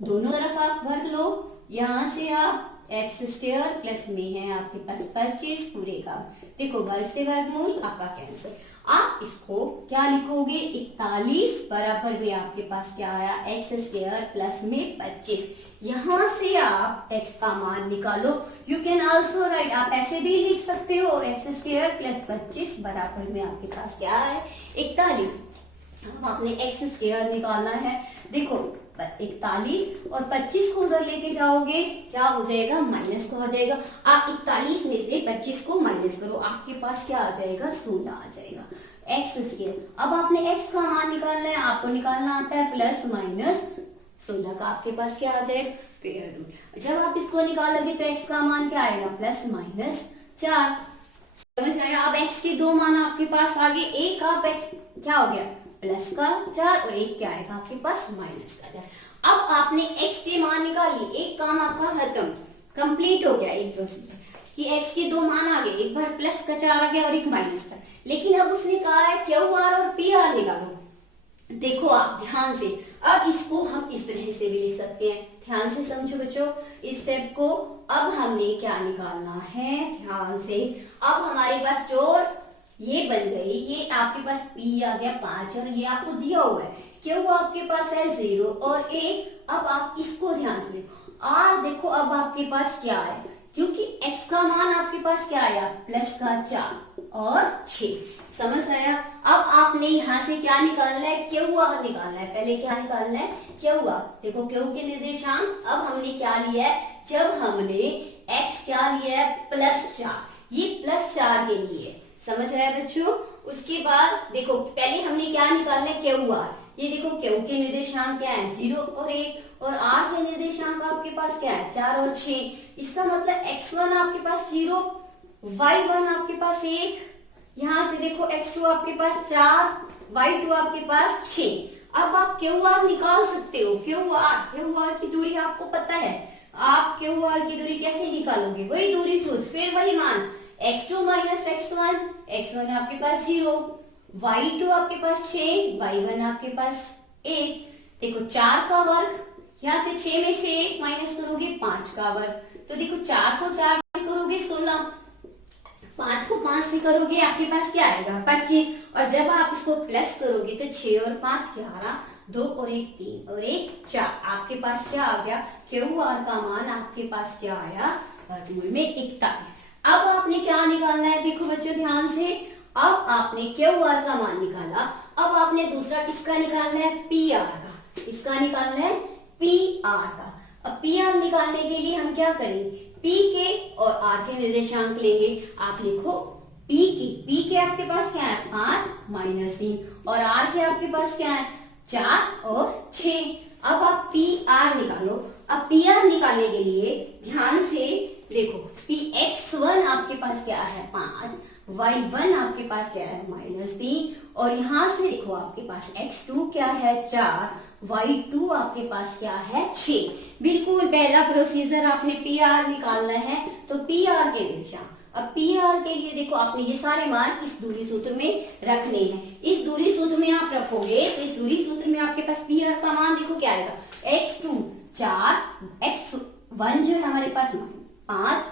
दोनों तरफ आप वर्ग लो, यहां से आप एक्स स्क्वायर प्लस में है आपके पास 25 पूरे का। देखो वर्ग से वर्गमूल आपका कैंसिल। आप इसको क्या लिखोगे, 41 बराबर में आपके पास क्या आया, एक्स स्क्वायर प्लस में 25। यहां से आप एक्स का मान निकालो। यू कैन ऑल्सो राइट, आप ऐसे भी लिख सकते हो, एक्स स्क्वायर प्लस 25 बराबर में आपके पास क्या है, 41। अब आपने एक्स स्क्वायर निकालना है। देखो 41 और 25 को उधर लेके जाओगे, क्या हो जाएगा, माइनस का हो जाएगा। आप 41 में से 25 को माइनस करो, आपके पास क्या आ जाएगा, 16 आ जाएगा, एक्स स्क्वायर। अब आपने एक्स का मान निकालना है, आपको निकालना आता है प्लस माइनस 16 का, आपके पास क्या आ जाएगा, स्क्वायर रूट। जब आप इसको निकालोगे तो एक्स का मान क्या आएगा, प्लस माइनस 4। समझ आया। अब एक्स के दो मान आपके पास आ गए, एक आप एक्स क्या हो गया, प्लस का 4 और एक क्या आएगा आपके पास, माइनस का 4। अब आपने x के मान निकाल लिए, एक काम आपका खत्म, कंप्लीट हो गया एक प्रोसीजर कि x के दो मान आ गए, एक बार प्लस का 4 आ गया और एक माइनस का। लेकिन अब उसने कहा है क्यू आर और पी आर निकालो। देखो आप ध्यान से, अब इसको हम इस तरह से भी लिख सकते हैं, ध्यान से समझो बच्चों इस स्टेप को। अब हमने क्या निकालना है, ध्यान से, अब हमारे पास जो ये बन गई, ये आपके पास p आ गया 5 और ये आपको दिया हुआ है क्यों, आपके पास है 0 और 1। अब आप इसको ध्यान से देखो, देखो अब आपके पास क्या है, क्योंकि x का मान आपके पास क्या आया, प्लस का 4 और 6। समझ आया। अब आपने यहाँ से क्या निकालना है, क्यू आर निकालना है। पहले क्या निकालना है, क्यू आर। देखो क्यू के निर्देशांक अब हमने क्या लिया है, जब हमने x क्या लिया है, प्लस 4, ये प्लस 4 के लिए। समझ आया बच्चों। उसके बाद देखो पहले हमने क्या निकालना है, क्यू आर। ये देखो क्यू के निर्देशांक क्या है, 0 और 1, और आर के निर्देशांक आपके पास क्या है, 4 और 6। इसका मतलब x1 आपके पास 0, y1 आपके पास 1, यहाँ से देखो x2 आपके पास 4, y2 आपके पास 6। अब आप क्यू आर निकाल सकते हो। क्यू आर की दूरी आपको पता है, आप क्यू आर की दूरी कैसे निकालोगे, वही दूरी सूत्र, फिर वही मान, x2 माइनस x1 आपके पास 0, y2 आपके पास 6, y1 आपके पास 1। देखो 4 का वर्ग, यहाँ से 6 में से 1 माइनस करोगे 5 का वर्ग, तो देखो 4 को 4 से करोगे 16, 5 को 5 से करोगे आपके पास क्या आएगा, 25। और जब आप इसको प्लस करोगे तो 6 और 5 11, 2 और 1 3 और 1 4, आपके पास क्या आ गया, क्यू आर का मान आपके पास क्या आया, वर्गमूल में 41। अब आपने क्या निकालना है, देखो बच्चों ध्यान से, अब आपने क्यू आर का मान निकाला, अब आपने दूसरा किसका निकालना है, पी आर का। इसका निकालना है पी आर का। अब पी आर निकालने के लिए हम क्या करेंगे, पी के और आर के निर्देशांक लेंगे। आप लिखो पी के आपके पास क्या है, 5 माइनस 3, और आर के आपके पास क्या है, 4 और 6। अब आप पी आर निकालो। अब पी आर निकालने के लिए ध्यान से देखो, px1 आपके पास क्या है, 5, y1 आपके पास क्या है, -3, और यहां से देखो आपके पास x2 क्या है, 4, y2 आपके पास क्या है, 6। बिल्कुल पहला प्रोसीजर आपने pr निकालना है, तो pr के निर्देशांक। अब पी आर के लिए देखो आपने ये सारे मान इस दूरी सूत्र में रखने हैं। इस दूरी सूत्र में आप रखोगे तो इस दूरी सूत्र में आपके पास पी आर का मान देखो क्या आएगा, x2 4, x1 जो है हमारे पास 5,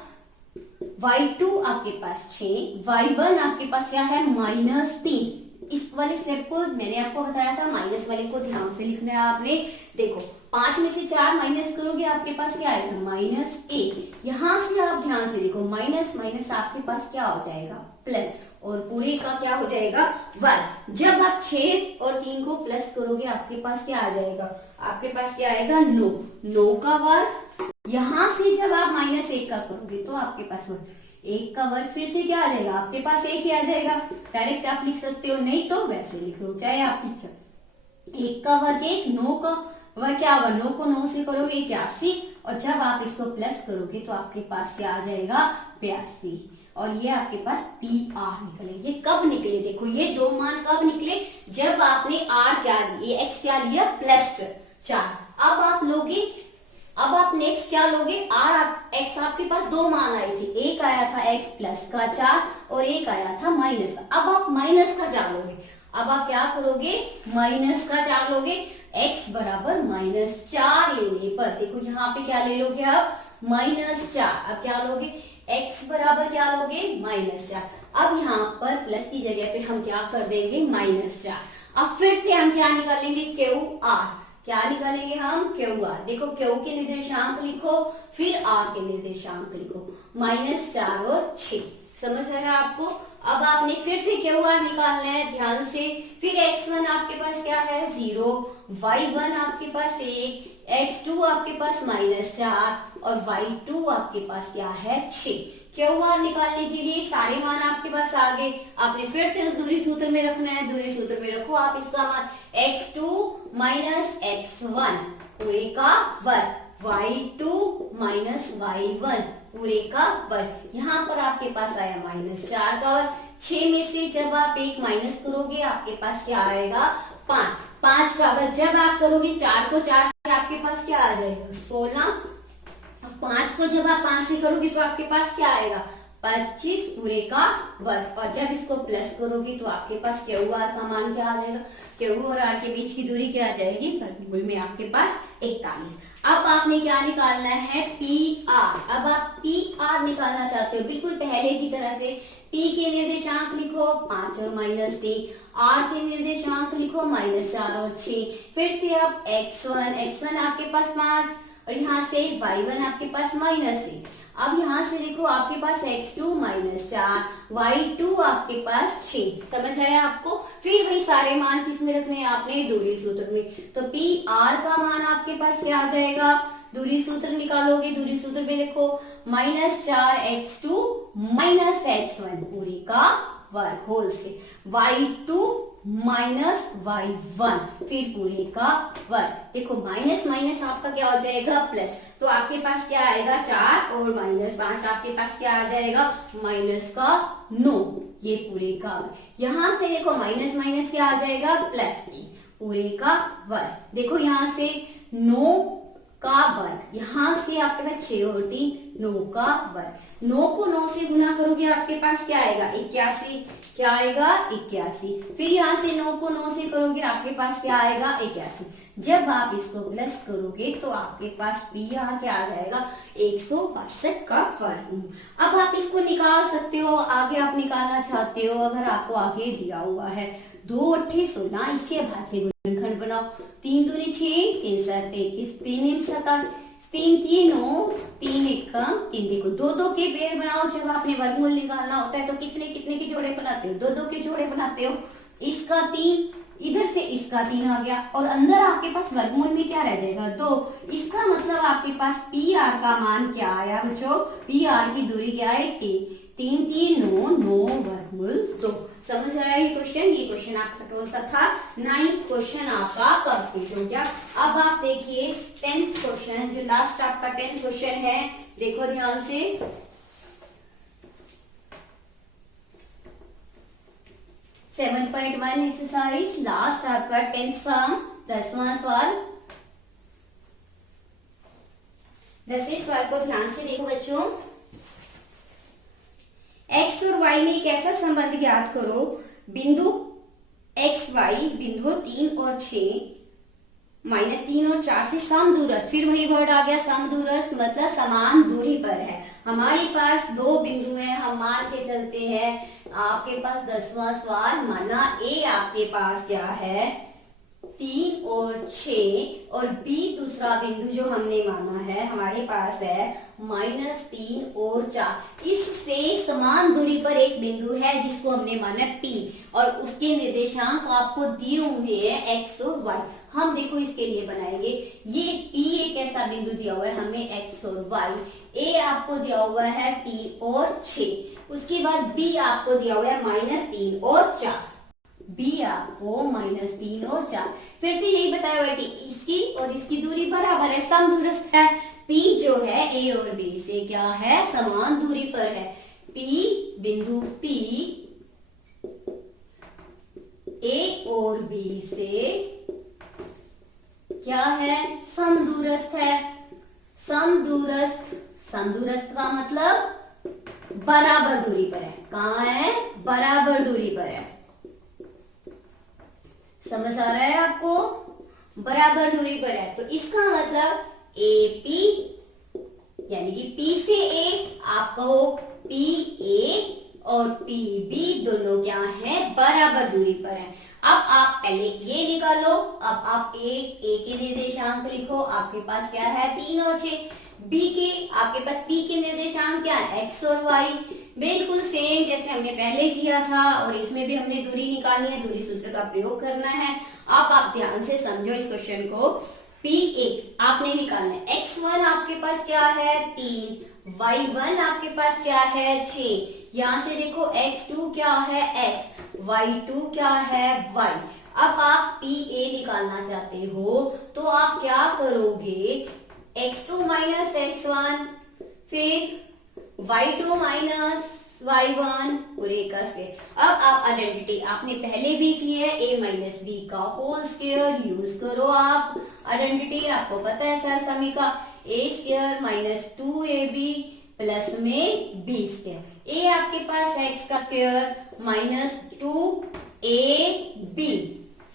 y2 आपके पास 6, y1 आपके पास क्या है -3। इस वाले स्टेप को मैंने आपको बताया था, माइनस वाले को ध्यान से लिखना है आपने। देखो 5 में से 4 माइनस करोगे आपके पास क्या आएगा, -1। यहां से आप ध्यान से देखो माइनस माइनस आपके पास क्या हो जाएगा, प्लस, और पूरे का क्या हो जाएगा, वर्ग। जब आप 6 और 3 को प्लस करोगे आपके पास क्या आ जाएगा, आपके पास क्या आएगा, 9 का वर्ग। यहां से जब आप -1 का करोगे तो आपके पास 1 का वर्ग फिर से क्या आ जाएगा, आपके पास 1 ही आ जाएगा। डायरेक्ट आप लिख सकते हो, नहीं तो वैसे लिख लो, चाहे आपकी इच्छा। 1 का वर्ग 1, 9 का वर्ग क्या होगा, 9 को 9 से करोगे 81, और जब आप इसको प्लस करोगे तो आपके पास क्या आ जाएगा, 82। और ये आपके पास पी आर निकले। ये कब निकले, देखो ये दो मान कब निकले, जब आपने आर क्या लिया, एक्स क्या लिया, +4। अब आप लोगे, अब आप नेक्स्ट क्या लोगे, आर एक्स आपके पास दो मान आए थे, एक आया था x + 4 और एक आया था माइनस का। अब आप माइनस का 4 लोगे, अब आप क्या करोगे, माइनस का 4 लोगे। x बराबर -4 लेने पर देखो यहाँ पे क्या ले लोगे आप, -4। अब क्या लोगे, x बराबर क्या लोगे, -4। अब यहाँ पर प्लस की जगह पे हम क्या कर देंगे, -4। अब फिर से हम क्या निकालेंगे, QR। क्या निकालेंगे हम, QR। देखो Q के निर्देशांक लिखो, फिर R के निर्देशांक लिखो, -4 और 6। समझ आया आपको। अब आपने फिर से QR निकालना है ध्यान से। फिर x1 आपके पास क्या है, 0, y1 आपके पास 1, x2 आपके पास -4 और y2 आपके पास क्या है, 6। QR निकालने के लिए सारे मान आपके पास आ गए, आपने फिर से उस दूरी सूत्र में रखना है। दूरी सूत्र में रखो आप इसका मान, x2 - x1 पूरे का वर्ग, y2 - y1 पूरे का वर्ग। यहाँ पर आपके पास आया -4 का वर्ग। 6 में से जब आप 1 माइनस करोगे आपके पास क्या आएगा, 5 का वर्ग। जब आप करोगे 4 को 4 से आपके पास क्या आ जाएगा, 16। 5 को जब आप 5 से करोगे तो आपके पास क्या आएगा, 25 पूरे का वर्ग। और जब इसको प्लस करोगे तो आपके पास QR का मान क्या आ जाएगा, Q और R के बीच की दूरी क्या आ जाएगी, वर्गमूल में आपके पास 41। अब आपने क्या निकालना है, PR। अब आप PR निकालना चाहते हो बिल्कुल पहले की तरह से। P के निर्देशांक लिखो 5 और -3, R के निर्देशांक लिखो -4 और 6। फिर से अब x1 आपके पास 5 और यहाँ से y1 आपके पास -1। अब यहाँ से देखो आपके पास x2 -4, y2 आपके पास 6। समझ आया आपको। फिर वही सारे मान किसमें रखने हैं आपने, दूरी सूत्र में। तो PR का मान आपके पास क्या आ जाएगा, दूरी सूत्र निकालोगे, दूरी सूत्र में देखो -4x2 - x1 पूरे का वर्ग होल से, y2 -y1 फिर पूरे का वर्ग। देखो माइनस माइनस आपका क्या हो जाएगा, प्लस। तो आपके पास क्या आएगा, 4 और -5 आपके पास क्या आ जाएगा, -9 ये पूरे का वर्ग। यहां से देखो माइनस माइनस क्या आ जाएगा, +3 पूरे का वर्ग। देखो यहां से 9 का वर्ग, यहां से आपके पास 6 और 3 9 का वर्ग। 9 को 9 से गुना करोगे आपके पास क्या आएगा, 81। क्या आएगा, 81। फिर यहाँ से 9 को 9 से करोगे आपके पास क्या आएगा, 81। जब आप इसको प्लस करोगे तो आपके पास PR क्या आ जाएगा, 162 का वर्ग। अब आप इसको निकाल सकते हो, आगे आप निकालना चाहते हो, अगर आपको आगे दिया हुआ है 2 8 16, इसके भाज्य गुणनखंड बनाओ। 3 दूनी 6, 3 7 21, 3 7 3 3 9, 3 1 3। देखो 2 2 के पेड़ बनाओ। जब आपने वर्गमूल निकालना होता है तो कितने कितने के जोड़े बनाते हो, 2 2 के जोड़े बनाते हो। इसका 3, इधर से इसका 3 आ गया और अंदर आपके पास वर्गमूल में क्या रह जाएगा, 2। इसका मतलब आपके पास PR का मान क्या आया बच्चों, PR की दूरी क्या है, 3 3 9 9 वर्गमूल 2। समझ आया ये क्वेश्चन। ये क्वेश्चन आपका कौन सा था, 9th क्वेश्चन आपका कंप्लीट हो गया। अब आप देखिए 10th क्वेश्चन, जो लास्ट आपका 10th क्वेश्चन है, देखो ध्यान से। 7.1 एक्सरसाइज, लास्ट आपका 10th सम, 10वां सवाल। 10वें सवाल को ध्यान से देखो बच्चों। एक्स और वाई में एक ऐसा संबंध ज्ञात करो, बिंदु एक्स वाई बिंदुओं 3 और 6 -3 और 4 से समदूरस्थ, फिर वही वर्ड आ गया समदूरस्थ, मतलब समान दूरी पर है। हमारे पास दो बिंदु हैं, हम मान के चलते हैं आपके पास 10वां सवाल, माना ए आपके पास क्या है 3 और 6 और बी दूसरा बिंदु जो हमने माना है हमारे पास है -3 और 4। इससे समान दूरी पर एक बिंदु है जिसको हमने माना P और उसके निर्देशांक आपको दिए हुए हैं x और y। हम देखो इसके लिए बनाएंगे, ये P एक ऐसा बिंदु दिया हुआ है हमें x और y, A आपको दिया हुआ है 3 और 6, उसके बाद B आपको दिया हुआ है -3 और 4, B आपको -3 और 4। फिर से यही बताया हुआ है कि इसकी और इसकी दूरी बराबर है, समदूरस्थ है। P जो है A और B से क्या है, समान दूरी पर है। P बिंदु P A और B से क्या है, समदूरस्थ है। समदूरस्थ, समदूरस्थ का मतलब बराबर दूरी पर है। कहाँ है, बराबर दूरी पर है। समझ आ रहा है आपको, बराबर दूरी पर है। तो इसका मतलब AP यानी कि P से A आप कहो PA और PB दोनों क्या है, बराबर दूरी पर है। अब आप पहले ये निकालो, अब आप A के निर्देशांक लिखो, आपके पास क्या है 3 और 6, B के आपके पास P के निर्देशांक क्या है x और y, बिल्कुल सेम जैसे हमने पहले किया था और इसमें भी हमने दूरी निकालनी है, दूरी सूत्र का प्रयोग करना है। अब आप ध्यान से समझो इस क्वेश्चन को। P1 आपने निकालना है, x1 आपके पास क्या है 3, y1 आपके पास क्या है 6, यहां से देखो x2 क्या है x, y2 क्या है y। अब आप PA निकालना चाहते हो तो आप क्या करोगे, x2 माइनस x1 फिर y2 माइनस y1 पूरे का स्क्वायर। अब आप आइडेंटिटी आपने पहले भी की है, a माइनस बी का होल स्क्वायर यूज करो। आप आइडेंटिटी आपको पता है सर समी का, a square minus 2ab plus में b स्क्वायर, a आपके पास x का स्क्वायर माइनस 2ab,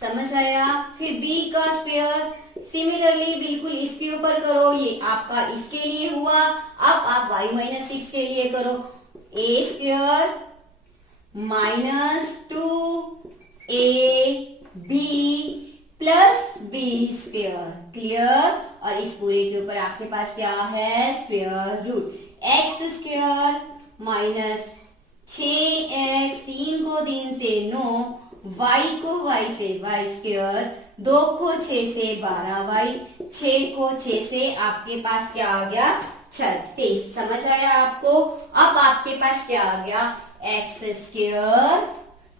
समझ आया। फिर b का स्क्वायर सिमिलरली बिल्कुल इसके ऊपर करो, ये आपका इसके लिए हुआ। अब आप y माइनस 6 के लिए करो, a square minus 2ab plus b square, clear. और इस पूरे के ऊपर आपके पास क्या है, square root, x square minus 6x, 3 को 3 से 9, y को y से y स्क्वायर, 2 को 6 से 12y, 6 को 6 से आपके पास क्या आ गया 36, समझ आया आपको। अब आपके पास क्या आ गया x स्क्वायर,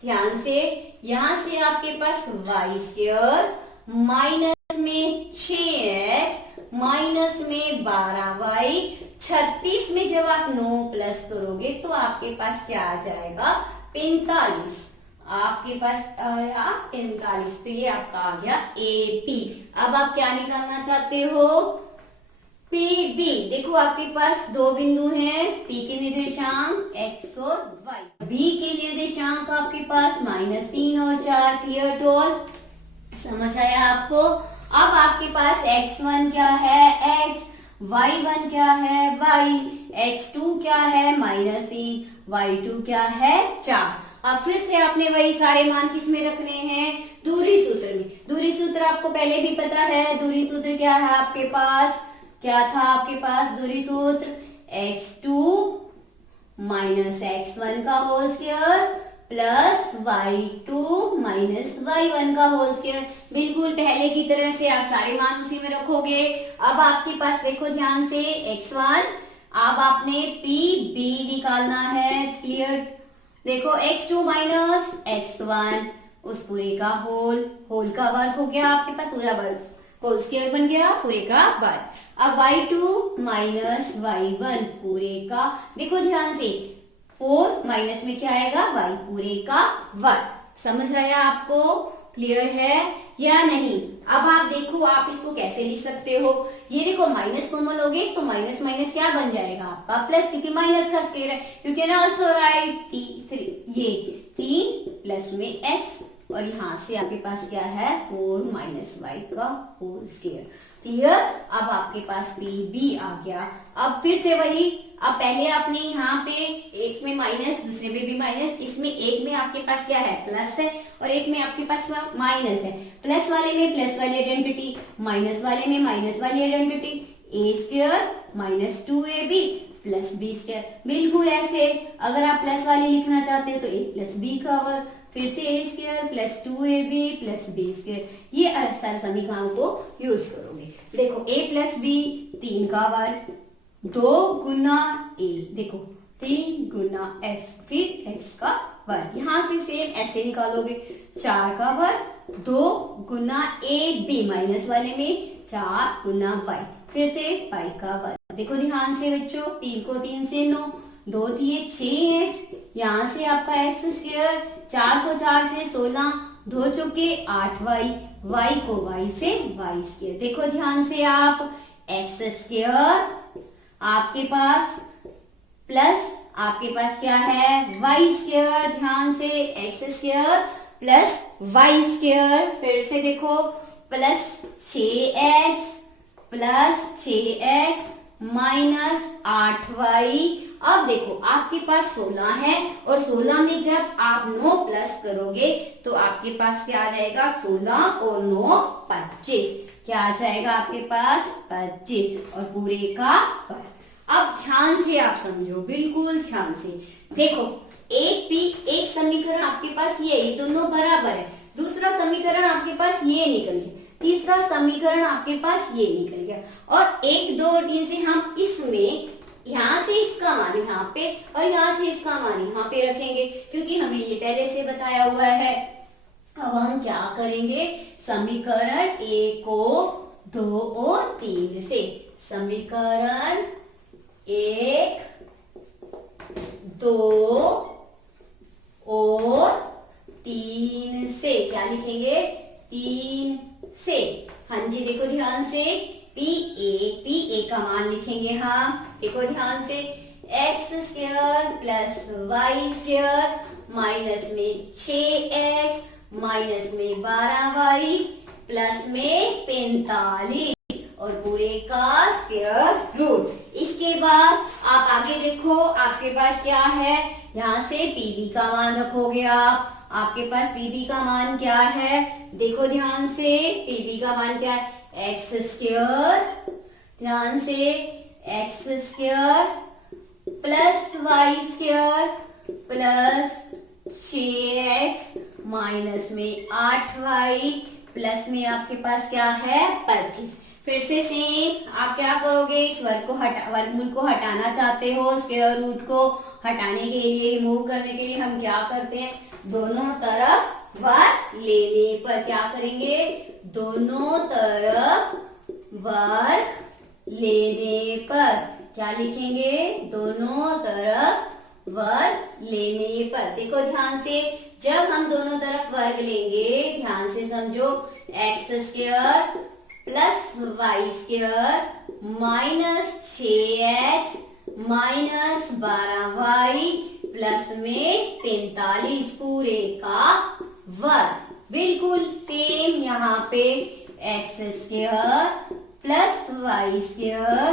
ध्यान से यहां से आपके पास y स्क्वायर माइनस में 6x माइनस में 12y, 36 में जब आप 9 प्लस करोगे तो आपके पास क्या आ जाएगा 45, आपके पास आया 45। तो ये आपका आ गया AP। अब आप क्या निकालना चाहते हो, PB। देखो आपके पास दो बिंदु हैं, P के निर्देशांक x और y, B के निर्देशांक आपके पास -3 और 4, क्लियर टू ऑल, समझ आया आपको। अब आपके पास x1 क्या है x, y1 क्या है y, x2 क्या है -3, y2 क्या है 4। अब फिर से आपने वही सारे मान किसमें रखने हैं, दूरी सूत्र में। दूरी सूत्र आपको पहले भी पता है, दूरी सूत्र क्या है आपके पास, क्या था आपके पास दूरी सूत्र, x2 माइनस x1 का whole square plus y2 minus y1 का होल स्क्वायर। बिल्कुल पहले की तरह से आप सारे मान उसी में रखोगे। अब आपके पास देखो ध्यान से x1, अब आपने PB निकालना है, क्लियर। देखो x2 माइनस x1 उस पूरे का होल का वर्ग हो गया आपके पास, पूरा वर्ग होल स्क्वायर बन गया पूरे का वर्ग। अब y2 माइनस y1 पूरे का, देखो ध्यान से 4 माइनस में क्या आएगा y पूरे का वर्ग, समझ आया आपको। क्लियर है या नहीं? अब आप देखो आप इसको कैसे लिख सकते हो। ये देखो माइनस कॉमन लोगे तो माइनस माइनस क्या बन जाएगा आपका प्लस, क्योंकि माइनस का स्क्वायर है। यू कैन आल्सो राइट ये 3 प्लस में x और यहाँ से आपके पास क्या है 4 माइनस वाई का होल स्क्वायर। क्लियर? अब आपके पास p भी आ गया। अब फिर से वही, अब पहले आपने यहाँ पे एक में माइनस, दूसरे में भी माइनस, इसमें एक में आपके पास क्या है प्लस है और एक में आपके पास माइनस है। प्लस वाले में प्लस वाली आइडेंटिटी, माइनस वाले में माइनस वाली identity, A square minus 2ab plus B square. बिल्कुल ऐसे अगर आप प्लस वाली लिखना चाहते हो तो a प्लस बी का वर्ग, फिर से A square plus 2ab plus B square, ये सारे समीकरणों को यूज करोगे। देखो a प्लस बी 3 का वर्ग, 2 गुना a, देखो 3 गुना x, फिर x का वर्ग, यहाँ से सेम ऐसे निकालोगे 4 का वर्ग, 2 गुना a b माइनस वाले में 4 गुना y, फिर से y का वर्ग। देखो ध्यान से बच्चों, 3 को 3 से 9, 2 दिए 6x, यहाँ से आपका x स्क्वायर, 4 को 4 से 16, 2 चौके 8y, y को y से y स्क्वायर। देखो ध्यान से आप x स्क्वायर आपके पास प्लस आपके पास क्या है y स्क्वायर, ध्यान से x square plus y square, फिर से देखो plus 6x plus 6x minus 8y। अब देखो आपके पास 16 है और 16 में जब आप 9 प्लस करोगे तो आपके पास क्या आ जाएगा 16 और 9 25, क्या आ जाएगा आपके पास 25 और पूरे का वर्ग। अब ध्यान से आप समझो, बिल्कुल ध्यान से देखो, एक समीकरण आपके पास ये दोनों बराबर है, दूसरा समीकरण आपके पास ये निकल गया, तीसरा समीकरण आपके पास ये निकल गया, और 1 2 और 3 से हम इसमें यहाँ से इसका मान यहाँ पे और यहाँ से इसका मान यहाँ पे रखेंगे, क्योंकि हमें ये पहले से बताया हुआ है। अब हम क्या करेंगे, समीकरण 1 को 2 और 3 से, समीकरण 1 2 और 3 से क्या लिखेंगे 3 से। हाँ जी देखो ध्यान से, पी ए का मान लिखेंगे। हाँ देखो ध्यान से, x square plus y square minus में 6x माइनस में 12y प्लस में 45 और पूरे का स्क्वायर रूट। इसके बाद आप आगे देखो आपके पास क्या है, यहाँ से पीबी का मान रखोगे आप, आपके पास पीबी का मान क्या है, देखो ध्यान से पीबी का मान क्या है, एक्स स्क्वायर, ध्यान से x square plus y square plus 6x minus में 8y प्लस में आपके पास क्या है 25। फिर से सेम आप क्या करोगे, इस वर्गमूल को हटाना चाहते हो, स्क्वायर रूट को हटाने के लिए, रिमूव करने के लिए हम क्या करते हैं, दोनों तरफ वर्ग लेने पर क्या करेंगे, दोनों तरफ वर्ग लेने पर क्या लिखेंगे, दोनों तरफ वर्ग लेने पर। देखो ध्यान से, जब हम दोनों तरफ वर्ग लेंगे, ध्यान से समझो, x square plus y square minus 6x minus 12y plus में 45 पूरे का वर्ग। बिल्कुल सेम यहाँ पे x square plus y square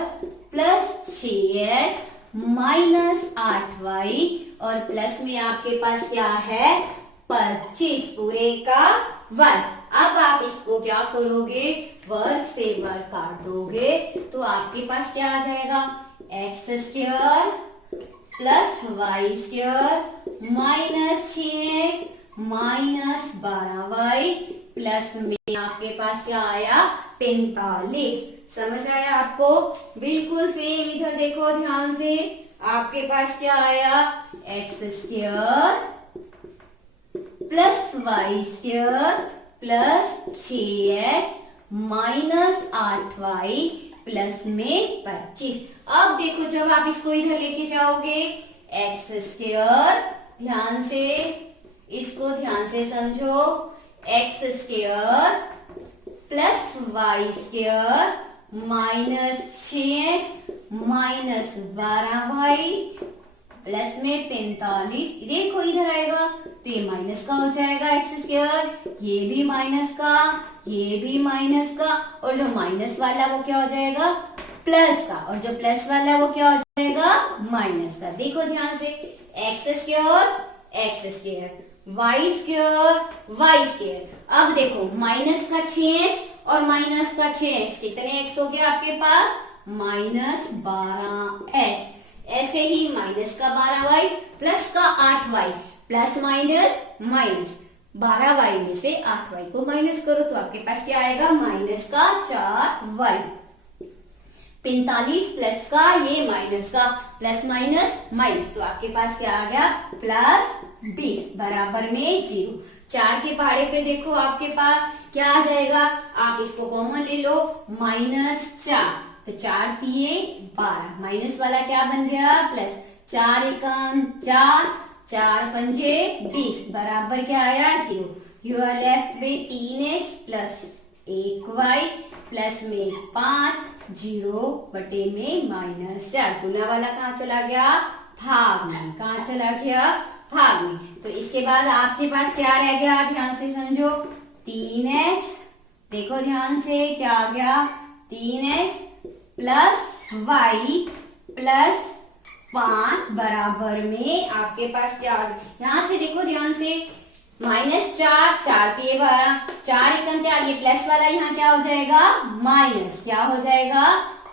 plus 6x minus 8y और प्लस में आपके पास क्या है 25 पूरे का वर्ग। अब आप इसको क्या करोगे, वर्ग से वर्ग काट दोगे तो आपके पास क्या आ जाएगा, x square plus y square minus 6x minus 12y plus में आपके पास क्या आया 45। समझ आया आपको, बिल्कुल सेम इधर देखो ध्यान से, आपके पास क्या आया, x square plus y square plus 6x minus 8y plus में 25। अब देखो जब आप इसको इधर लेके जाओगे, एक्स स्क्वायर, ध्यान से इसको ध्यान से समझो, x square plus y square minus 6x minus 12y plus में 45। देखो इधर आएगा तो ये माइनस का हो जाएगा एक्स स्क्वायर, ये भी माइनस का, ये भी माइनस का, और जो माइनस वाला वो क्या हो जाएगा प्लस का, और जो प्लस वाला वो क्या हो जाएगा माइनस का। देखो ध्यान से, एक्स स्क्वायर वाई स्क्वायर। अब देखो माइनस का 6x और माइनस का 6x, कितने x हो गया आपके पास माइनस 12x। ऐसे ही माइनस का 12y प्लस का 8y plus minus minus 12y में से 8y को माइनस करो तो आपके पास क्या आएगा माइनस का 4y। 45 प्लस का ये माइनस का प्लस माइनस माइनस तो आपके पास क्या आ गया प्लस 20 बराबर में 0। 4 के पहाड़े पे देखो आपके पास क्या आ जाएगा, आप इसको कॉमन ले लो माइनस 4, तो 4 दिए 12, माइनस वाला क्या बन गया प्लस, 4 एकम 4, 4 पंजे 20 बराबर क्या आया 0। You are left with 3x plus 1y plus में 5, 0 बटे में माइनस 4। गुना वाला कहाँ चला गया भाग में, कहाँ चला गया भाग में। तो इसके बाद आपके पास क्या रह गया, ध्यान से समझो, 3x, देखो ध्यान से क्या आ गया 3x प्लस y प्लस 5 बराबर में आपके पास क्या आ गया, यहां से देखो ध्यान से माइनस 4, 4 दिए 12, 4 एकम 4, ये प्लस वाला यहाँ क्या हो जाएगा माइनस, क्या हो जाएगा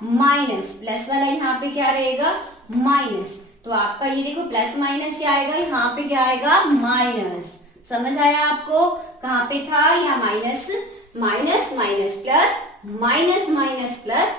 माइनस, प्लस वाला यहाँ पे क्या रहेगा माइनस। तो आपका ये देखो प्लस माइनस क्या आएगा, यहाँ पे क्या आएगा माइनस। समझ आया आपको, कहाँ पे था यहाँ minus, minus minus plus, minus minus plus,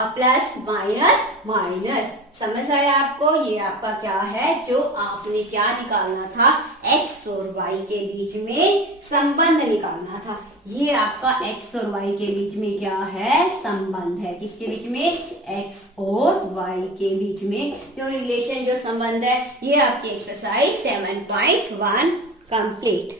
plus minus minus. समझ आया आपको, ये आपका क्या है जो आपने क्या निकालना था, x और y के बीच में संबंध निकालना था। ये आपका x और y के बीच में क्या है संबंध है, किसके बीच में x और y के बीच में जो रिलेशन जो संबंध है, ये आपकी एक्सरसाइज 7.1 कंप्लीट।